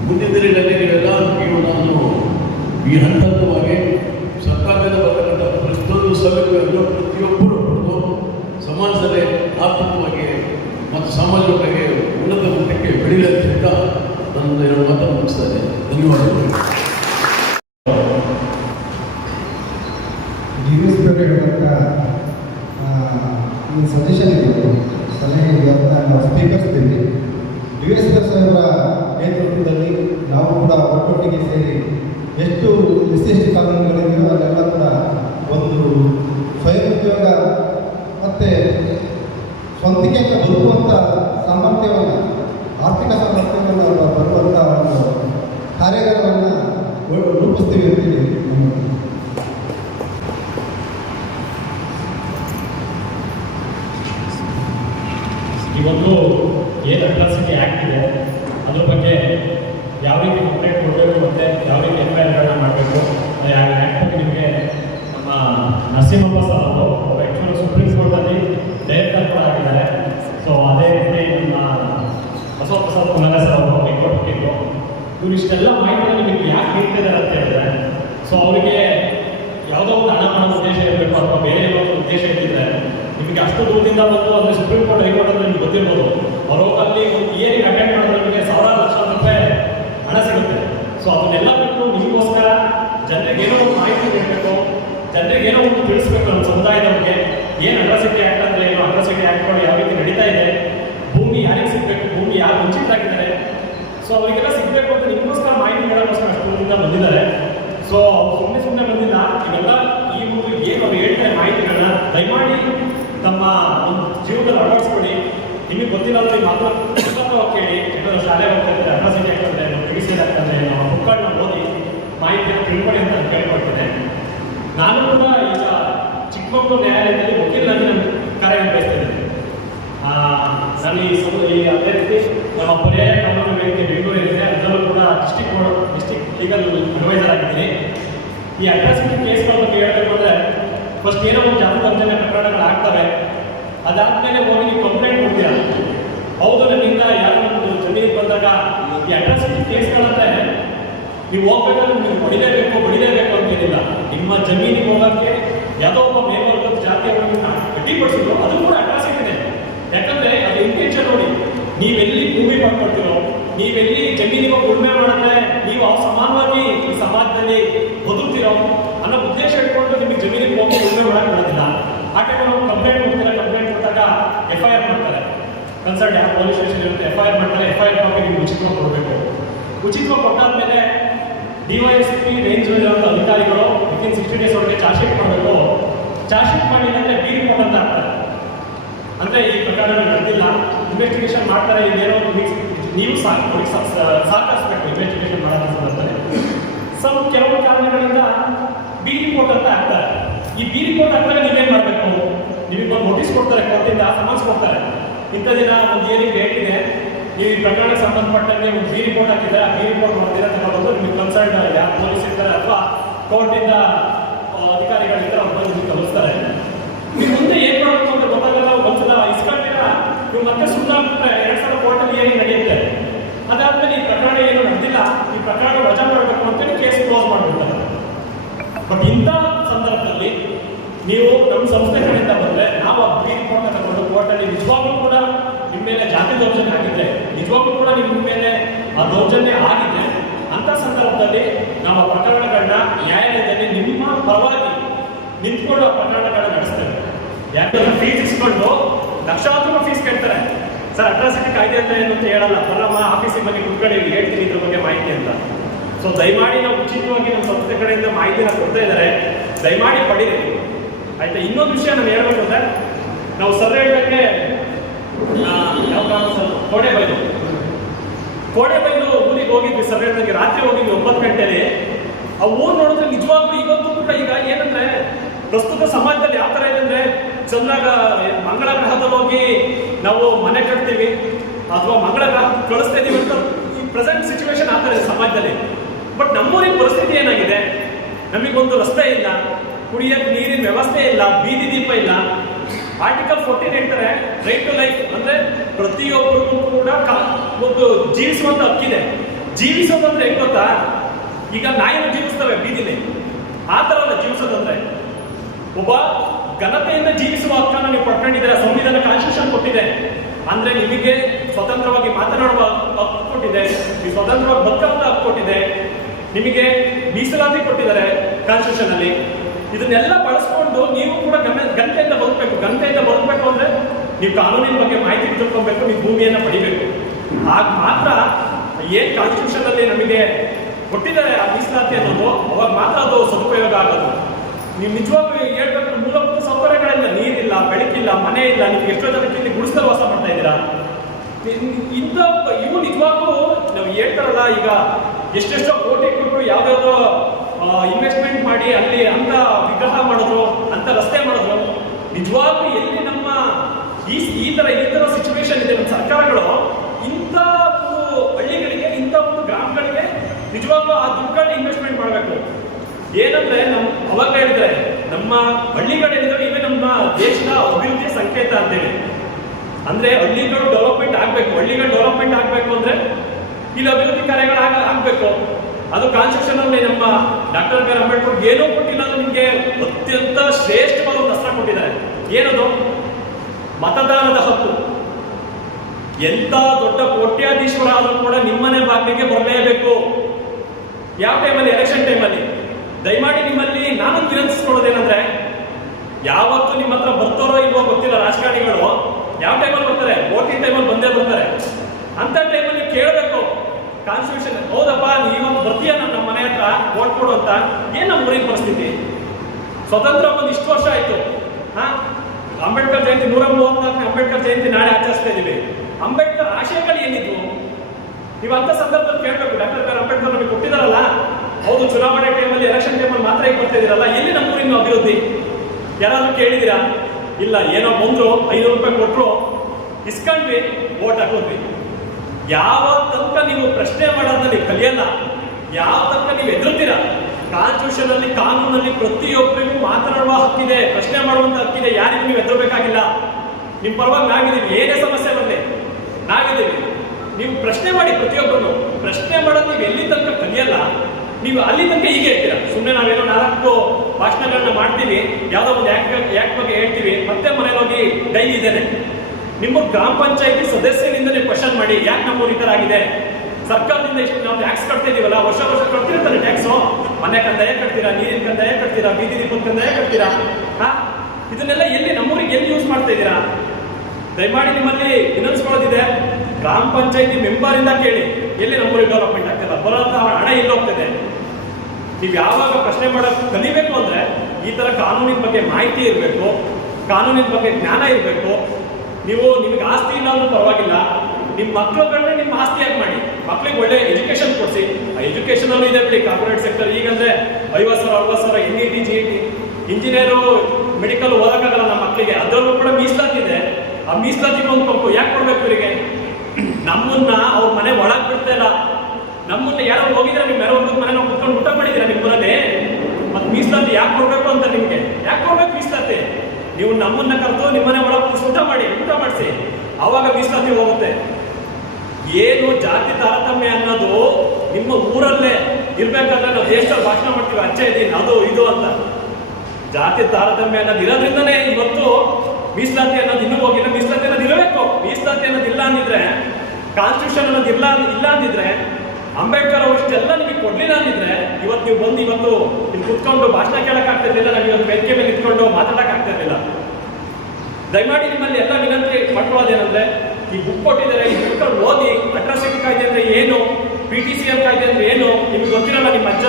ಮುಂದಿನ ದಿನಗಳಲ್ಲಿ ನೀವೆಲ್ಲ ನಾನು ಈ ಹಂತವಾಗಿ ಸರ್ಕಾರದಿಂದ ಬರ್ತಕ್ಕಂಥ ಪ್ರತಿಯೊಂದು ಸೌಲಭ್ಯವನ್ನು ಪ್ರತಿಯೊಬ್ಬರು ಪಡೆದು ಸಮಾಜದಲ್ಲಿ ಆರ್ಥಿಕವಾಗಿ ಮತ್ತು ಸಾಮಾಜಿಕವಾಗಿ ಉನ್ನತ ಮಟ್ಟಕ್ಕೆ ಬೆಳೀಲಿ ಅಂತ ನನ್ನ ಎರಡು ಮಾತನ್ನು ಮುಗಿಸ್ತಾ ಇದ್ದೇನೆ. ಧನ್ಯವಾದಗಳು. ಹೇಳುವಂಥ ಈ ಸಜೆಷನ್ ಇದೆ, ಸಲಹೆ ಇದೆ, ನಾವು ಸ್ವೀಕರಿಸ್ತೀವಿ. DSP ಸಾಹೇಬರ ನೇತೃತ್ವದಲ್ಲಿ ನಾವು ಕೂಡ ಒಟ್ಟೊಟ್ಟಿಗೆ ಸೇರಿ ಎಷ್ಟು SC ಕಾನೂನುಗಳಿದೆಯೋ ಅದೆಲ್ಲ ಕೂಡ ಒಂದು ಸ್ವಯಂ ಉದ್ಯೋಗ ಮತ್ತು ಸ್ವಂತಿಕೆ ಬರುವಂಥ ಸಾಮರ್ಥ್ಯವನ್ನು, ಆರ್ಥಿಕ ಸಾಮರ್ಥ್ಯವನ್ನು ಬರುವಂಥ ಒಂದು ಕಾರ್ಯಾಗಾರವನ್ನು ರೂಪಿಸ್ತೀವಿ ಅಂತೇಳಿ ಇವತ್ತು ಏನು ಅಟ್ರಾಸಿಟಿ ಆ್ಯಕ್ಟ್ ಇದೆ ಅದ್ರ ಬಗ್ಗೆ ಯಾವ ರೀತಿ ಕಂಪ್ಲೇಂಟ್ ಕೊಡಬೇಕು ಮತ್ತು ಯಾವ ರೀತಿ FIRಗಳನ್ನ ಮಾಡಬೇಕು, ಆ್ಯಕ್ಟ್ ಬಗ್ಗೆ ನಿಮಗೆ ನಮ್ಮ ನರಸಿಂಹಪ್ಪ ಸರ್ ಅವರು ಆ್ಯಕ್ಚುಲಿ ಸುಪ್ರೀಂ ಕೋರ್ಟಲ್ಲಿ ಡೈರೆಕ್ಟರ್ ಕೂಡ ಆಗಿದ್ದಾರೆ. ಸೊ ಅದೇ ರೀತಿ ನಮ್ಮ ಬಸವಪ್ರಸಾದ್ ಕುಲಗ ಸರ್ ಅವರು ಹೈಕೋರ್ಟ್ ಕೊಟ್ಟಿದ್ದು. ಇವ್ರು ಇಷ್ಟೆಲ್ಲ ಮಾಹಿತಿ ನಿಮಗೆ ಯಾಕೆ ನೀಡ್ತಿದ್ದಾರೆ ಅಂತ ಹೇಳಿದ್ರೆ, ಸೊ ಅವರಿಗೆ ಯಾವುದೋ ಒಂದು ಹಣ ಮಾಡೋ ಉದ್ದೇಶ ಇರಬೇಕು ಅಥವಾ ಬೇರೆ ಒಂದು ಉದ್ದೇಶ ಇದ್ದಿದ್ರೆ ನಿಮಗೆ ಅಷ್ಟು ದೂರದಿಂದ ಬಂದು ಅಂದರೆ ಸುಪ್ರೀಂ ಕೋರ್ಟ್ ಹೈಕೋರ್ಟ್ ಅಂದರೆ ನಿಮ್ಗೆ ಗೊತ್ತಿರ್ಬೋದು, ಬರೋಕಲ್ಲಿ ಒಂದು ಏನಿಗೆ ಅಟೆಂಡ್ ಮಾಡಿದ್ರೆ ನಿಮಗೆ ಸಾವಿರಾರು ಲಕ್ಷ ರೂಪಾಯಿ ಹಣ ಸಿಗುತ್ತೆ. ಸೊ ಅದನ್ನೆಲ್ಲ ಬಿಟ್ಟು ನಿಮಗೋಸ್ಕರ ಜನರಿಗೆ ಏನೋ ಒಂದು ಮಾಹಿತಿ ನೀಡಬೇಕು, ಜನರಿಗೆ ಏನೋ ಒಂದು ತಿಳಿಸ್ಬೇಕು ನಮ್ಮ ಸಮುದಾಯದ ಬಗ್ಗೆ. ಏನು ಅಟ್ರಾಸಿಟಿ ಆ್ಯಕ್ಟ್ ಅಂದರೆ ಏನು, ಅಟ್ರಾಸಿಟಿ ರಾಜಕಾರಣದಿಂದ ಬಂದಿದ್ದಾರೆ. ಸೊ ಅವ್ರು ಸುಮ್ಮನೆ ಬಂದಿಲ್ಲ. ಇವೆಲ್ಲ ಈ ಒಂದು ಏನು ಅವ್ರು ಹೇಳ್ತಾರೆ ಮಾಹಿತಿಗಳನ್ನ ದಯಮಾಡಿ ತಮ್ಮ ಒಂದು ಜೀವನದಲ್ಲಿ ಅಳವಡಿಸ್ಕೊಳ್ಳಿ. ನಿಮಗೆ ಗೊತ್ತಿಲ್ಲ ಅಂದ್ರೆ ಈ ಮಾತ್ರ ಕೇಳಿ, ಯಾಕಂದ್ರೆ ಶಾಲೆ ಹೋಗ್ತಾರೆ, ಅಟ್ರಾಸಿಟಿ ಆಗ್ತದೆ, ಪಿಡಿಸಿಎಲ್ ಆಗ್ತದೆ, ನಾವು ಬುಕ್ಗಳನ್ನ ಓದಿ ಮಾಹಿತಿಯನ್ನು ತಿಳ್ಕೊಳ್ಳಿ ಅಂತ ನಾನು ಕೇಳ್ಕೊಳ್ತೇನೆ. ನಾನು ಕೂಡ ಈಗ ಚಿಕ್ಕಮಗಳೂರು ನ್ಯಾಯಾಲಯದಲ್ಲಿ ವಕೀಲರಾಗಿ ನಾನು ಕಾರ್ಯನಿರ್ವಹಿಸ್ತಾ ಇದ್ದೇನೆ. ನಾನು ಈ ಅದೇ ರೀತಿ ನಮ್ಮ ಪರ್ಯಾಯ ಕಾನೂನು ವೇದಿಕೆ ಬೆಂಗಳೂರು ಏನಿದೆ ಅದರಲ್ಲೂ ಕೂಡ ಡಿಸ್ಟಿಕ್ ಲೀಗಲ್ ಅಡ್ವೈಸರ್ ಆಗಿದ್ದೀನಿ. ಈ ಅಟ್ರಾಸಿಟಿ ಕೇಸ್ಗಳ ಬಗ್ಗೆ ಹೇಳಬೇಕು ಅಂದರೆ ಫಸ್ಟ್ ಏನೋ ಒಂದು ಜಾತಿ ದೌರ್ಜನ್ಯ ಪ್ರಕರಣಗಳು ಆಗ್ತವೆ. ಅದಾದ್ಮೇಲೆ ಹೋಗಿ ನೀವು ಕಂಪ್ಲೇಂಟ್ ಕೊಡ್ತೀರಾ, ಹೌದು ನನ್ನಿಂದ ಯಾರು ಒಂದು ಜಮೀನಿಗೆ ಬಂದಾಗ ಈ ಅಟ್ರಾಸಿಟಿ ಕೇಸ್ಗಳಂದ್ರೆ ನೀವು ಹೋಗ್ಬೇಕಾದ್ರೆ ನೀವು ಹೊಡಿಲೇಬೇಕು ಅಂತೇನಿಲ್ಲ. ನಿಮ್ಮ ಜಮೀನಿಗೆ ಹೋಗೋಕ್ಕೆ ಯಾವುದೋ ಒಬ್ಬ ಮೇಲ್ವರ್ಗದ ಜಾತಿಯವರನ್ನ ಅಡ್ಡಿಪಡಿಸಿದ್ರು, ಅದು ಕೂಡ ಅಟ್ರಾಸಿಟಿನೇ. ಯಾಕಂದ್ರೆ ಅದು ಇಂಟೆನ್ಷನ್ ನೋಡಿ, ನೀವೆಲ್ಲಿ ಭೂಮಿ ಪಡ್ಕೊಳ್ತೀರೋ, ನೀವೆಲ್ಲಿ ಜಮೀನಿಗೆ ಉಳುಮೆ ಮಾಡಿದ್ರೆ ನೀವು ಸಮಾನವಾಗಿ ಈ ಸಮಾಜದಲ್ಲಿ ಬದುಕ್ತಿರೋ ಅನ್ನೋ ಉದ್ದೇಶ ಇಟ್ಕೊಂಡು ನಿಮಗೆ ಜಮೀನಿಗೆ ಹೋಗಿ ಉಳುಮೆ ಮಾಡಕ್ಕೆ ಬಿಡೋದಿಲ್ಲ. ಆ ಟೈಮಲ್ಲಿ ನಾವು ಕಂಪ್ಲೇಂಟ್ ಕೊಡ್ತಾರೆ, ಕಂಪ್ಲೇಂಟ್ ಕೊಟ್ಟಾಗ FIR ಮಾಡ್ತಾರೆ. ಕನ್ಸರ್ಟ್ ಯಾವ ಪೊಲೀಸ್ ಸ್ಟೇಷನ್ ಇರುತ್ತೆ FIR ಮಾಡ್ತಾರೆ. FIR ಕಾಪಿ ನಿಮ್ಗೆ ಉಚಿತವಾಗಿ ಕೊಡಬೇಕು. ಉಚಿತವಾಗಿ ಕೊಟ್ಟಾದ್ಮೇಲೆ DYSP ರೇಂಜ್ ಇರುವಂಥ ಅಧಿಕಾರಿಗಳು ವಿತಿನ್ 60 days ಒಳಗೆ ಚಾರ್ಜ್ ಶೀಟ್ ಮಾಡಬೇಕು. ಚಾರ್ಜ್ ಶೀಟ್ ಮಾಡಿದ್ರೆ ಬಿ ರಿಪೋರ್ಟ್ ಅಂತ ಆಗ್ತಾರೆ. ಅಂದರೆ ಈ ಪ್ರಕರಣ ನಡೆದಿಲ್ಲ, ಇನ್ವೆಸ್ಟಿಗೇಷನ್ ಮಾಡ್ತಾರೆ, ಇದೇನೋ ನೀವು ಸಹಕರಿಸಬೇಕು ಇನ್ವೆಸ್ಟಿಗೇಷನ್ ಮಾಡೋ ಸಂದರ್ಭದಲ್ಲಿ. ಕೆಲವು ಕಾರಣಗಳಿಂದ ಬಿ ರಿಪೋರ್ಟ್ ಅಂತ ಆಗ್ತಾರೆ. ಈ ಬಿ ರಿಪೋರ್ಟ್ ಹಾಕಿದಾಗ ನೀವೇನು ಮಾಡಬೇಕು? ನಿಮಗೊಂದು ನೋಟಿಸ್ ಕೊಡ್ತಾರೆ, ಕೋರ್ಟಿಂದ ಸಮನ್ಸ್ ಕೊಡ್ತಾರೆ. ಇಂಥ ದಿನ ಒಂದು ಏನಿಗೆ ಡೇಟ್ ಇದೆ, ನೀವು ಈ ಪ್ರಕರಣಕ್ಕೆ ಸಂಬಂಧಪಟ್ಟಂತೆ ಒಂದು ಬಿ ರಿಪೋರ್ಟ್ ಹಾಕಿದ್ದಾರೆ, ಆ ಬಿ ರಿಪೋರ್ಟ್ ಮಾಡ್ತೀರಾ ತಗೊಂಡು ನಿಮಗೆ ಕನ್ಸರ್ನ್ ಯಾರು ಪೊಲೀಸ್ ಇರ್ತಾರೆ ಅಥವಾ ಕೋರ್ಟಿಂದ ಅಧಿಕಾರಿಗಳಿರ್ತಾರೆ ಅವ್ರು ಬಂದು ನಿಮಗೆ ಕಳಿಸ್ತಾರೆ. ನೀವು ಮುಂದೆ ಏನು ಮಾಡಬೇಕು ಅಂತ ಗೊತ್ತಾಗಲ್ಲ. ಒಂದ್ಸಲ ಇಸ್ಕೊಂಡಿರ ನೀವು ಮತ್ತೆ ಸುಮ್ಮನೆ 2000 ಕೋರ್ಟಲ್ಲಿ ಏನು ನಡೆಯುತ್ತೆ. ಅದಾದ್ಮೇಲೆ ಈ ಪ್ರಕರಣ ಏನು ನಡೆದಿಲ್ಲ, ಈ ಪ್ರಕರಣ ವಜಾ ಮಾಡಬೇಕು ಅಂತೇಳಿ ಕೇಸ್ ಕ್ಲೋಸ್ ಮಾಡಿಬಿಡ್ತಾರೆ. ಬಟ್ ಇಂಥ ಸಂದರ್ಭದಲ್ಲಿ ನೀವು ನಮ್ಮ ಸಂಸ್ಥೆ ಕಡೆಯಿಂದ ಬಂದರೆ ನಾವು ಆ ಬಿ ರಿಪೋರ್ಟ್ನ ತಗೊಂಡು ಕೋರ್ಟಲ್ಲಿ ನಿಜವಾಗ್ಲೂ ಕೂಡ ನಿಮ್ಮ ಮೇಲೆ ಜಾತಿ ದೌರ್ಜನ್ಯ ಆಗಿದೆ, ನಿಜವಾಗ್ಲೂ ಕೂಡ ನಿಮ್ಮ ಮೇಲೆ ಆ ದೌರ್ಜನ್ಯ ಆಗಿದೆ ಅಂತ ಸಂದರ್ಭದಲ್ಲಿ ನಾವು ಆ ಪ್ರಕರಣಗಳನ್ನ ನ್ಯಾಯಾಲಯದಲ್ಲಿ ನಿಮ್ಮ ಪರವಾಗಿ ನಿಂತ್ಕೊಂಡು ಆ ಪ್ರಕರಣಗಳನ್ನ ನಡೆಸ್ತೇವೆ. ಯಾಕಂದ್ರೆ ಫೀಸ್ ಇಸ್ಕೊಂಡು ಲಕ್ಷಾಂತರ ಫೀಸ್ ಕೇಳ್ತಾರೆ. ಸರ್ ಅಟ್ರಾಸಿಟಿ ಕಾಯ್ದೆ ಅಂತ ಏನು ಅಂತ ಹೇಳಲ್ಲ, ಬರಮ್ಮ ಆಫೀಸಿಗೆ ಬಗ್ಗೆ ಕುತ್ಕೊಳ್ಳಿ ಹೇಳ್ತೀನಿ ಇದ್ರ ಬಗ್ಗೆ ಮಾಹಿತಿ ಅಂತ. ಸೊ ದಯಮಾಡಿ ನಾವು ಉಚಿತವಾಗಿ ನಮ್ಮ ಸಂಸ್ಥೆ ಕಡೆಯಿಂದ ಮಾಹಿತಿನ ಕೊಡ್ತಾ ಇದ್ದಾರೆ, ದಯಮಾಡಿ ಪಡೀರಿ ಆಯ್ತಾ. ಇನ್ನೊಂದು ವಿಷಯ ನಾನು ಹೇಳ್ಬೇಕು ಅಂದ್ರೆ, ನಾವು ಸರ್ ಹೇಳಕ್ಕೆ ಯಾವ ಕಾರಣ ಸರ್ ಕೋಡೆಬೈಲು ಊರಿಗೆ ಹೋಗಿದ್ವಿ ಸರ್ ಹೇಳ್ದಂಗೆ, ರಾತ್ರಿ ಹೋಗಿದ್ವಿ 9 ಗಂಟೆಲಿ. ಆ ಊರು ನೋಡಿದ್ರೆ ನಿಜವಾಗ್ಲೂ ಇವತ್ತು ಕೂಡ ಈಗ ಏನಂದ್ರೆ ಪ್ರಸ್ತುತ ಸಮಾಜದಲ್ಲಿ ಯಾವ ಥರ ಇದೆ ಅಂದರೆ, ಮಂಗಳ ಗ್ರಹದಲ್ಲಿ ಹೋಗಿ ನಾವು ಮನೆ ಕಟ್ತೀವಿ ಅಥವಾ ಮಂಗಳ ಗ್ರಹ ಕಳಿಸ್ತಾ ಇದೀವಿ ಅಂತ ಈ ಪ್ರೆಸೆಂಟ್ ಸಿಚುವೇಶನ್ ಆ ಥರ ಇದೆ ಸಮಾಜದಲ್ಲಿ. ಬಟ್ ನಮ್ಮೂರಿನ ಪರಿಸ್ಥಿತಿ ಏನಾಗಿದೆ, ನಮಗೊಂದು ರಸ್ತೆ ಇಲ್ಲ, ಕುಡಿಯೋಕ್ಕೆ ನೀರಿನ ವ್ಯವಸ್ಥೆ ಇಲ್ಲ, ಬೀದಿ ದೀಪ ಇಲ್ಲ. ಆರ್ಟಿಕಲ್ 14 ಹೇಳ್ತಾರೆ ರೈಟ್ ಟು ಲೈಫ್, ಅಂದರೆ ಪ್ರತಿಯೊಬ್ಬರಿಗೂ ಕೂಡ ಒಂದು ಜೀವಿಸುವಂತ ಹಕ್ಕಿದೆ. ಜೀವಿಸೋದಂದ್ರೆ ಹೆಂಗ್ ಗೊತ್ತಾ, ಈಗ ನಾಯಿನ ಜೀವಿಸ್ತವೆ ಬೀದಿಲಿ, ಆ ಥರ ಅಲ್ಲ ಜೀವಿಸೋದಂದ್ರೆ. ಒಬ್ಬ ಘನತೆಯಿಂದ ಜೀವಿಸುವ ಹಕ್ಕನ್ನು ನೀವು ಪಡ್ಕೊಂಡಿದ್ದೀರಾ, ಸಂವಿಧಾನ ಕಾನ್ಸ್ಟಿಟ್ಯೂಷನ್ ಕೊಟ್ಟಿದೆ. ಅಂದ್ರೆ ನಿಮಗೆ ಸ್ವತಂತ್ರವಾಗಿ ಮಾತನಾಡುವ ಹಕ್ಕು ಕೊಟ್ಟಿದೆ, ನೀವು ಸ್ವತಂತ್ರವಾಗಿ ಬದುಕುವಂತ ಹಕ್ಕು ಕೊಟ್ಟಿದೆ, ನಿಮಗೆ ಮೀಸಲಾತಿ ಕೊಟ್ಟಿದ್ದಾರೆ ಕಾನ್ಸ್ಟಿಟ್ಯೂಷನ್ ಅಲ್ಲಿ. ಇದನ್ನೆಲ್ಲ ಬಳಸ್ಕೊಂಡು ನೀವು ಕೂಡ ಘನತೆಯಿಂದ ಬದುಕಬೇಕು. ಘನತೆಯಿಂದ ಬದುಕಬೇಕು ಅಂದ್ರೆ ನೀವು ಕಾನೂನಿನ ಬಗ್ಗೆ ಮಾಹಿತಿ ತಿಳ್ಕೊಬೇಕು, ನೀವು ಭೂಮಿಯನ್ನು ಪಡಿಬೇಕು. ಆಗ ಮಾತ್ರ ಏನ್ ಕಾನ್ಸ್ಟಿಟ್ಯೂಷನ್ ಅಲ್ಲಿ ನಮಗೆ ಕೊಟ್ಟಿದ್ದಾರೆ ಆ ಮೀಸಲಾತಿ ಅನ್ನೋದು, ಅವಾಗ ಮಾತ್ರ ಅದು ಸದುಪಯೋಗ ಆಗೋದು. ನೀವು ನಿಜವಾಗ್ಲೂ ಹೇಳ್ಬೇಕು, ಮೂಲಭೂತ ಸೌಕರ್ಯಗಳಿಲ್ಲ, ನೀರಿಲ್ಲ, ಬೆಳಕಿಲ್ಲ, ಮನೆ ಇಲ್ಲ, ನಿಮ್ಗೆ ಎಷ್ಟೋ ಜನಕ್ಕೆ ಇಲ್ಲಿ ಗುಡಿಸಲು ವಾಸ ಮಾಡ್ತಾ ಇದ್ದೀರಾ. ಇಂಥ ಇವು ನಿಜವಾಗ್ಲೂ ನಾವು ಹೇಳ್ತಾರಲ್ಲ, ಈಗ ಎಷ್ಟೆಷ್ಟೋ ಕೋಟಿ ಕೊಟ್ಟು ಯಾವ್ದಾವ್ದೋ ಇನ್ವೆಸ್ಟ್ಮೆಂಟ್ ಮಾಡಿ ಅಲ್ಲಿ ಅಂತ ವಿಗ್ರಹ ಮಾಡಿದ್ರು, ಅಂತ ರಸ್ತೆ ಮಾಡಿದ್ರು. ನಿಜವಾಗ್ಲೂ ಎಲ್ಲಿ ನಮ್ಮ ಈ ತರ ಸಿಚುವೇಶನ್ ಇದೆ, ನಮ್ಮ ಸರ್ಕಾರಗಳು ಇಂಥ ಒಂದು ಹಳ್ಳಿಗಳಿಗೆ, ಇಂಥ ಒಂದು ಗ್ರಾಮಗಳಿಗೆ ನಿಜವಾಗ್ಲೂ ಆ ದುಡ್ಡುಗಳನ್ನ ಇನ್ವೆಸ್ಟ್ಮೆಂಟ್ ಮಾಡಬೇಕು. ಏನಂದ್ರೆ ಅವಾಗ ಹೇಳಿದ್ರೆ ನಮ್ಮ ಹಳ್ಳಿಗಳೇನಿದ್ರೆ ಇವೇ ನಮ್ಮ ದೇಶದ ಅಭಿವೃದ್ಧಿಯ ಸಂಕೇತ ಅಂತೇಳಿ. ಅಂದ್ರೆ ಹಳ್ಳಿಗಳು ಡೆವಲಪ್ಮೆಂಟ್ ಆಗ್ಬೇಕು. ಹಳ್ಳಿಗಳು ಡೆವಲಪ್ಮೆಂಟ್ ಆಗ್ಬೇಕು ಅಂದ್ರೆ ಇಲ್ಲಿ ಅಭಿವೃದ್ಧಿ ಕಾರ್ಯಗಳು ಆಗ್ಬೇಕು. ಅದು ಕಾನ್ಸ್ಟಿಟ್ಯೂಷನ್ ಅಲ್ಲಿ ನಮ್ಮ ಡಾಕ್ಟರ್ ಬಿ ಆರ್ ಅಂಬೇಡ್ಕರ್ ಏನೋ ಕೊಟ್ಟಿಲ್ಲ, ನಿಮಗೆ ಅತ್ಯಂತ ಶ್ರೇಷ್ಠವಾದ ಒಂದು ಅಸ್ತ್ರ ಕೊಟ್ಟಿದ್ದಾರೆ. ಏನದು? ಮತದಾನದ ಹಕ್ಕು. ಎಂತ ದೊಡ್ಡ ಕೋಟ್ಯಾಧೀಶ್ವರ ಆದ್ರೂ ಕೂಡ ನಿಮ್ಮನೆ ಬಾಗಿಲಿಗೆ ಬರಲೇಬೇಕು. ಯಾವ ಟೈಮಲ್ಲಿ? ಎಲೆಕ್ಷನ್ ಟೈಮಲ್ಲಿ. ದಯಮಾಡಿ ನಿಮ್ಮಲ್ಲಿ ನಾನು ವಿನಂತಿಸ್ಕೊಳ್ಳೋದೇನಂದ್ರೆ, ಯಾವತ್ತು ನಿಮ್ಮ ಹತ್ರ ಬರ್ತಾರೋ ಇಲ್ವೋ ಗೊತ್ತಿಲ್ಲ, ರಾಜಕಾರಣಿಗಳು ಯಾವ ಟೈಮಲ್ಲಿ ಬರ್ತಾರೆ, ವೋಟಿಂಗ್ ಟೈಮಲ್ಲಿ ಬಂದೇ ಬರ್ತಾರೆ. ಅಂತ ಟೈಮಲ್ಲಿ ಕೇಳಬೇಕು, ಕಾನ್ಸ್ಟಿಟ್ಯೂಷನ್ ಹೌದಪ್ಪ ನೀವೊಂದು ಬರ್ತೀಯ ನಮ್ಮ ಮನೆ ಹತ್ರ ಓಟ್ ಕೊಡು ಅಂತ. ಏನ್ ನಮ್ಮ ಊರಿನ ಪರಿಸ್ಥಿತಿ? ಸ್ವತಂತ್ರ ಬಂದು ಇಷ್ಟು ವರ್ಷ ಆಯ್ತು. ಅಂಬೇಡ್ಕರ್ ಜಯಂತಿ 134ನೇ ಅಂಬೇಡ್ಕರ್ ಜಯಂತಿ ನಾಳೆ ಆಚರಿಸ್ತಾ ಇದೀವಿ. ಅಂಬೇಡ್ಕರ್ ಆಶಯಗಳು ಏನಿದ್ವು? ನೀವು ಅಂತ ಸಂದರ್ಭದಲ್ಲಿ ಕೇಳಬೇಕು. ಡಾಕ್ಟರ್ ಬಿ ಆರ್ ಅಂಬೇಡ್ಕರ್ ನಮಗೆ ಕೊಟ್ಟಿದಾರಲ್ಲ, ಹೌದು ಚುನಾವಣೆ ಟೈಮಲ್ಲಿ ಎಲೆಕ್ಷನ್ ಟೈಮಲ್ಲಿ ಮಾತ್ರ ಈಗ ಬರ್ತಾ ಇದೀರಲ್ಲ, ಎಲ್ಲಿ ನಮ್ಮೂರಿನ ಅಭಿವೃದ್ಧಿ ಯಾರಾದ್ರೂ ಕೇಳಿದಿರಾ? ಇಲ್ಲ, ಏನೋ ಬಂದ್ರು 500 ರೂಪಾಯಿ ಕೊಟ್ಟರು ಇಸ್ಕೊಂಡ್ವಿ, ಓಟ್ ಹಾಕೋದ್ವಿ. ಯಾವ ತನಕ ನೀವು ಪ್ರಶ್ನೆ ಮಾಡೋದನ್ನ ನೀವು ಕಲಿಯಲ್ಲ, ಯಾವ ತನಕ ನೀವು ಎದುರುತ್ತೀರಾ? ಕಾನ್ಸ್ಟಿಟ್ಯೂಷನ್ ಅಲ್ಲಿ, ಕಾನೂನಲ್ಲಿ ಪ್ರತಿಯೊಬ್ಬರಿಗೂ ಮಾತನಾಡುವ ಹಕ್ಕಿದೆ, ಪ್ರಶ್ನೆ ಮಾಡುವಂತ ಹಕ್ಕಿದೆ. ಯಾರಿಗೂ ನೀವು ಎದುರಬೇಕಾಗಿಲ್ಲ. ನಿಮ್ಮ ಪರವಾಗಿ ನಾವಿದ್ದೀವಿ, ಏನೇ ಸಮಸ್ಯೆ ಬರಲಿ ನಾವಿದ್ದೀವಿ. ನೀವು ಪ್ರಶ್ನೆ ಮಾಡಿ, ಪ್ರತಿಯೊಬ್ಬರು ಪ್ರಶ್ನೆ ಮಾಡೋದು ನೀವು ಎಲ್ಲಿ ತನಕ ಕಲಿಯಲ್ಲ, ನೀವು ಅಲ್ಲಿ ತನಕ ಹೀಗೆ ಇರ್ತೀರಾ. ಸುಮ್ಮನೆ ನಾವೇನೋ 4 ಭಾಷಣಗಳನ್ನ ಮಾಡ್ತೀವಿ, ಯಾವುದೋ ಒಂದು ಯಾಕೆ ಬಗ್ಗೆ ಹೇಳ್ತೀವಿ, ಮತ್ತೆ ಮನೇಲಿ ಹೋಗಿ ಡೈಲಿ ಇದ್ದೇನೆ. ನಿಮ್ಮ ಗ್ರಾಮ ಪಂಚಾಯತಿ ಸದಸ್ಯರಿಂದ ನೀವು ಕ್ವಶನ್ ಮಾಡಿ, ಯಾಕೆ ನಮ್ಮೂರು ಈ ಥರ ಆಗಿದೆ? ಸರ್ಕಾರದಿಂದ ಇಷ್ಟು ನಾವು ಟ್ಯಾಕ್ಸ್ ಕಟ್ತಾ ಇದೀವಲ್ಲ, ವರ್ಷ ಕಟ್ತಿರ್ತಾರೆ ಟ್ಯಾಕ್ಸು. ಮನೆ ಕಂದಾಯ ಕಟ್ತೀರಾ, ನೀರಿನ ಕಂದಾಯ ಕಟ್ತೀರಾ, ಬೀದಿ ದೀಪದ ಕಂದಾಯ ಕಟ್ತೀರಾ? ಇದನ್ನೆಲ್ಲ ಎಲ್ಲಿ ನಮ್ಮೂರಿಗೆ ಎಲ್ಲಿ ಯೂಸ್ ಮಾಡ್ತಾ ಇದ್ದೀರಾ? ದಯಮಾಡಿ ನಿಮ್ಮಲ್ಲಿ ವಿನಂತಿಸ್ಕೊಳ್ಳೋದಿದೆ, ಗ್ರಾಮ ಪಂಚಾಯತಿ ಮೆಂಬರ್ ಇಂದ ಕೇಳಿ, ಎಲ್ಲಿ ನಮ್ಮೂರಿಗೆ ಡೆವಲಪ್ಮೆಂಟ್ ಆಗ್ತಿಲ್ಲ, ಬರೋಂಥ ಹಣ ಎಲ್ಲಿ ಹೋಗ್ತದೆ? ನೀವು ಯಾವಾಗ ಪ್ರಶ್ನೆ ಮಾಡೋದು ಕಲಿಬೇಕು ಅಂದ್ರೆ ಈ ತರ ಕಾನೂನಿನ ಬಗ್ಗೆ ಮಾಹಿತಿ ಇರಬೇಕು, ಕಾನೂನಿನ ಬಗ್ಗೆ ಜ್ಞಾನ ಇರಬೇಕು. ನಿಮಗೆ ಆಸ್ತಿ ಇಲ್ಲ ಅಂದ್ರೂ ಪರವಾಗಿಲ್ಲ, ನಿಮ್ಮ ಮಕ್ಕಳುಗಳನ್ನ ನಿಮ್ಮ ಆಸ್ತಿಯಾಗಿ ಮಾಡಿ, ಮಕ್ಕಳಿಗೆ ಒಳ್ಳೆ ಎಜುಕೇಶನ್ ಕೊಡಿಸಿ. ಆ ಎಜುಕೇಶನ್ ಅಲ್ಲೂ ಇದೆ ಬಿಡಿ, ಕಾರ್ಪೊರೇಟ್ ಸೆಕ್ಟರ್ ಈಗಂದ್ರೆ 50,000 60,000 NET GET, ಇಂಜಿನಿಯರು ಮೆಡಿಕಲ್ ಓದಕ್ಕಾಗಲ್ಲ ನಮ್ಮ ಮಕ್ಕಳಿಗೆ, ಅದರಲ್ಲೂ ಕೂಡ ಮೀಸಲಾತಿದೆ. ಆ ಮೀಸಲಾತಿಗೆ ಒಂದು ಪಂಪು ಯಾಕೆ ಕೊಡ್ಬೇಕು ಇವರಿಗೆ? ನಮ್ಮನ್ನ ಅವ್ರ ಮನೆ ಒಳಗೆ ಬಿಡ್ತಾ ಇಲ್ಲ. ನಮ್ಮನ್ನ ಯಾರೋ ಹೋಗಿದ್ರೆ ನಿಮ್ಮ ಯಾರೋ ಒಂದು ಮನೆ ನಾವು ಕುತ್ಕೊಂಡು ಊಟ ಮಾಡಿದ್ದೀರಾ ನಿಮ್ಮೂರಲ್ಲಿ? ಮತ್ತೆ ಮೀಸಲಾತಿ ಯಾಕೆ ಕೊಡ್ಬೇಕು ಅಂತ ನಿಮಗೆ? ಯಾಕೆ ಕೊಡ್ಬೇಕು ಮೀಸಲಾತಿ? ನೀವು ನಮ್ಮನ್ನ ಕರೆದು ನಿಮ್ಮನೆ ಒಳಗೆ ಊಟ ಮಾಡಿಸಿ, ಆವಾಗ ಮೀಸಲಾತಿ ಹೋಗುತ್ತೆ. ಏನು ಜಾತಿ ತಾರತಮ್ಯ ಅನ್ನೋದು ನಿಮ್ಮ ಊರಲ್ಲೇ ಇರ್ಬೇಕಾದ್ರೆ ನಾವು ದೇಶದಲ್ಲಿ ಭಾಷಣ ಮಾಡ್ತೀವಿ, ಅಚ್ಚೆ ಇದ್ದೀನಿ ಅದು ಇದು ಅಂತ. ಜಾತಿ ತಾರತಮ್ಯ ಅನ್ನೋದು ಇರೋದ್ರಿಂದನೇ ಇವತ್ತು ಮೀಸಲಾತಿ ಅನ್ನೋದು ಇನ್ನೂ ಹೋಗಿಲ್ಲ. ಮೀಸಲಾತಿ ಅನ್ನೋದು ಇರಬೇಕು. ಮೀಸಲಾತಿ ಅನ್ನೋದು ಇಲ್ಲ ಅಂದಿದ್ರೆ, ಕಾನ್ಸ್ಟಿಟ್ಯೂಷನ್ ಅನ್ನೋದು ಇಲ್ಲ ಅಂದಿದ್ರೆ, ಅಂಬೇಡ್ಕರ್ ಅವರು ಇಷ್ಟೆಲ್ಲ ನಿಮಗೆ ಕೊಡ್ಲಿಲ್ಲ ಅಂದಿದ್ರೆ ಇವತ್ತು ನೀವು ಬಂದು ಇವತ್ತು ಇಲ್ಲಿ ಕುತ್ಕೊಂಡು ಭಾಷಣ ಕೇಳಕ್ ಆಗ್ತಿರ್ಲಿಲ್ಲ, ನಾವು ಇವತ್ತು ವೇದಿಕೆ ಮೇಲೆ ನಿಂತ್ಕೊಂಡು ಮಾತಾಡಕ್ ಆಗ್ತಿರ್ಲಿಲ್ಲ. ದಯಮಾಡಿ ನಿಮ್ಮಲ್ಲಿ ಎಲ್ಲ ವಿನಂತಿ ಮಾಡ್ಕೊಳ್ಳೋದೇನಂದ್ರೆ, ಈ ಬುಕ್ ಕೊಟ್ಟಿದ್ದಾರೆ, ಈ ಬುಕ್ ಓದಿ. ಅಟ್ರಾಸಿಟಿ ಕಾಯ್ದೆ ಅಂದ್ರೆ ಏನು, PTCL ಕಾಯ್ದೆ ಅಂದ್ರೆ ಏನು ನಿಮ್ಗೆ ಗೊತ್ತಿರಲ್ಲ. ನಿಮ್ಮ ಅಜ್ಜ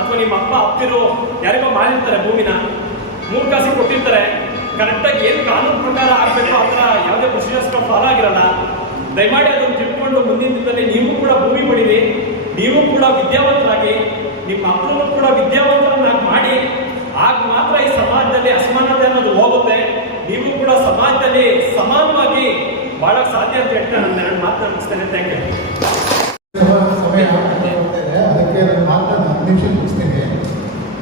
ಅಥವಾ ನಿಮ್ಮ ಅಪ್ಪ ಅಪ್ತಿರು ಯಾರಿಗೋ ಮಾಡಿರ್ತಾರೆ ಭೂಮಿನ, 3 ಕಾಸಿಗೆ ಕೊಟ್ಟಿರ್ತಾರೆ. ಕರೆಕ್ಟಾಗಿ ಏನು ಕಾನೂನು ಪ್ರಕಾರ ಆಗ್ಬೇಕು ಆ ಥರ ಯಾವುದೇ ಪ್ರೊಸೀಜರ್ಸ್ ಫಾಲೋ ಆಗಿರಲ್ಲ. ದಯಮಾಡಿ ಅದನ್ನು ತಿಳ್ಕೊಂಡು ಮುಂದಿನ ದಿನದಲ್ಲಿ ನೀವು ಕೂಡ ಭೂಮಿ ಪಡೀರಿ, ನೀವು ಕೂಡ ವಿದ್ಯಾವಂತರಾಗಿ, ನಿಮ್ಮ ಮಕ್ಕಳನ್ನು ಕೂಡ ವಿದ್ಯಾವಂತರನ್ನಾಗಿ ಮಾಡಿ. ಆಗ ಮಾತ್ರ ಈ ಸಮಾಜದಲ್ಲಿ ಅಸಮಾನತೆ ಅನ್ನೋದು ಹೋಗುತ್ತೆ. ನೀವು ಕೂಡ ಸಮಾಜದಲ್ಲಿ ಸಮಾನವಾಗಿ ಬಾಳಕ್ ಸಾಧ್ಯ ಅಂತ ಹೇಳ್ತಾ ನಾನು 2 ಮಾತನ್ನ ಮುಗಿಸ್ತೇನೆ. Thank you. ಸಮಯ ಹೋಗ್ತಿದೆ, ಅದಕ್ಕೆ ನಾನು ಮಾತನ್ನ 10 ನಿಮಿಷ ಮುಗಿಸ್ತೀನಿ.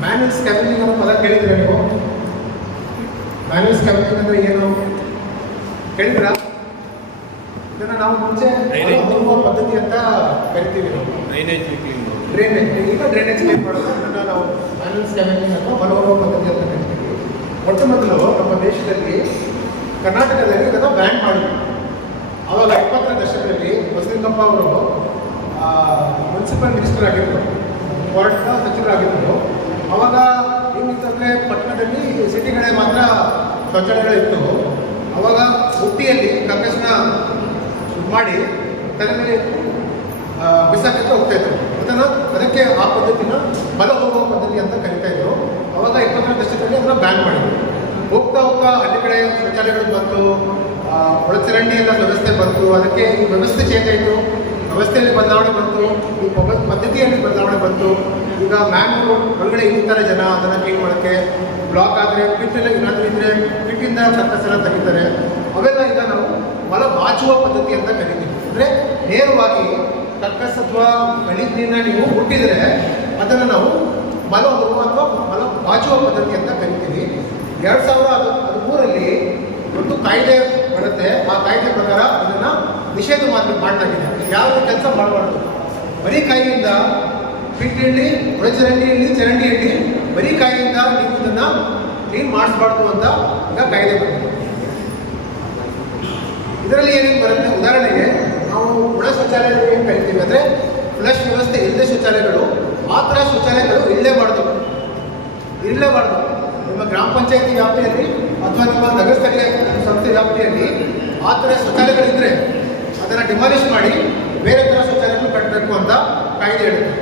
ಮ್ಯಾನ್ಯುವಲ್ ಸ್ಕ್ಯಾನಿಂಗ್ ಅನ್ನೋ ಪದ ಕೇಳಿದ್ರೆ ನೀವು? ಮ್ಯಾನ್ಯುವಲ್ ಸ್ಕ್ಯಾನಿಂಗ್ ಅಂದ್ರೆ ಏನು ಕೇಳಿದ್ರಾ? ಇದನ್ನ ನಾವು ಮುಂಚೆ ಅನುಭವ ಪದ್ಧತಿ ಅಂತ ಕರಿತೀವಿ. ಡ್ರೈನೇಜ್ ಈಗ ಡ್ರೈನೇಜ್ ಕ್ಲೀನ್ ಮಾಡೋದು, ಅದನ್ನು ನಾವು ಮ್ಯಾನ್ಯುವಲ್ ಸ್ಕ್ಯಾನಿಂಗ್ ಅಥವಾ ಮನೋಭಾವ ಪದ್ಧತಿ ಅಂತ ಕರಿತೀವಿ. ಮೊಟ್ಟ ಮೊದಲು ನಮ್ಮ ದೇಶದಲ್ಲಿ ಕರ್ನಾಟಕದಲ್ಲಿ ಇದನ್ನು ಬ್ಯಾನ್ ಮಾಡಿದ್ರು. ಆವಾಗ 20ರ ದಶಕದಲ್ಲಿ ಬಸಲಿಂಗಪ್ಪ ಅವರು ಮುನ್ಸಿಪಲ್ ಮಿನಿಸ್ಟರ್ ಆಗಿದ್ದರು, ವಾರ್ಡ್ನ ಸಚಿವರಾಗಿದ್ದರು. ಅವಾಗ ಏನಿತ್ತಂದರೆ ಪಟ್ಟಣದಲ್ಲಿ ಸಿಟಿಗಳೇ ಮಾತ್ರ ಶೌಚಾಲಯಗಳಿತ್ತು. ಅವಾಗ ಬುಟ್ಟಿಯಲ್ಲಿ ಕಕ್ಕಸನ್ನ ಮಾಡಿ ತಲೆ ಮೇಲೆ ಬಿಸಾಕಕ್ಕೆ ಹೋಗ್ತಾ ಇದ್ರು. ಅದಕ್ಕೆ ಆ ಪದ್ಧತಿನ ಬಲ ಹೋಗುವ ಪದ್ಧತಿ ಅಂತ ಕರಿತಾ ಇದ್ರು. ಅವಾಗ 20ರ ದಶಕದಲ್ಲಿ ಅದನ್ನು ಬ್ಯಾನ್ ಮಾಡಿದ್ರು. ಹೋಗ್ತಾ ಹಳ್ಳಿ ಕಡೆ ಶೌಚಾಲಯಗಳು ಬಂತು, ಒಳಚರಂಡಿ ಎಲ್ಲ ವ್ಯವಸ್ಥೆ ಬಂತು. ಅದಕ್ಕೆ ಈ ವ್ಯವಸ್ಥೆ ಚೇಂಜ್ ಆಯಿತು, ವ್ಯವಸ್ಥೆಯಲ್ಲಿ ಬದಲಾವಣೆ ಬಂತು, ಈ ಪದ್ಧತಿಯಲ್ಲಿ ಬದಲಾವಣೆ ಬಂತು. ಈಗ ಮ್ಯಾನ್ಯೂಲ್ ಒಳಗಡೆ ಇರ್ತಾರೆ ಜನ, ಅದನ್ನು ಕ್ಲೀನ್ ಮಾಡೋಕ್ಕೆ. ಬ್ಲಾಕ್ ಆದರೆ ಪಿಟ್ಟೆಲ್ಲ ಏನಾದರೂ ಇದ್ದರೆ ಪಿಟ್ಟಿಂದ ಕಕ್ಕಸೆಲ್ಲ ತೆಗಿತಾರೆ. ಅವೆಲ್ಲ ಈಗ ನಾವು ಮಲ ಬಾಚುವ ಪದ್ಧತಿ ಅಂತ ಕರಿತೀವಿ. ಅಂದರೆ ನೇರವಾಗಿ ಕಕ್ಕಸ್ ಅಥವಾ ಗಲೀಜನ್ನ ನೀವು ಹುಟ್ಟಿದರೆ ಅದನ್ನು ನಾವು ಮಲ ಹೋಗುವ ಅಥವಾ ಮಲ ಬಾಚುವ ಪದ್ಧತಿ ಅಂತ ಕರಿತೀವಿ. 2013ರಲ್ಲಿ ಒಂದು ಕಾಯ್ದೆ ಬರುತ್ತೆ. ಆ ಕಾಯ್ದೆ ಪ್ರಕಾರ ಇದನ್ನು ನಿಷೇಧ ಮಾಡಲಾಗಿದೆ. ಯಾವ ಕೆಲಸ ಮಾಡಬಾರ್ದು. ಬರೀ ಕಾಯಿಯಿಂದ ಪಿಟ್ಟಿರಲಿ, ಒಳಚರಂಡಿ ಇರಲಿ, ಚರಂಡಿ ಇರಲಿ, ಬರೀ ಕಾಯಿಯಿಂದ ನೀವು ಇದನ್ನು ಕ್ಲೀನ್ ಮಾಡಿಸ್ಬಾರ್ದು ಅಂತ ಈಗ ಕಾಯ್ದೆ ಬಂದಿದೆ. ಇದರಲ್ಲಿ ಏನೇನು ಬರುತ್ತೆ? ಉದಾಹರಣೆಗೆ ನಾವು ಒಳ ಶೌಚಾಲಯಗಳು ಏನು ಕರಿತೀವಿ ಅಂದರೆ ಫ್ಲಶ್ ವ್ಯವಸ್ಥೆ ಇಲ್ಲದೆ ಶೌಚಾಲಯಗಳು, ಆ ಥರ ಶೌಚಾಲಯಗಳು ಇರಲೇಬಾರ್ದು. ನಿಮ್ಮ ಗ್ರಾಮ ಪಂಚಾಯತಿ ವ್ಯಾಪ್ತಿಯಲ್ಲಿ ಅಥವಾ ನಿಮ್ಮ ನಗರ ಸ್ಥಳೀಯ ಸಂಸ್ಥೆ ವ್ಯಾಪ್ತಿಯಲ್ಲಿ ಆ ಥರ ಶೌಚಾಲಯಗಳಿದ್ದರೆ ಅದನ್ನು ಡಿಮಾಲಿಷ್ ಮಾಡಿ ಬೇರೆ ಥರ ಶೌಚಾಲಯಗಳು ಕಟ್ಟಬೇಕು. ಇರಬೇಕು ಅಂತ ಕಾಯ್ದೆ ಹೇಳುತ್ತೆ.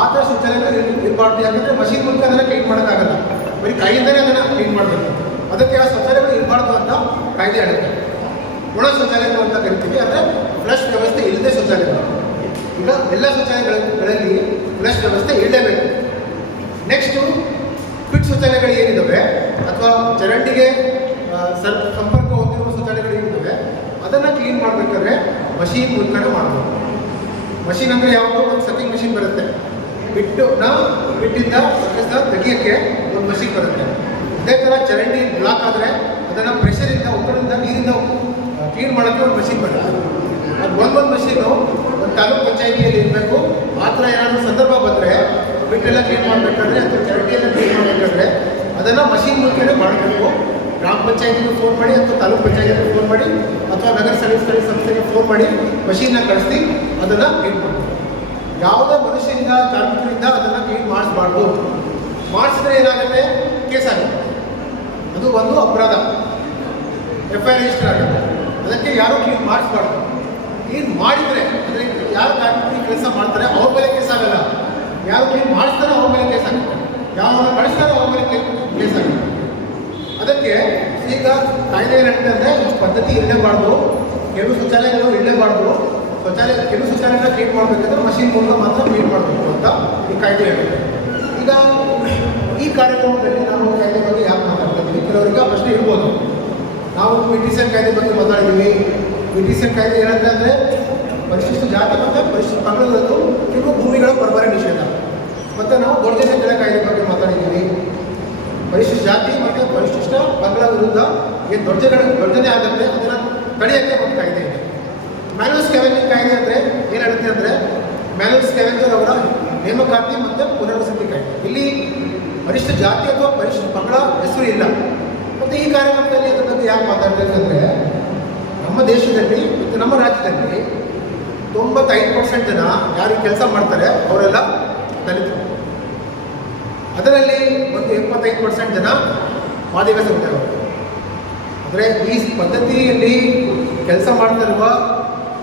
ಆ ಥರ ಶೌಚಾಲಯಗಳು ಇರಬಾರ್ದು. ಯಾಕಂದರೆ ಮಷೀನ್ ಮೂಲಕ ಅದನ್ನು ಕ್ಲೀನ್ ಮಾಡೋಕ್ಕಾಗಲ್ಲ, ಬರೀ ಕೈಯಿಂದಲೇ ಅದನ್ನು ಕ್ಲೀನ್ ಮಾಡಬೇಕು. ಅದಕ್ಕೆ ಆ ಶೌಚಾಲಯಗಳು ಇರಬಾರ್ದು ಅಂತ ಕಾಯ್ದೆ ಹೇಳುತ್ತೆ. ಒಣ ಶೌಚಾಲಯಗಳು ಅಂತ ಕರಿತೀವಿ, ಅಂದರೆ ಫ್ಲಶ್ ವ್ಯವಸ್ಥೆ ಇಲ್ಲದೆ ಶೌಚಾಲಯಗಳು. ಈಗ ಎಲ್ಲ ಶೌಚಾಲಯಗಳಲ್ಲಿ ಫ್ಲಶ್ ವ್ಯವಸ್ಥೆ ಇರಲೇಬೇಕು. ನೆಕ್ಸ್ಟು ಫಿಟ್ ಶೌಚಾಲಯಗಳು ಏನಿದ್ದಾವೆ ಅಥವಾ ಚರಂಡಿಗೆ ಸಂಪರ್ಕ ಹೊಂದಿರುವ ಶೌಚಾಲಯಗಳು ಏನಿದ್ದಾವೆ ಅದನ್ನು ಕ್ಲೀನ್ ಮಾಡಬೇಕಾದ್ರೆ ಮಷೀನ್ ಮೂಲಕನೇ ಮಾಡಬೇಕು. ಮಷೀನ್ ಅಂದರೆ ಯಾವುದು? ಒಂದು ಸಕ್ಕಿಂಗ್ ಮಷೀನ್ ಬರುತ್ತೆ, ಬಿಟ್ಟಿಂದ ತೆಗಿಯೋಕ್ಕೆ ಒಂದು ಮಷೀನ್ ಬರುತ್ತೆ. ಅದೇ ಥರ ಚರಂಡಿ ಬ್ಲಾಕ್ ಆದರೆ ಅದನ್ನು ಪ್ರೆಷರಿಂದ ಒಬ್ಬರಿಂದ ನೀರಿಂದ ಕ್ಲೀನ್ ಮಾಡೋಕ್ಕೆ ಒಂದು ಮಷೀನ್ ಬರುತ್ತೆ. ಅದು ಒಂದೊಂದು ಮಷೀನು ಒಂದು ತಾಲೂಕು ಪಂಚಾಯಿತಿಯಲ್ಲಿ ಇರಬೇಕು. ಆ ಥರ ಏನಾದರೂ ಸಂದರ್ಭ ಬಂದರೆ ಬಿಟ್ಟೆಲ್ಲ ಕ್ಲೀನ್ ಮಾಡಬೇಕಾದ್ರೆ ಅಥವಾ ಚರಂಡಿಯೆಲ್ಲ ಕ್ಲೀನ್ ಮಾಡಬೇಕಾದ್ರೆ ಅದನ್ನು ಮಷೀನ್ ಮೂಲಕನೇ ಮಾಡಬೇಕು. ಗ್ರಾಮ ಪಂಚಾಯತಿಗೆ ಫೋನ್ ಮಾಡಿ ಅಥವಾ ತಾಲೂಕು ಪಂಚಾಯತಿಗೆ ಫೋನ್ ಮಾಡಿ ಅಥವಾ ನಗರ ಸ್ಥಳೀಯ ಸಂಸ್ಥೆಗೆ ಫೋನ್ ಮಾಡಿ ಮಷೀನ್ನ ಕಳಿಸಿ ಅದನ್ನು ಕ್ಲೀನ್ ಮಾಡಬೇಕು. ಯಾವುದೇ ಮನುಷ್ಯರಿಂದ ಕಾರ್ಮಿಕರಿಂದ ಅದನ್ನು ಕ್ಲೀನ್ ಮಾಡಿಸಬಾರ್ದು. ಮಾಡಿಸಿದ್ರೆ ಏನಾಗುತ್ತೆ? ಕೇಸ್ ಆಗುತ್ತೆ. ಅದು ಒಂದು ಅಪರಾಧ, FIR ರಿಜಿಸ್ಟರ್ ಆಗುತ್ತೆ. ಅದಕ್ಕೆ ಯಾರೂ ಕ್ಲೀನ್ ಮಾಡಿಸ್ಬಾರ್ದು. ಕ್ಲೀನ್ ಮಾಡಿದರೆ ಅಂದರೆ ಯಾರು ಕಾರ್ಮಿಕರು ಕೆಲಸ ಮಾಡ್ತಾರೆ ಅವ್ರ ಮೇಲೆ ಕೇಸ್ ಆಗಲ್ಲ, ಯಾರು ಕ್ಲೀನ್ ಮಾಡಿಸ್ತಾರೆ ಅವ್ರ ಮೇಲೆ ಕೇಸ್ ಆಗುತ್ತೆ, ಯಾರನ್ನು ಕಳಿಸ್ತಾರೆ ಅವ್ರ ಮೇಲೆ ಕೇಸ್ ಆಗುತ್ತೆ. ಅದಕ್ಕೆ ಈಗ ಕಾಯ್ದೆ ಏನಾಗುತ್ತೆ ಅಂದರೆ ಪದ್ಧತಿ ಇರಲೇಬಾರ್ದು. ಕೆಲವು ಶೌಚಾಲಯಗಳು ಇರಲೇಬಾರ್ದು. ಕೆಲವು ಶೌಚಾಲಯನ ಕ್ಲೀನ್ ಮಾಡಬೇಕಾದ್ರೆ ಮಷೀನ್ ಮೂಲಕ ಮಾತ್ರ ಕ್ಲೀನ್ ಮಾಡಬೇಕು ಅಂತ ಈ ಕಾಯ್ದೆ ಹೇಳುತ್ತೆ. ಈಗ ಈ ಕಾರ್ಯಕ್ರಮದಲ್ಲಿ ನಾವು ಕಾಯ್ದೆ ಬಗ್ಗೆ ಯಾಕೆ ಮಾತಾಡ್ತಾ ಇದ್ದೀವಿ? ಕೆಲವರಿಗೆ ಪ್ರಶ್ನೆ ಇರ್ಬೋದು. ನಾವು ಪಿಟಿಷನ್ ಕಾಯ್ದೆ ಬಗ್ಗೆ ಮಾತಾಡಿದ್ದೀವಿ. ಪಿಟಿಷನ್ ಕಾಯ್ದೆ ಏನಂತ ಅಂದರೆ ಪರಿಶಿಷ್ಟ ಜಾತಿ ಮತ್ತು ಪರಿಶಿಷ್ಟ ಪಂಗಡಗಳದ್ದು ಕೆಲವು ಭೂಮಿಗಳ ಪರಬಾರೆ ನಿಷೇಧ. ಮತ್ತು ನಾವು ದೊಡ್ಡಜನ ಕೆಲ ಕಾಯ್ದೆ ಬಗ್ಗೆ ಮಾತಾಡಿದ್ದೀವಿ. ಪರಿಶಿಷ್ಟ ಜಾತಿ ಮತ್ತು ಪರಿಶಿಷ್ಟ ಪಂಗಡ ವಿರುದ್ಧ ಏನು ದೊಡ್ಡಜನೆ ಆಗುತ್ತೆ ಅದನ್ನು ತಡೆಯೋಕ್ಕೆ ಒಂದು ಕಾಯ್ದೆ ಇದೆ. ಮ್ಯಾನ್ಯುವಲ್ ಸ್ಕ್ಯಾವೆಂಜಿಂಗ್ ಕಾಯ್ದೆ ಅಂದರೆ ಏನಾಗುತ್ತೆ ಅಂದರೆ ಮ್ಯಾನ್ಯುವಲ್ ಸ್ಕ್ಯಾವೆಂಜರ್ ಅವರ ನೇಮಕಾತಿ ಮತ್ತು ಪುನರ್ವಸತಿ ಕಾಯ್ದೆ. ಇಲ್ಲಿ ಪರಿಶಿಷ್ಟ ಜಾತಿ ಅಥವಾ ಪರಿಶಿಷ್ಟ ಪಂಗಡ ಹೆಸರು ಇಲ್ಲ. ಮತ್ತು ಈ ಕಾರ್ಯಕ್ರಮದಲ್ಲಿ ಅದರ ಬಗ್ಗೆ ಯಾಕೆ ಮಾತಾಡ್ತಾರೆ ಅಂದರೆ ನಮ್ಮ ದೇಶದಲ್ಲಿ ಮತ್ತು ನಮ್ಮ ರಾಜ್ಯದಲ್ಲಿ 95% ಜನ ಯಾರು ಕೆಲಸ ಮಾಡ್ತಾರೆ ಅವರೆಲ್ಲ ದಲಿತರು. ಅದರಲ್ಲಿ ಒಂದು 75% ಜನ ಮಾದಿಗ ಸಮುದಾಯವರು. ಅಂದರೆ ಈ ಪದ್ಧತಿಯಲ್ಲಿ ಕೆಲಸ ಮಾಡ್ತಿರುವ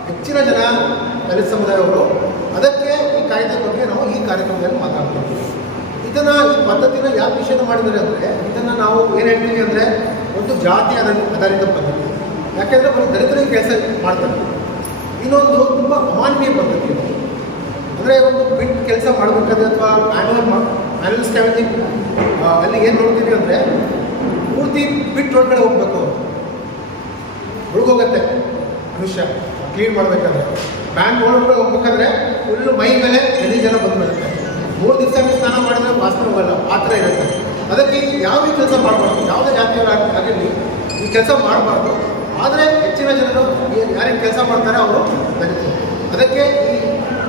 ಹೆಚ್ಚಿನ ಜನ ದಲಿತ ಸಮುದಾಯವರು. ಅದಕ್ಕೆ ಈ ಕಾಯ್ದೆ ಬಗ್ಗೆ ನಾವು ಈ ಕಾರ್ಯಕ್ರಮದಲ್ಲಿ ಮಾತಾಡ್ತೀವಿ. ಈ ಪದ್ಧತಿನ ಯಾಕೆ ನಿಷೇಧ ಮಾಡಿದ್ದಾರೆ ಅಂದರೆ ಇದನ್ನು ನಾವು ಏನು ಹೇಳ್ತೀವಿ ಅಂದರೆ ಒಂದು ಜಾತಿ ಆಧಾರಿತ ಪದ್ಧತಿ. ಯಾಕೆಂದರೆ ಬರೀ ದಲಿತರಿಗೆ ಕೆಲಸ ಮಾಡ್ತಾರೆ. ಇನ್ನೊಂದು ತುಂಬ ಅಮಾನವೀಯ ಪದ್ಧತಿ. ಅಂದರೆ ಒಂದು ಬಿಟ್ ಕೆಲಸ ಮಾಡಬೇಕಾದ್ರೆ ಅಥವಾ ಮ್ಯಾನ್ಯುವಲ್ ಸ್ಕ್ಯಾವೆಂಜಿಂಗ್ ಅಲ್ಲಿ ಏನು ನೋಡ್ತೀವಿ ಅಂದರೆ ಪೂರ್ತಿ ಬಿಟ್ ಒಳಗಡೆ ಹೋಗ್ಬೇಕು, ಹುಡುಗೋಗತ್ತೆ ಮನುಷ್ಯ ಕ್ಲೀನ್ ಮಾಡಬೇಕಾದ್ರೆ. ಬ್ಯಾಂಕ್ ಒಳಗಡೆ ಹೋಗ್ಬೇಕಾದ್ರೆ ಫುಲ್ಲು ಮೈ ಮೇಲೆ ಜನ ಬಂದುಬಿಡುತ್ತೆ. 3 ದಿವಸ ಸ್ನಾನ ಮಾಡಿದ್ರೆ ವಾಸನೆ ಹೋಗಲ್ಲ, ಆ ಥರ ಇರುತ್ತೆ. ಅದಕ್ಕೆ ಯಾವುದೇ ಕೆಲಸ ಮಾಡಬಾರ್ದು, ಯಾವುದೇ ಜಾತಿಯವರಾಗಲಿ ಈ ಕೆಲಸ ಮಾಡಬಾರ್ದು. ಆದರೆ ಹೆಚ್ಚಿನ ಜನರು ಯಾರೇನು ಕೆಲಸ ಮಾಡ್ತಾರೆ ಅವರು ದಲಿತರು. ಅದಕ್ಕೆ ಈ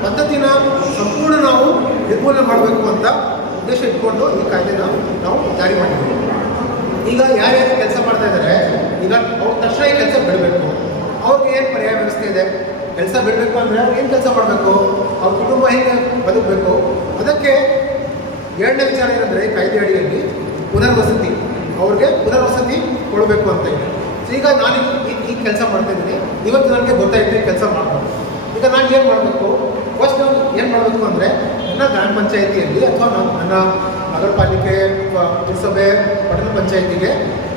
ಪದ್ಧತಿನ ಸಂಪೂರ್ಣ ನಾವು ನಿರ್ಮೂಲನೆ ಮಾಡಬೇಕು ಅಂತ ಉದ್ದೇಶ ಇಟ್ಕೊಂಡು ಈ ಕಾಯ್ದೆನ ನಾವು ಜಾರಿ ಮಾಡಿದ್ದೀವಿ. ಈಗ ಯಾರ್ಯಾರು ಕೆಲಸ ಮಾಡ್ತಾ ಇದ್ದಾರೆ, ಈಗ ಅವ್ರ ತಕ್ಷಣ ಈ ಕೆಲಸ ಬಿಡಬೇಕು. ಅವ್ರಿಗೆ ಏನು ಪರ್ಯಾಯ ವ್ಯವಸ್ಥೆ ಇದೆ? ಕೆಲಸ ಬಿಡಬೇಕು ಅಂದರೆ ಅವ್ರು ಏನು ಕೆಲಸ ಮಾಡಬೇಕು? ಅವ್ರ ಕುಟುಂಬ ಹೇಗೆ ಬದುಕಬೇಕು? ಅದಕ್ಕೆ ಎರಡನೇ ವಿಚಾರ ಏನಂದರೆ ಕಾಯ್ದೆ ಅಡಿಯಲ್ಲಿ ಪುನರ್ವಸತಿ, ಅವ್ರಿಗೆ ಪುನರ್ವಸತಿ ಕೊಡಬೇಕು ಅಂತ ಇದೆ. ಈಗ ನಾನು ಈ ಕೆಲಸ ಮಾಡ್ತಾಯಿದ್ದೀನಿ, ಇವತ್ತು ನನಗೆ ಗೊತ್ತಾಯ್ತು ಕೆಲಸ ಮಾಡಬೇಕು. ಈಗ ನಾನು ಏನು ಮಾಡಬೇಕು? ಫಸ್ಟ್ ನಾನು ಏನು ಮಾಡಬೇಕು ಅಂದರೆ ನನ್ನ ಗ್ರಾಮ ಪಂಚಾಯಿತಿಯಲ್ಲಿ ಅಥವಾ ನನ್ನ ನಗರ ಪಾಲಿಕೆ ಅಥವಾ ಪುರಸಭೆ ಪಟ್ಟಣ ಪಂಚಾಯಿತಿಗೆ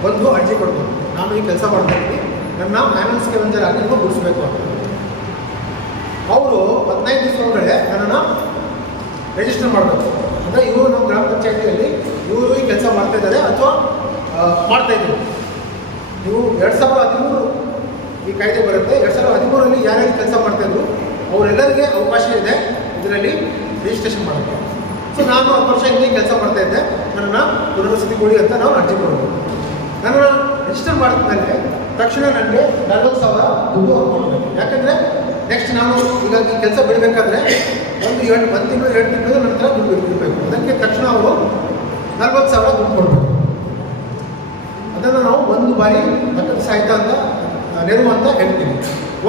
ಒಂದು ಅರ್ಜಿ ಕೊಡಬೇಕು. ನಾನು ಈ ಕೆಲಸ ಮಾಡ್ತಾಯಿದ್ದೀನಿ, ನನ್ನ ಮ್ಯಾನ್ಯುವಲ್ ಸ್ಕ್ಯಾವೆಂಜರ್ ಆಗಿ ನೀವು ಬಿಡಿಸ್ಬೇಕು ಅಂತ. ಅವರು 15 ದಿವಸ ಒಳಗಡೆ ನನ್ನನ್ನು ರಿಜಿಸ್ಟರ್ ಮಾಡಬೇಕು. ಅಂದರೆ ಇವರು ನಮ್ಮ ಗ್ರಾಮ ಪಂಚಾಯಿತಿಯಲ್ಲಿ ಇವರು ಈ ಕೆಲಸ ಮಾಡ್ತಾಯಿದ್ದಾರೆ ಅಥವಾ ಮಾಡ್ತಾಯಿದ್ದೀವಿ. ನೀವು 2013 ಈ ಕಾಯ್ದೆ ಬರುತ್ತೆ. 2013ರಲ್ಲಿ ಯಾರ್ಯಾರು ಕೆಲಸ ಮಾಡ್ತಾಯಿದ್ರು ಅವರೆಲ್ಲರಿಗೆ ಅವಕಾಶ ಇದೆ ಇದರಲ್ಲಿ ರಿಜಿಸ್ಟ್ರೇಷನ್ ಮಾಡೋಕ್ಕೆ. ಸೊ ನಾನು 10 ವರ್ಷ ಹಿಂದೆ ಕೆಲಸ ಮಾಡ್ತಾಯಿದ್ದೆ, ನನ್ನನ್ನು ಪುನರ್ವಸತಿ ಕೊಡಿ ಅಂತ ನಾವು ಅರ್ಜಿ ಕೊಡಬೇಕು. ನನ್ನನ್ನು ರಿಜಿಸ್ಟರ್ ಮಾಡಿದ್ಮೇಲೆ ತಕ್ಷಣ ನನಗೆ 40,000 ದುಡ್ಡು ಕೊಡಬೇಕು. ಯಾಕಂದರೆ ನೆಕ್ಸ್ಟ್ ನಾನು ಈಗ ಈ ಕೆಲಸ ಬಿಡಬೇಕಾದ್ರೆ ಒಂದು ತಿಂಗಳು 2 ತಿಂಗಳು ನಂತರ ದುಡ್ಡು ಇಡಬೇಕು. ಅದಕ್ಕೆ ತಕ್ಷಣ ಅವರು 40,000 ದುಡ್ಡು ಕೊಡಬೇಕು. ಅದನ್ನು ನಾವು ಒಂದು ಬಾರಿ ಭತ್ತದ ಸಹಾಯತ ಅಂತ ನೆರವು ಅಂತ ಹೇಳ್ತೀವಿ.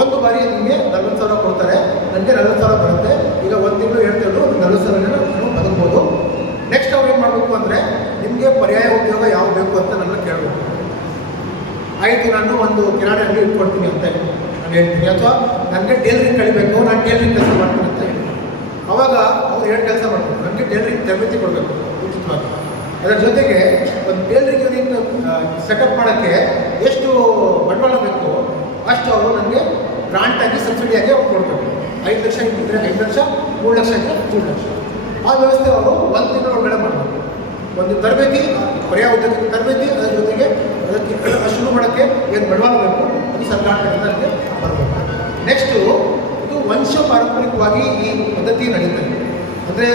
ಒಂದು ಬಾರಿ ನಿಮಗೆ 40,000 ಕೊಡ್ತಾರೆ, ನನಗೆ 40,000 ಬರುತ್ತೆ. ಈಗ 1 ತಿಂಗಳು 2 ತಿಂಗಳು 40,000 ನಾನು ಬದುಕ್ಬೋದು. ನೆಕ್ಸ್ಟ್ ಅವ್ರು ಏನು ಮಾಡಬೇಕು ಅಂದರೆ ನಿಮಗೆ ಪರ್ಯಾಯ ಉದ್ಯೋಗ ಯಾವ್ದು ಬೇಕು ಅಂತ ನನ್ನ ಕೇಳಬೇಕು. ಆಯಿತು, ನಾನು ಒಂದು ಕಿರಾಣಿ ಅಂಗಡಿ ಇಟ್ಕೊಡ್ತೀನಿ ಅಂತ ನಾನು ಹೇಳ್ತೀನಿ. ಅಥವಾ ನನಗೆ ಟೇಲರಿಂಗ್ ಕಲಿಬೇಕು, ನಾನು ಟೇಲರಿಂಗ್ ಕೆಲಸ ಮಾಡ್ತೀನಿ ಅಂತ ಅವಾಗ ಅವ್ರು ಎರಡು ಕೆಲಸ ಮಾಡಬೇಕು. ನನಗೆ ಟೈಲರಿಂಗ್ ತರಬೇತಿ ಕೊಡಬೇಕು ಉಚಿತವಾಗಿ. ಅದರ ಜೊತೆಗೆ ಒಂದು ಟೈಲರಿಂಗ್ ಯೂನಿಟ್ ಸೆಟಪ್ ಮಾಡೋಕ್ಕೆ ಎಷ್ಟು ಬಂಡವಾಳ ಬೇಕು ಅಷ್ಟು ಅವರು ನನಗೆ ಗ್ರಾಂಟಾಗಿ ಸಬ್ಸಿಡಿಯಾಗಿ ಅವ್ರು ಕೊಡಬೇಕು. 5 ಲಕ್ಷ ಇದ್ದರೆ 5 ಲಕ್ಷ, 3 ಲಕ್ಷ ಇದ್ದರೆ 3 ಲಕ್ಷ. ಆ ವ್ಯವಸ್ಥೆ ಅವರು 1 ತಿಂಗಳ ಒಳಗಡೆ ಮಾಡಬೇಕು. ಒಂದು ತರಬೇತಿ, ಪರ್ಯಾಯ ಉದ್ಯೋಗಕ್ಕೆ ತರಬೇತಿ, ಅದರ ಜೊತೆಗೆ ಅದಕ್ಕೆ ಶುರು ಮಾಡೋಕ್ಕೆ ಏನು ಬಂಡವಾಳ ಬೇಕು ಅದು ಸರ್ಕಾರದಿಂದ ನನಗೆ ಬರಬೇಕು. ನೆಕ್ಸ್ಟು ಇದು ವಂಶ ಪಾರಂಪರಿಕವಾಗಿ ಈ ಪದ್ಧತಿ ನಡೀತದೆ. ಅಂದರೆ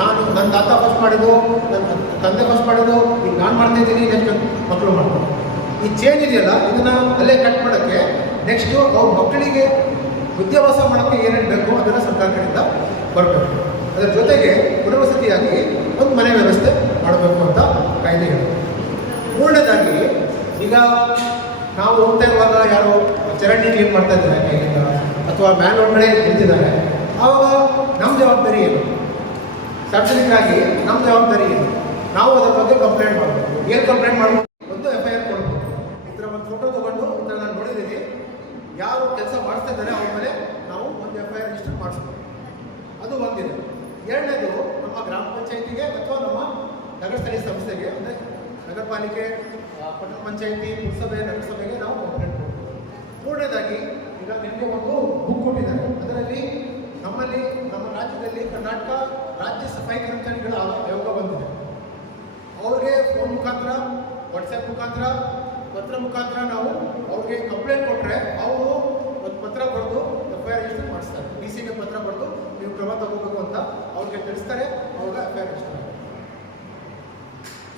ನನ್ನ ತಾತ ಫಸ್ಟ್ ಮಾಡಿದ್ದು, ನನ್ನ ತಂದೆ ಫಸ್ಟ್ ಮಾಡಿದ್ದು, ಈಗ ನಾನು ಮಾಡ್ತಾ ಇದ್ದೀನಿ, ನೆಕ್ಸ್ಟ್ ಮಕ್ಕಳು ಮಾಡ್ತಾರೆ. ಈ ಚೇಂಜ್ ಇದೆಯಲ್ಲ ಇದನ್ನು ಅಲ್ಲೇ ಕಟ್ ಮಾಡೋಕ್ಕೆ ನೆಕ್ಸ್ಟು ಅವ್ರ ಮಕ್ಕಳಿಗೆ ವಿದ್ಯಾಭ್ಯಾಸ ಮಾಡೋಕ್ಕೆ ಏನೇನು ಬೇಕು ಅದನ್ನು ಸರ್ಕಾರ ಕಡೆಯಿಂದ ಬರಬೇಕು. ಅದರ ಜೊತೆಗೆ ಪುನರ್ವಸತಿಯಾಗಿ ಒಂದು ಮನೆ ವ್ಯವಸ್ಥೆ ಮಾಡಬೇಕು ಅಂತ ಕಾಯ್ದೆ ಹೇಳಿದೆ. ಮೂರನೇದಾಗಿ ಈಗ ನಾವು ಹೋಗ್ತಾ ಇರುವಾಗ ಯಾರು ಚರಂಡಿ ಕ್ಲೀನ್ ಮಾಡ್ತಾ ಇದ್ದಾರೆ ಕೈಯಿಂದ ಅಥವಾ ಮ್ಯಾನ್ ಒಳಗಡೆ ಇರ್ತಿದ್ದಾರೆ, ಆವಾಗ ನಮ್ಮ ಜವಾಬ್ದಾರಿ ಏನು? ಸಾರ್ವಜನಿಕರಾಗಿ ನಮ್ಮ ಜವಾಬ್ದಾರಿ ಏನು? ನಾವು ಅದರ ಬಗ್ಗೆ ಕಂಪ್ಲೇಂಟ್ ಮಾಡಬೇಕು. ಏನು ಕಂಪ್ಲೇಂಟ್ ಮಾಡಬೇಕು? ಒಂದು FIR ಕೊಡಬೇಕು. ಈ ಥರ ಒಂದು ಫೋಟೋ ತೊಗೊಂಡು ಈ ಥರ ನಾನು ನೋಡಿದ್ದೀನಿ, ಯಾರು ಕೆಲಸ ಮಾಡಿಸ್ತಾ ಇದ್ದಾರೆ ಅವ್ರ ಮೇಲೆ ನಾವು ಒಂದು FIR ರಿಜಿಸ್ಟರ್ ಮಾಡಿಸ್ಬೇಕು. ಅದು ಒಂದಿದೆ. ಎರಡನೇದು ನಮ್ಮ ಗ್ರಾಮ ಪಂಚಾಯಿತಿಗೆ ಅಥವಾ ನಮ್ಮ ನಗರ ಸ್ಥಳೀಯ ಸಂಸ್ಥೆಗೆ, ಅಂದರೆ ನಗರ ಪಾಲಿಕೆ, ಪಟ್ಟಣ ಪಂಚಾಯಿತಿ, ಪುರಸಭೆ, ನಗರಸಭೆಗೆ ನಾವು ಕಂಪ್ಲೇಂಟ್ ಕೊಡಬೇಕು. ಮೂರನೇದಾಗಿ ಈಗ ನಿಮಗೆ ಒಂದು ಬುಕ್ ಕೊಟ್ಟಿದ್ದಾರೆ. ಅದರಲ್ಲಿ ನಮ್ಮಲ್ಲಿ ನಮ್ಮ ರಾಜ್ಯದಲ್ಲಿ ಕರ್ನಾಟಕ ರಾಜ್ಯ ಸಫಾಯಿ ಕರ್ಮಚಾರಿಗಳ ಆಯೋಗ ಬಂದಿದೆ. ಅವ್ರಿಗೆ ಫೋನ್ ಮುಖಾಂತರ, ವಾಟ್ಸಪ್ ಮುಖಾಂತರ, ಪತ್ರ ಮುಖಾಂತರ ನಾವು ಅವ್ರಿಗೆ ಕಂಪ್ಲೇಂಟ್ ಕೊಟ್ಟರೆ ಅವರು ಒಂದು ಪತ್ರ ಬರೆದು FIR ರಿಜಿಸ್ಟರ್ ಮಾಡಿಸ್ತಾರೆ. DC-ಗೆ ಪತ್ರ ಬರೆದು ನೀವು ಕ್ರಮ ತಗೋಬೇಕು ಅಂತ ಅವ್ರಿಗೆ ತಿಳಿಸ್ತಾರೆ. ಅವಾಗ FIR ರಿಜಿಸ್ಟರ್ ಆಗುತ್ತೆ.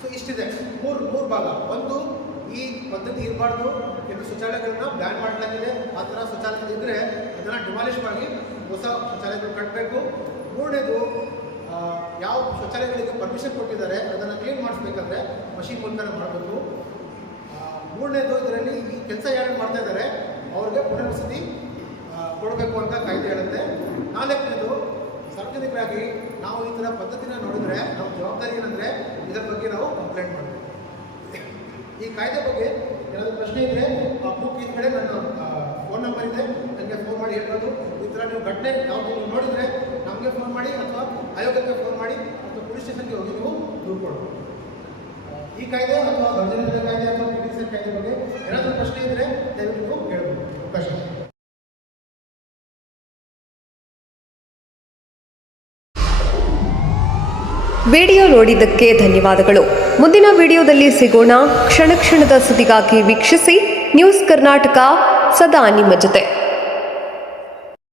ಸೊ ಇಷ್ಟಿದೆ, ಮೂರು ಭಾಗ. ಒಂದು, ಈ ಪದ್ಧತಿ ಇರಬಾರ್ದು, ಕೆಲವು ಶೌಚಾಲಯಗಳನ್ನ ಬ್ಯಾನ್ ಮಾಡಲಾಗಿದೆ. ಆ ಥರ ಶೌಚಾಲಯಗಳಿದ್ದರೆ ಅದನ್ನು ಡಿಮಾಲಿಷ್ ಮಾಡಿ ಹೊಸ ಶೌಚಾಲಯಗಳು ಕಟ್ಟಬೇಕು. ಮೂರನೇದು, ಯಾವ ಶೌಚಾಲಯಗಳಿಗೆ ಪರ್ಮಿಷನ್ ಕೊಟ್ಟಿದ್ದಾರೆ ಅದನ್ನು ಕ್ಲೀನ್ ಮಾಡಿಸ್ಬೇಕಾದ್ರೆ ಮಷೀನ್ ಮೂಲಕ ಮಾಡಬೇಕು. ಮೂರನೇದು, ಇದರಲ್ಲಿ ಈ ಕೆಲಸ ಯಾರು ಮಾಡ್ತಾ ಇದ್ದಾರೆ ಅವ್ರಿಗೆ ಪುನರ್ವಸತಿ ಕೊಡಬೇಕು ಅಂತ ಕಾಯ್ದೆ ಹೇಳುತ್ತೆ. ನಾಲ್ಕನೇದು, ಸಾರ್ವಜನಿಕರಾಗಿ ನಾವು ಈ ಥರ ಪದ್ಧತಿನ ನೋಡಿದರೆ ನಮ್ಮ ಜವಾಬ್ದಾರಿ ಏನಂದರೆ ಇದರ ಬಗ್ಗೆ ನಾವು ಕಂಪ್ಲೇಂಟ್ ಮಾಡಬೇಕು. ಈ ಕಾಯ್ದೆ ಬಗ್ಗೆ ಏನಾದರೂ ಪ್ರಶ್ನೆ ಇದ್ದರೆ ಆ ಬುಕ್ ಈ ಕಡೆ ನನ್ನ ಫೋನ್ ನಂಬರ್ ಇದೆ, ನನಗೆ ಫೋನ್ ಮಾಡಿ ಹೇಳ್ಬೋದು. ಈ ಥರ ನೀವು ಘಟನೆ ಯಾವುದು ನೀವು ನೋಡಿದರೆ ನಮಗೆ ಫೋನ್ ಮಾಡಿ ಅಥವಾ ಆಯೋಗಕ್ಕೆ ಫೋನ್ ಮಾಡಿ ಅಥವಾ ಪೊಲೀಸ್ ಸ್ಟೇಷನ್ಗೆ ಹೋಗಿ ನೀವು ದೂರು ಕೊಡಬೇಕು. ಈ ಕಾಯ್ದೆ ಅಥವಾ ದೌರ್ಜನ್ಯದ ಕಾಯ್ದೆ ಅಥವಾ PTC ಕಾಯ್ದೆ ಬಗ್ಗೆ ಏನಾದರೂ ಪ್ರಶ್ನೆ ಇದ್ದರೆ ದಯವಿಟ್ಟು ನೀವು ಕೇಳಬೇಕು. ಅವಕಾಶ. ವಿಡಿಯೋ ನೋಡಿದ್ದಕ್ಕೆ ಧನ್ಯವಾದಗಳು. ಮುಂದಿನ ವಿಡಿಯೋದಲ್ಲಿ ಸಿಗೋಣ. ಕ್ಷಣ ಕ್ಷಣದ ಸುದ್ದಿಗಾಗಿ ವೀಕ್ಷಿಸಿ ನ್ಯೂಸ್ ಕರ್ನಾಟಕ, ಸದಾ ನಿಮ್ಮ ಜೊತೆ.